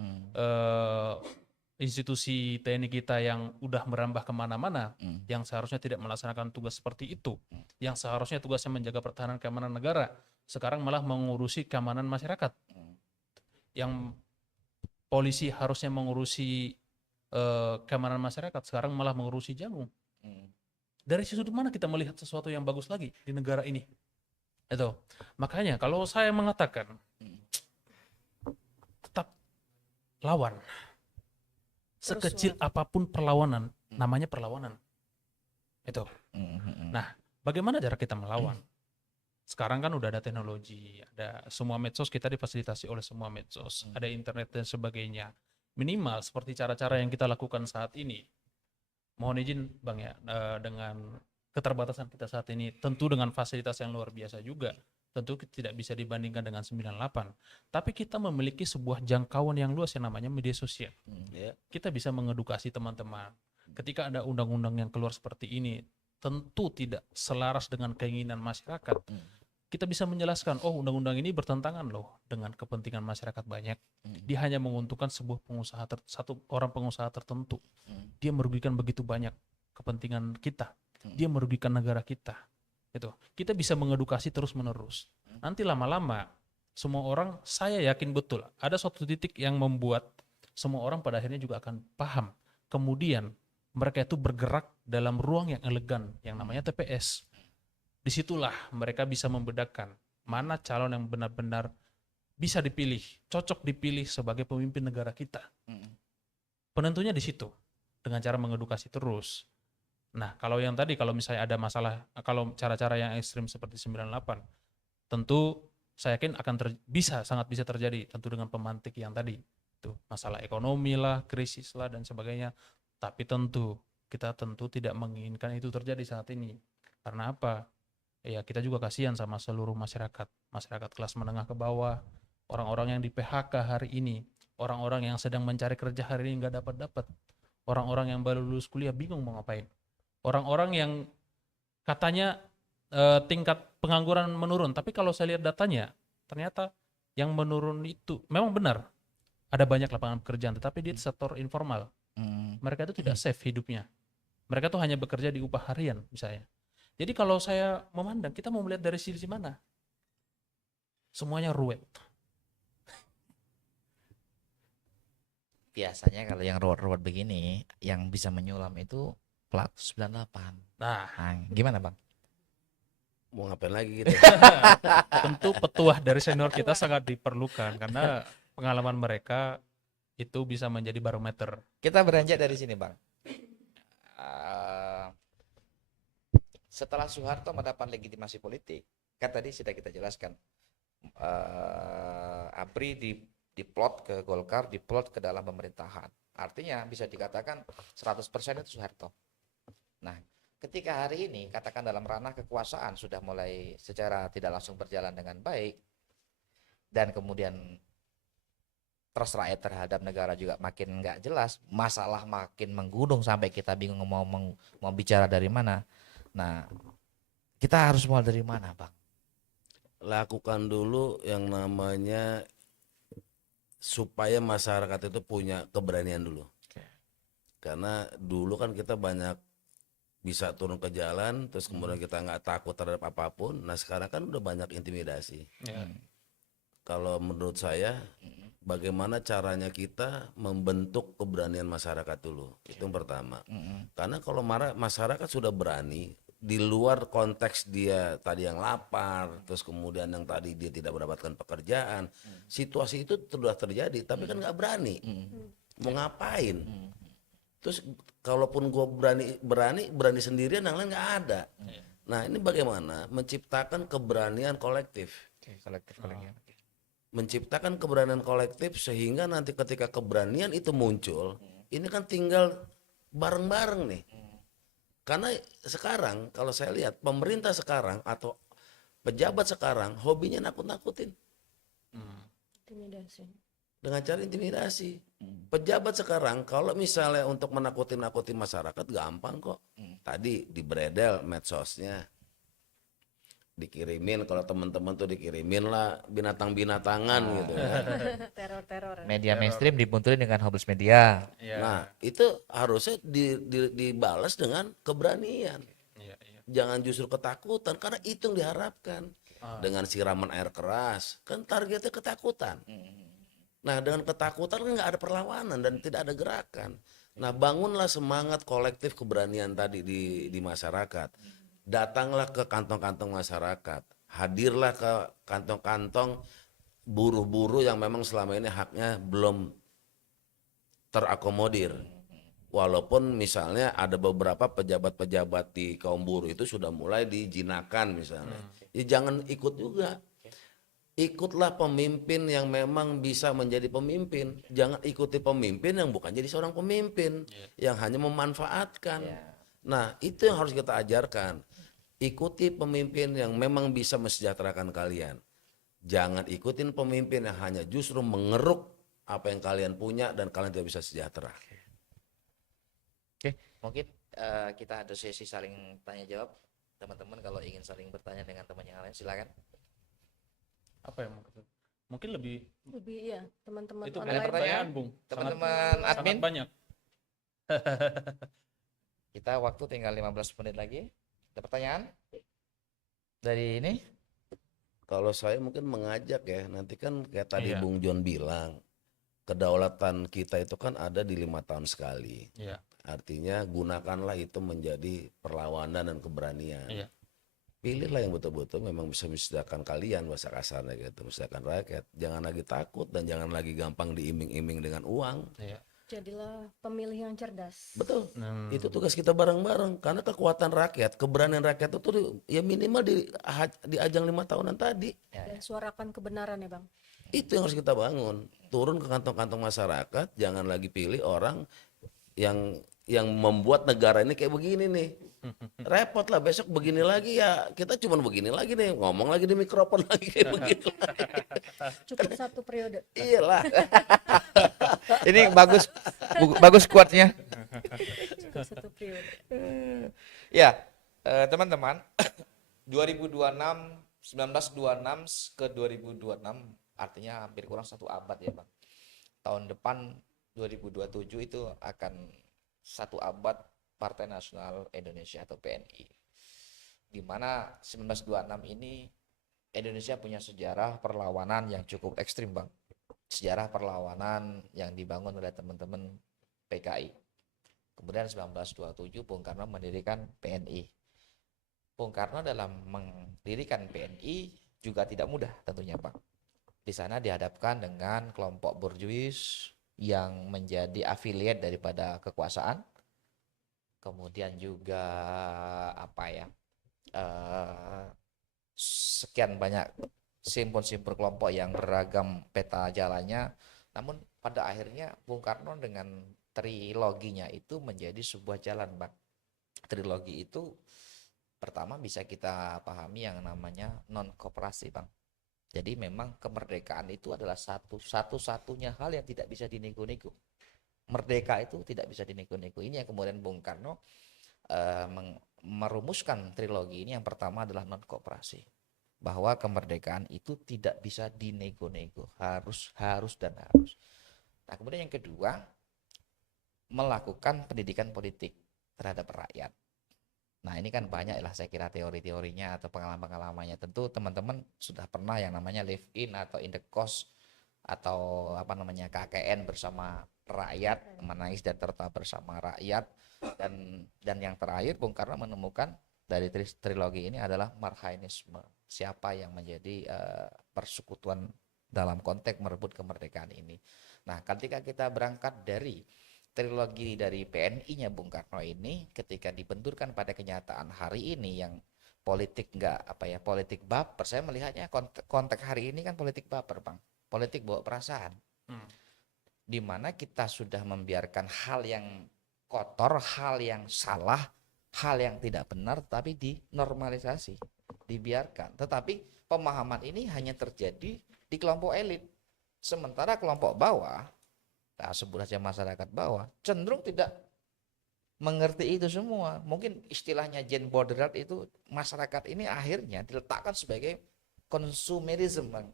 institusi TNI kita yang udah merambah kemana-mana, yang seharusnya tidak melaksanakan tugas seperti itu, yang seharusnya tugasnya menjaga pertahanan keamanan negara, sekarang malah mengurusi keamanan masyarakat. Yang polisi harusnya mengurusi keamanan masyarakat, sekarang malah mengurusi jagung. Dari sudut mana kita melihat sesuatu yang bagus lagi di negara ini? Itu. Makanya kalau saya mengatakan tetap lawan. Sekecil apapun perlawanan, namanya perlawanan. Itu. Nah, bagaimana cara kita melawan? Sekarang kan udah ada teknologi, ada semua medsos, kita difasilitasi oleh semua medsos, ada internet dan sebagainya. Minimal seperti cara-cara yang kita lakukan saat ini. Mohon izin Bang ya, dengan keterbatasan kita saat ini, tentu dengan fasilitas yang luar biasa juga, tentu tidak bisa dibandingkan dengan 98. Tapi kita memiliki sebuah jangkauan yang luas yang namanya media sosial. Kita bisa mengedukasi teman-teman. Ketika ada undang-undang yang keluar seperti ini, tentu tidak selaras dengan keinginan masyarakat. Kita bisa menjelaskan, oh undang-undang ini bertentangan loh dengan kepentingan masyarakat banyak. Dia hanya menguntungkan sebuah pengusaha, satu orang pengusaha tertentu. Dia merugikan begitu banyak kepentingan kita. Dia merugikan negara kita. Itu. Kita bisa mengedukasi terus-menerus. Nanti lama-lama semua orang, saya yakin betul ada suatu titik yang membuat semua orang pada akhirnya juga akan paham. Kemudian mereka itu bergerak dalam ruang yang elegan yang namanya TPS. Disitulah mereka bisa membedakan mana calon yang benar-benar bisa dipilih, cocok dipilih sebagai pemimpin negara kita. Penentunya di situ, dengan cara mengedukasi terus. Nah, kalau yang tadi, kalau misalnya ada masalah, kalau cara-cara yang ekstrim seperti 98, tentu saya yakin akan sangat bisa terjadi, tentu dengan pemantik yang tadi. Tuh, masalah ekonomi lah, krisis lah, dan sebagainya. Tapi kita tentu tidak menginginkan itu terjadi saat ini. Karena apa? Ya kita juga kasihan sama seluruh masyarakat kelas menengah ke bawah, orang-orang yang di PHK hari ini, orang-orang yang sedang mencari kerja hari ini nggak dapat, orang-orang yang baru lulus kuliah bingung mau ngapain. Orang-orang yang katanya tingkat pengangguran menurun, tapi kalau saya lihat datanya, ternyata yang menurun itu memang benar. Ada banyak lapangan pekerjaan, tetapi di sektor informal. Mereka itu tidak safe hidupnya. Mereka tuh hanya bekerja di upah harian misalnya. Jadi kalau saya memandang, kita mau melihat dari sisi mana? Semuanya ruwet. Biasanya kalau yang ruwet-ruwet begini, yang bisa menyulam itu pelaku 98. Nah, Gimana Bang? Mau ngapain lagi gitu? tentu petuah dari senior kita sangat diperlukan karena pengalaman mereka itu bisa menjadi barometer. Kita beranjak dari sini Bang. Setelah Soeharto mendapat legitimasi politik, kan tadi sudah kita jelaskan, ABRI diplot ke Golkar, diplot ke dalam pemerintahan. Artinya bisa dikatakan 100% itu Soeharto. Nah, ketika hari ini katakan dalam ranah kekuasaan sudah mulai secara tidak langsung berjalan dengan baik, dan kemudian trust rakyat terhadap negara juga makin nggak jelas, masalah makin menggunung sampai kita bingung mau bicara dari mana. Nah, kita harus mulai dari mana, Bang? Lakukan dulu yang namanya supaya masyarakat itu punya keberanian dulu. Karena dulu kan kita banyak bisa turun ke jalan, terus kemudian kita nggak takut terhadap apapun. Nah sekarang kan udah banyak intimidasi. Ya. Kalau menurut saya, bagaimana caranya kita membentuk keberanian masyarakat dulu. Itu yang pertama. Karena kalau masyarakat sudah berani, di luar konteks dia tadi yang lapar, terus kemudian yang tadi dia tidak mendapatkan pekerjaan, situasi itu sudah terjadi, tapi kan nggak berani, mau ngapain? Terus kalaupun gue berani sendirian, yang lain nggak ada. Nah ini bagaimana menciptakan keberanian kolektif? Menciptakan keberanian kolektif sehingga nanti ketika keberanian itu muncul, ini kan tinggal bareng-bareng nih. Karena sekarang kalau saya lihat pemerintah sekarang atau pejabat sekarang hobinya nakut-nakutin. Intimidasi. Dengan cara intimidasi. Pejabat sekarang kalau misalnya untuk menakuti masyarakat gampang kok. Tadi dibredel medsosnya. Dikirimin, kalau teman-teman tuh dikirimin lah binatang-binatangan gitu ya. Teror-teror. Media mainstream dibuntulin dengan hobels media. Ya. Nah itu harusnya dibalas dengan keberanian. Ya, ya. Jangan justru ketakutan, karena itu yang diharapkan. Dengan siraman air keras, kan targetnya ketakutan. Nah dengan ketakutan kan nggak ada perlawanan dan tidak ada gerakan. Nah bangunlah semangat kolektif keberanian tadi di masyarakat. Datanglah ke kantong-kantong masyarakat, hadirlah ke kantong-kantong buruh-buruh yang memang selama ini haknya belum terakomodir. Walaupun misalnya ada beberapa pejabat-pejabat di kaum buruh itu sudah mulai dijinakan misalnya. Ya jangan ikut juga. Ikutlah pemimpin yang memang bisa menjadi pemimpin. Jangan ikuti pemimpin yang bukan jadi seorang pemimpin, yang hanya memanfaatkan. Nah itu yang harus kita ajarkan. Ikuti pemimpin yang memang bisa mesejahterakan kalian. Jangan ikutin pemimpin yang hanya justru mengeruk apa yang kalian punya dan kalian tidak bisa sejahtera. Oke, mungkin kita ada sesi saling tanya jawab. Teman-teman kalau ingin saling bertanya dengan teman yang lain silakan. Apa yang mungkin lebih Lebih teman-teman itu Ada banyak online. pertanyaan? Bung. Teman-teman Sangat admin, banyak. kita waktu tinggal 15 menit lagi. Ada pertanyaan? Dari ini? Kalau saya mungkin mengajak ya, nanti kan kayak tadi Iya. Bung John bilang, kedaulatan kita itu kan ada di 5 tahun sekali. Iya. Artinya gunakanlah itu menjadi perlawanan dan keberanian. Iya. Pilihlah yang betul-betul memang bisa menyediakan kalian, bahasa kasarnya gitu, menyediakan rakyat. Jangan lagi takut dan jangan lagi gampang diiming-iming dengan uang. Iya. Jadilah pemilih yang cerdas. Betul. Hmm. Itu tugas kita bareng-bareng karena kekuatan rakyat, keberanian rakyat itu ya minimal di ajang 5 tahunan tadi. Dan suarakan kebenaran ya Bang. Itu yang harus kita bangun. Turun ke kantong-kantong masyarakat, jangan lagi pilih orang yang membuat negara ini kayak begini nih. Repot lah, besok begini lagi ya kita cuman begini lagi nih, ngomong lagi di mikrofon lagi kayak begitu. Cukup 1 periode. Iyalah. Ini bagus, bagus quote-nya. Cukup 1 periode. Ya, teman-teman, 2026, 1926 ke 2026 artinya hampir kurang 1 abad ya Bang. Tahun depan 2027 itu akan 1 abad Partai Nasional Indonesia atau PNI. Di mana 1926 ini Indonesia punya sejarah perlawanan yang cukup ekstrim Bang. Sejarah perlawanan yang dibangun oleh teman-teman PKI. Kemudian 1927 Bung Karno mendirikan PNI. Bung Karno dalam mendirikan PNI juga tidak mudah tentunya Pak. Di sana dihadapkan dengan kelompok borjuis yang menjadi afiliat daripada kekuasaan. Kemudian juga sekian banyak simpul-simpul kelompok yang beragam peta jalannya. Namun pada akhirnya Bung Karno dengan triloginya itu menjadi sebuah jalan Bang. Trilogi itu pertama bisa kita pahami yang namanya non-koperasi Bang. Jadi memang kemerdekaan itu adalah satu-satunya hal yang tidak bisa dinego-nego. Merdeka itu tidak bisa dinego-nego. Ini yang kemudian Bung Karno merumuskan trilogi ini. Yang pertama adalah non-koperasi. Bahwa kemerdekaan itu tidak bisa dinego-nego. Harus dan harus. Nah kemudian yang kedua, melakukan pendidikan politik terhadap rakyat. Nah ini kan banyak lah saya kira teori-teorinya atau pengalaman-pengalamannya. Tentu teman-teman sudah pernah yang namanya live in atau in the cost atau KKN bersama rakyat, menangis dan tertawa bersama rakyat. Dan yang terakhir Bung Karno menemukan dari trilogi ini adalah Marhainisme. Siapa yang menjadi persekutuan dalam konteks merebut kemerdekaan ini. Nah ketika kita berangkat dari trilogi dari PNI-nya Bung Karno ini, ketika dibenturkan pada kenyataan hari ini yang politik politik baper. Saya melihatnya konteks hari ini kan politik baper Bang, politik bawa perasaan. Di mana kita sudah membiarkan hal yang kotor, hal yang salah, hal yang tidak benar, tapi dinormalisasi, dibiarkan. Tetapi pemahaman ini hanya terjadi di kelompok elit, sementara kelompok bawah, nah sebut saja masyarakat bawah, cenderung tidak mengerti itu semua. Mungkin istilahnya Jane Baudrillard itu, masyarakat ini akhirnya diletakkan sebagai konsumerisme Bang.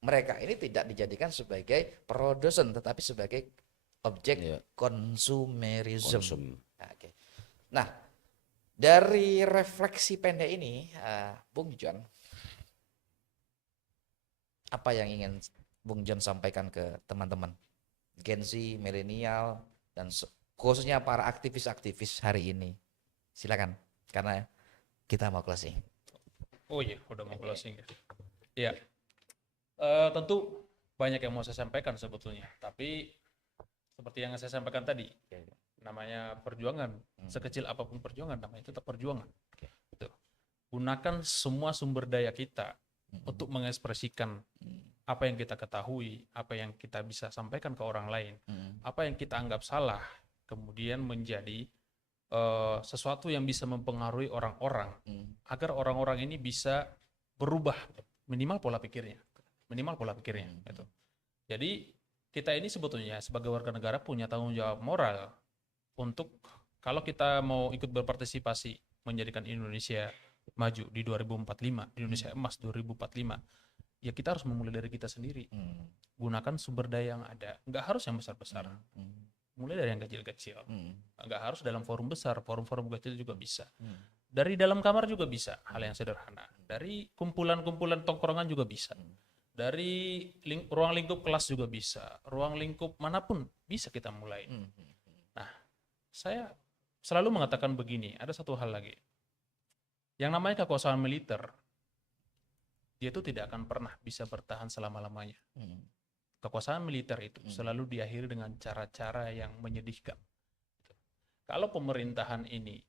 Mereka ini tidak dijadikan sebagai produsen tetapi sebagai objek konsumerisme. Nah, dari refleksi pendek ini, Bung John, apa yang ingin Bung John sampaikan ke teman-teman Gen Z, milenial, dan khususnya para aktivis-aktivis hari ini? Silakan, karena kita mau closing. Oh iya, udah mau closing ya. Iya. Tentu banyak yang mau saya sampaikan sebetulnya, tapi seperti yang saya sampaikan tadi, namanya perjuangan, sekecil apapun perjuangan, namanya tetap perjuangan. Gitu. Gunakan semua sumber daya kita untuk mengekspresikan apa yang kita ketahui, apa yang kita bisa sampaikan ke orang lain, apa yang kita anggap salah, kemudian menjadi sesuatu yang bisa mempengaruhi orang-orang, agar orang-orang ini bisa berubah minimal pola pikirnya. Gitu. Jadi kita ini sebetulnya sebagai warga negara punya tanggung jawab moral untuk kalau kita mau ikut berpartisipasi menjadikan Indonesia maju di 2045, Indonesia emas 2045, ya kita harus memulai dari kita sendiri. Gunakan sumber daya yang ada, nggak harus yang besar-besar. Mulai dari yang kecil-kecil. Nggak harus dalam forum besar, forum-forum kecil juga bisa. Dari dalam kamar juga bisa, hal yang sederhana. Dari kumpulan-kumpulan tongkrongan juga bisa. Dari ruang lingkup kelas juga bisa. Ruang lingkup manapun bisa kita mulai. Nah, saya selalu mengatakan begini, ada satu hal lagi. Yang namanya kekuasaan militer, dia itu tidak akan pernah bisa bertahan selama-lamanya. kekuasaan militer itu selalu diakhiri dengan cara-cara yang menyedihkan. Kalau pemerintahan ini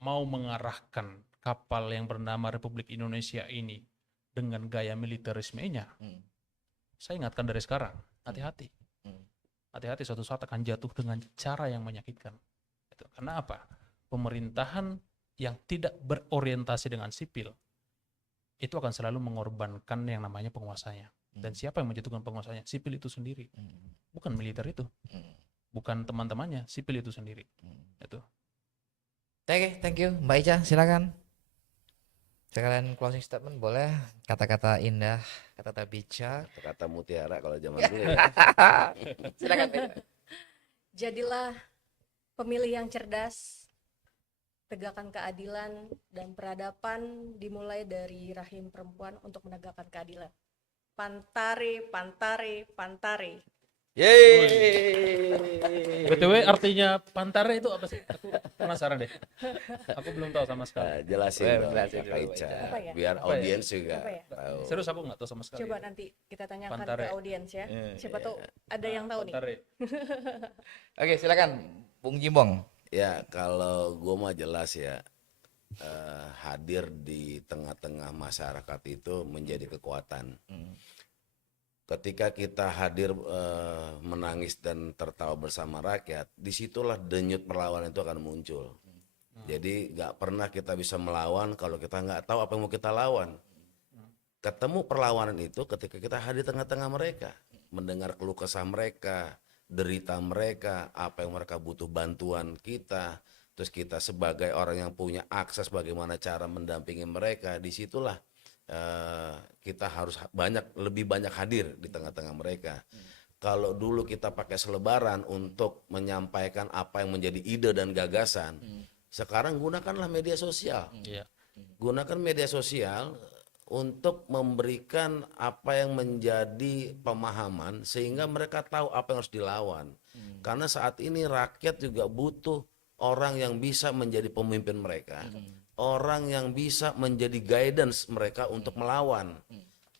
mau mengarahkan kapal yang bernama Republik Indonesia ini dengan gaya militerismenya, saya ingatkan dari sekarang, hati-hati. Hati-hati, suatu saat akan jatuh dengan cara yang menyakitkan. Karena apa? Pemerintahan yang tidak berorientasi dengan sipil itu akan selalu mengorbankan yang namanya penguasanya. Dan siapa yang menjatuhkan penguasanya? Sipil itu sendiri. Bukan militer itu. Bukan teman-temannya, sipil itu sendiri. Itu. Oke, thank you. Mbak Ica, silakan. Sekalian closing statement boleh, kata-kata indah, kata-kata bijak. Kata mutiara kalau zaman dulu. Silakan. Mbak Ica. Jadilah pemilih yang cerdas, tegakkan keadilan dan peradaban dimulai dari rahim perempuan untuk menegakkan keadilan. Pantare, pantare, pantare. Yeay. BTW artinya pantare itu apa sih? Aku penasaran deh. Aku belum tahu sama sekali. Jelasin dong, Jelasin Kak dulu, Ica. Apa ya? Biar Apa ya? audiens juga Apa ya? tahu. Serius aku nggak tahu sama sekali. Coba nanti kita tanyakan Pantare. ke audiens ya. Siapa tahu ada yang tahu nih. Pantare. Oke, silakan Bung Jimbong. Ya, kalau gue mah jelas ya, hadir di tengah-tengah masyarakat itu menjadi kekuatan. Ketika kita hadir menangis dan tertawa bersama rakyat, disitulah denyut perlawanan itu akan muncul. Jadi nggak pernah kita bisa melawan kalau kita nggak tahu apa yang mau kita lawan. Ketemu perlawanan itu ketika kita hadir di tengah-tengah mereka, mendengar keluh kesah mereka, derita mereka, apa yang mereka butuh bantuan kita, terus kita sebagai orang yang punya akses bagaimana cara mendampingi mereka, disitulah kita harus lebih banyak hadir di tengah-tengah mereka. Kalau dulu kita pakai selebaran untuk menyampaikan apa yang menjadi ide dan gagasan, sekarang gunakanlah media sosial. Iya. Gunakan media sosial untuk memberikan apa yang menjadi pemahaman sehingga mereka tahu apa yang harus dilawan. Karena saat ini rakyat juga butuh orang yang bisa menjadi pemimpin mereka. Orang yang bisa menjadi guidance mereka untuk melawan.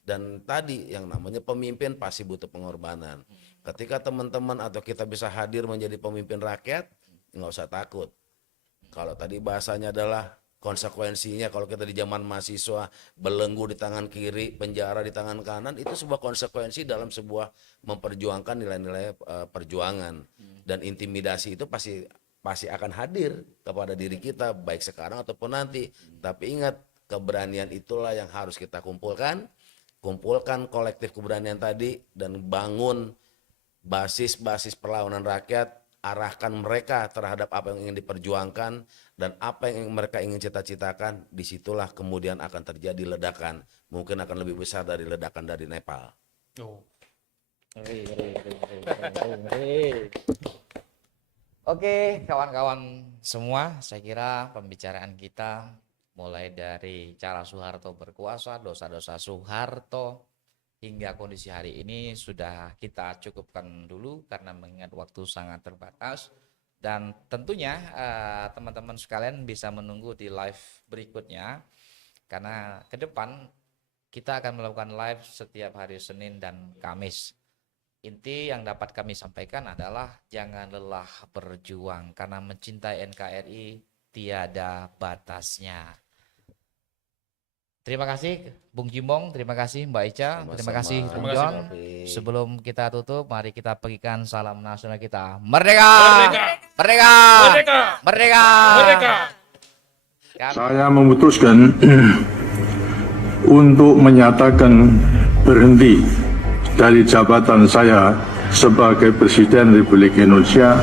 Dan tadi yang namanya pemimpin pasti butuh pengorbanan. Ketika teman-teman atau kita bisa hadir menjadi pemimpin rakyat, nggak usah takut. Kalau tadi bahasanya adalah konsekuensinya, kalau kita di zaman mahasiswa belenggu di tangan kiri, penjara di tangan kanan, itu sebuah konsekuensi dalam sebuah memperjuangkan nilai-nilai perjuangan. Dan intimidasi itu pasti akan hadir kepada diri kita baik sekarang ataupun nanti. Tapi ingat, keberanian itulah yang harus kita kumpulkan kolektif keberanian tadi dan bangun basis-basis perlawanan rakyat, arahkan mereka terhadap apa yang ingin diperjuangkan dan apa yang mereka ingin cita-citakan. Disitulah kemudian akan terjadi ledakan, mungkin akan lebih besar dari ledakan dari Nepal. Oh. Oke, kawan-kawan semua, saya kira pembicaraan kita mulai dari cara Soeharto berkuasa, dosa-dosa Soeharto, hingga kondisi hari ini sudah kita cukupkan dulu karena mengingat waktu sangat terbatas. Dan tentunya teman-teman sekalian bisa menunggu di live berikutnya, karena ke depan kita akan melakukan live setiap hari Senin dan Kamis. Inti yang dapat kami sampaikan adalah jangan lelah berjuang karena mencintai NKRI tiada batasnya. Terima kasih Bung Jimbong, terima kasih Mbak Ica, terima kasih Bung kasih, John. Pak. Sebelum kita tutup, mari kita bagikan salam nasional kita. Merdeka! Merdeka! Merdeka! Merdeka! Merdeka! Merdeka! Saya memutuskan untuk menyatakan berhenti dari jabatan saya sebagai Presiden Republik Indonesia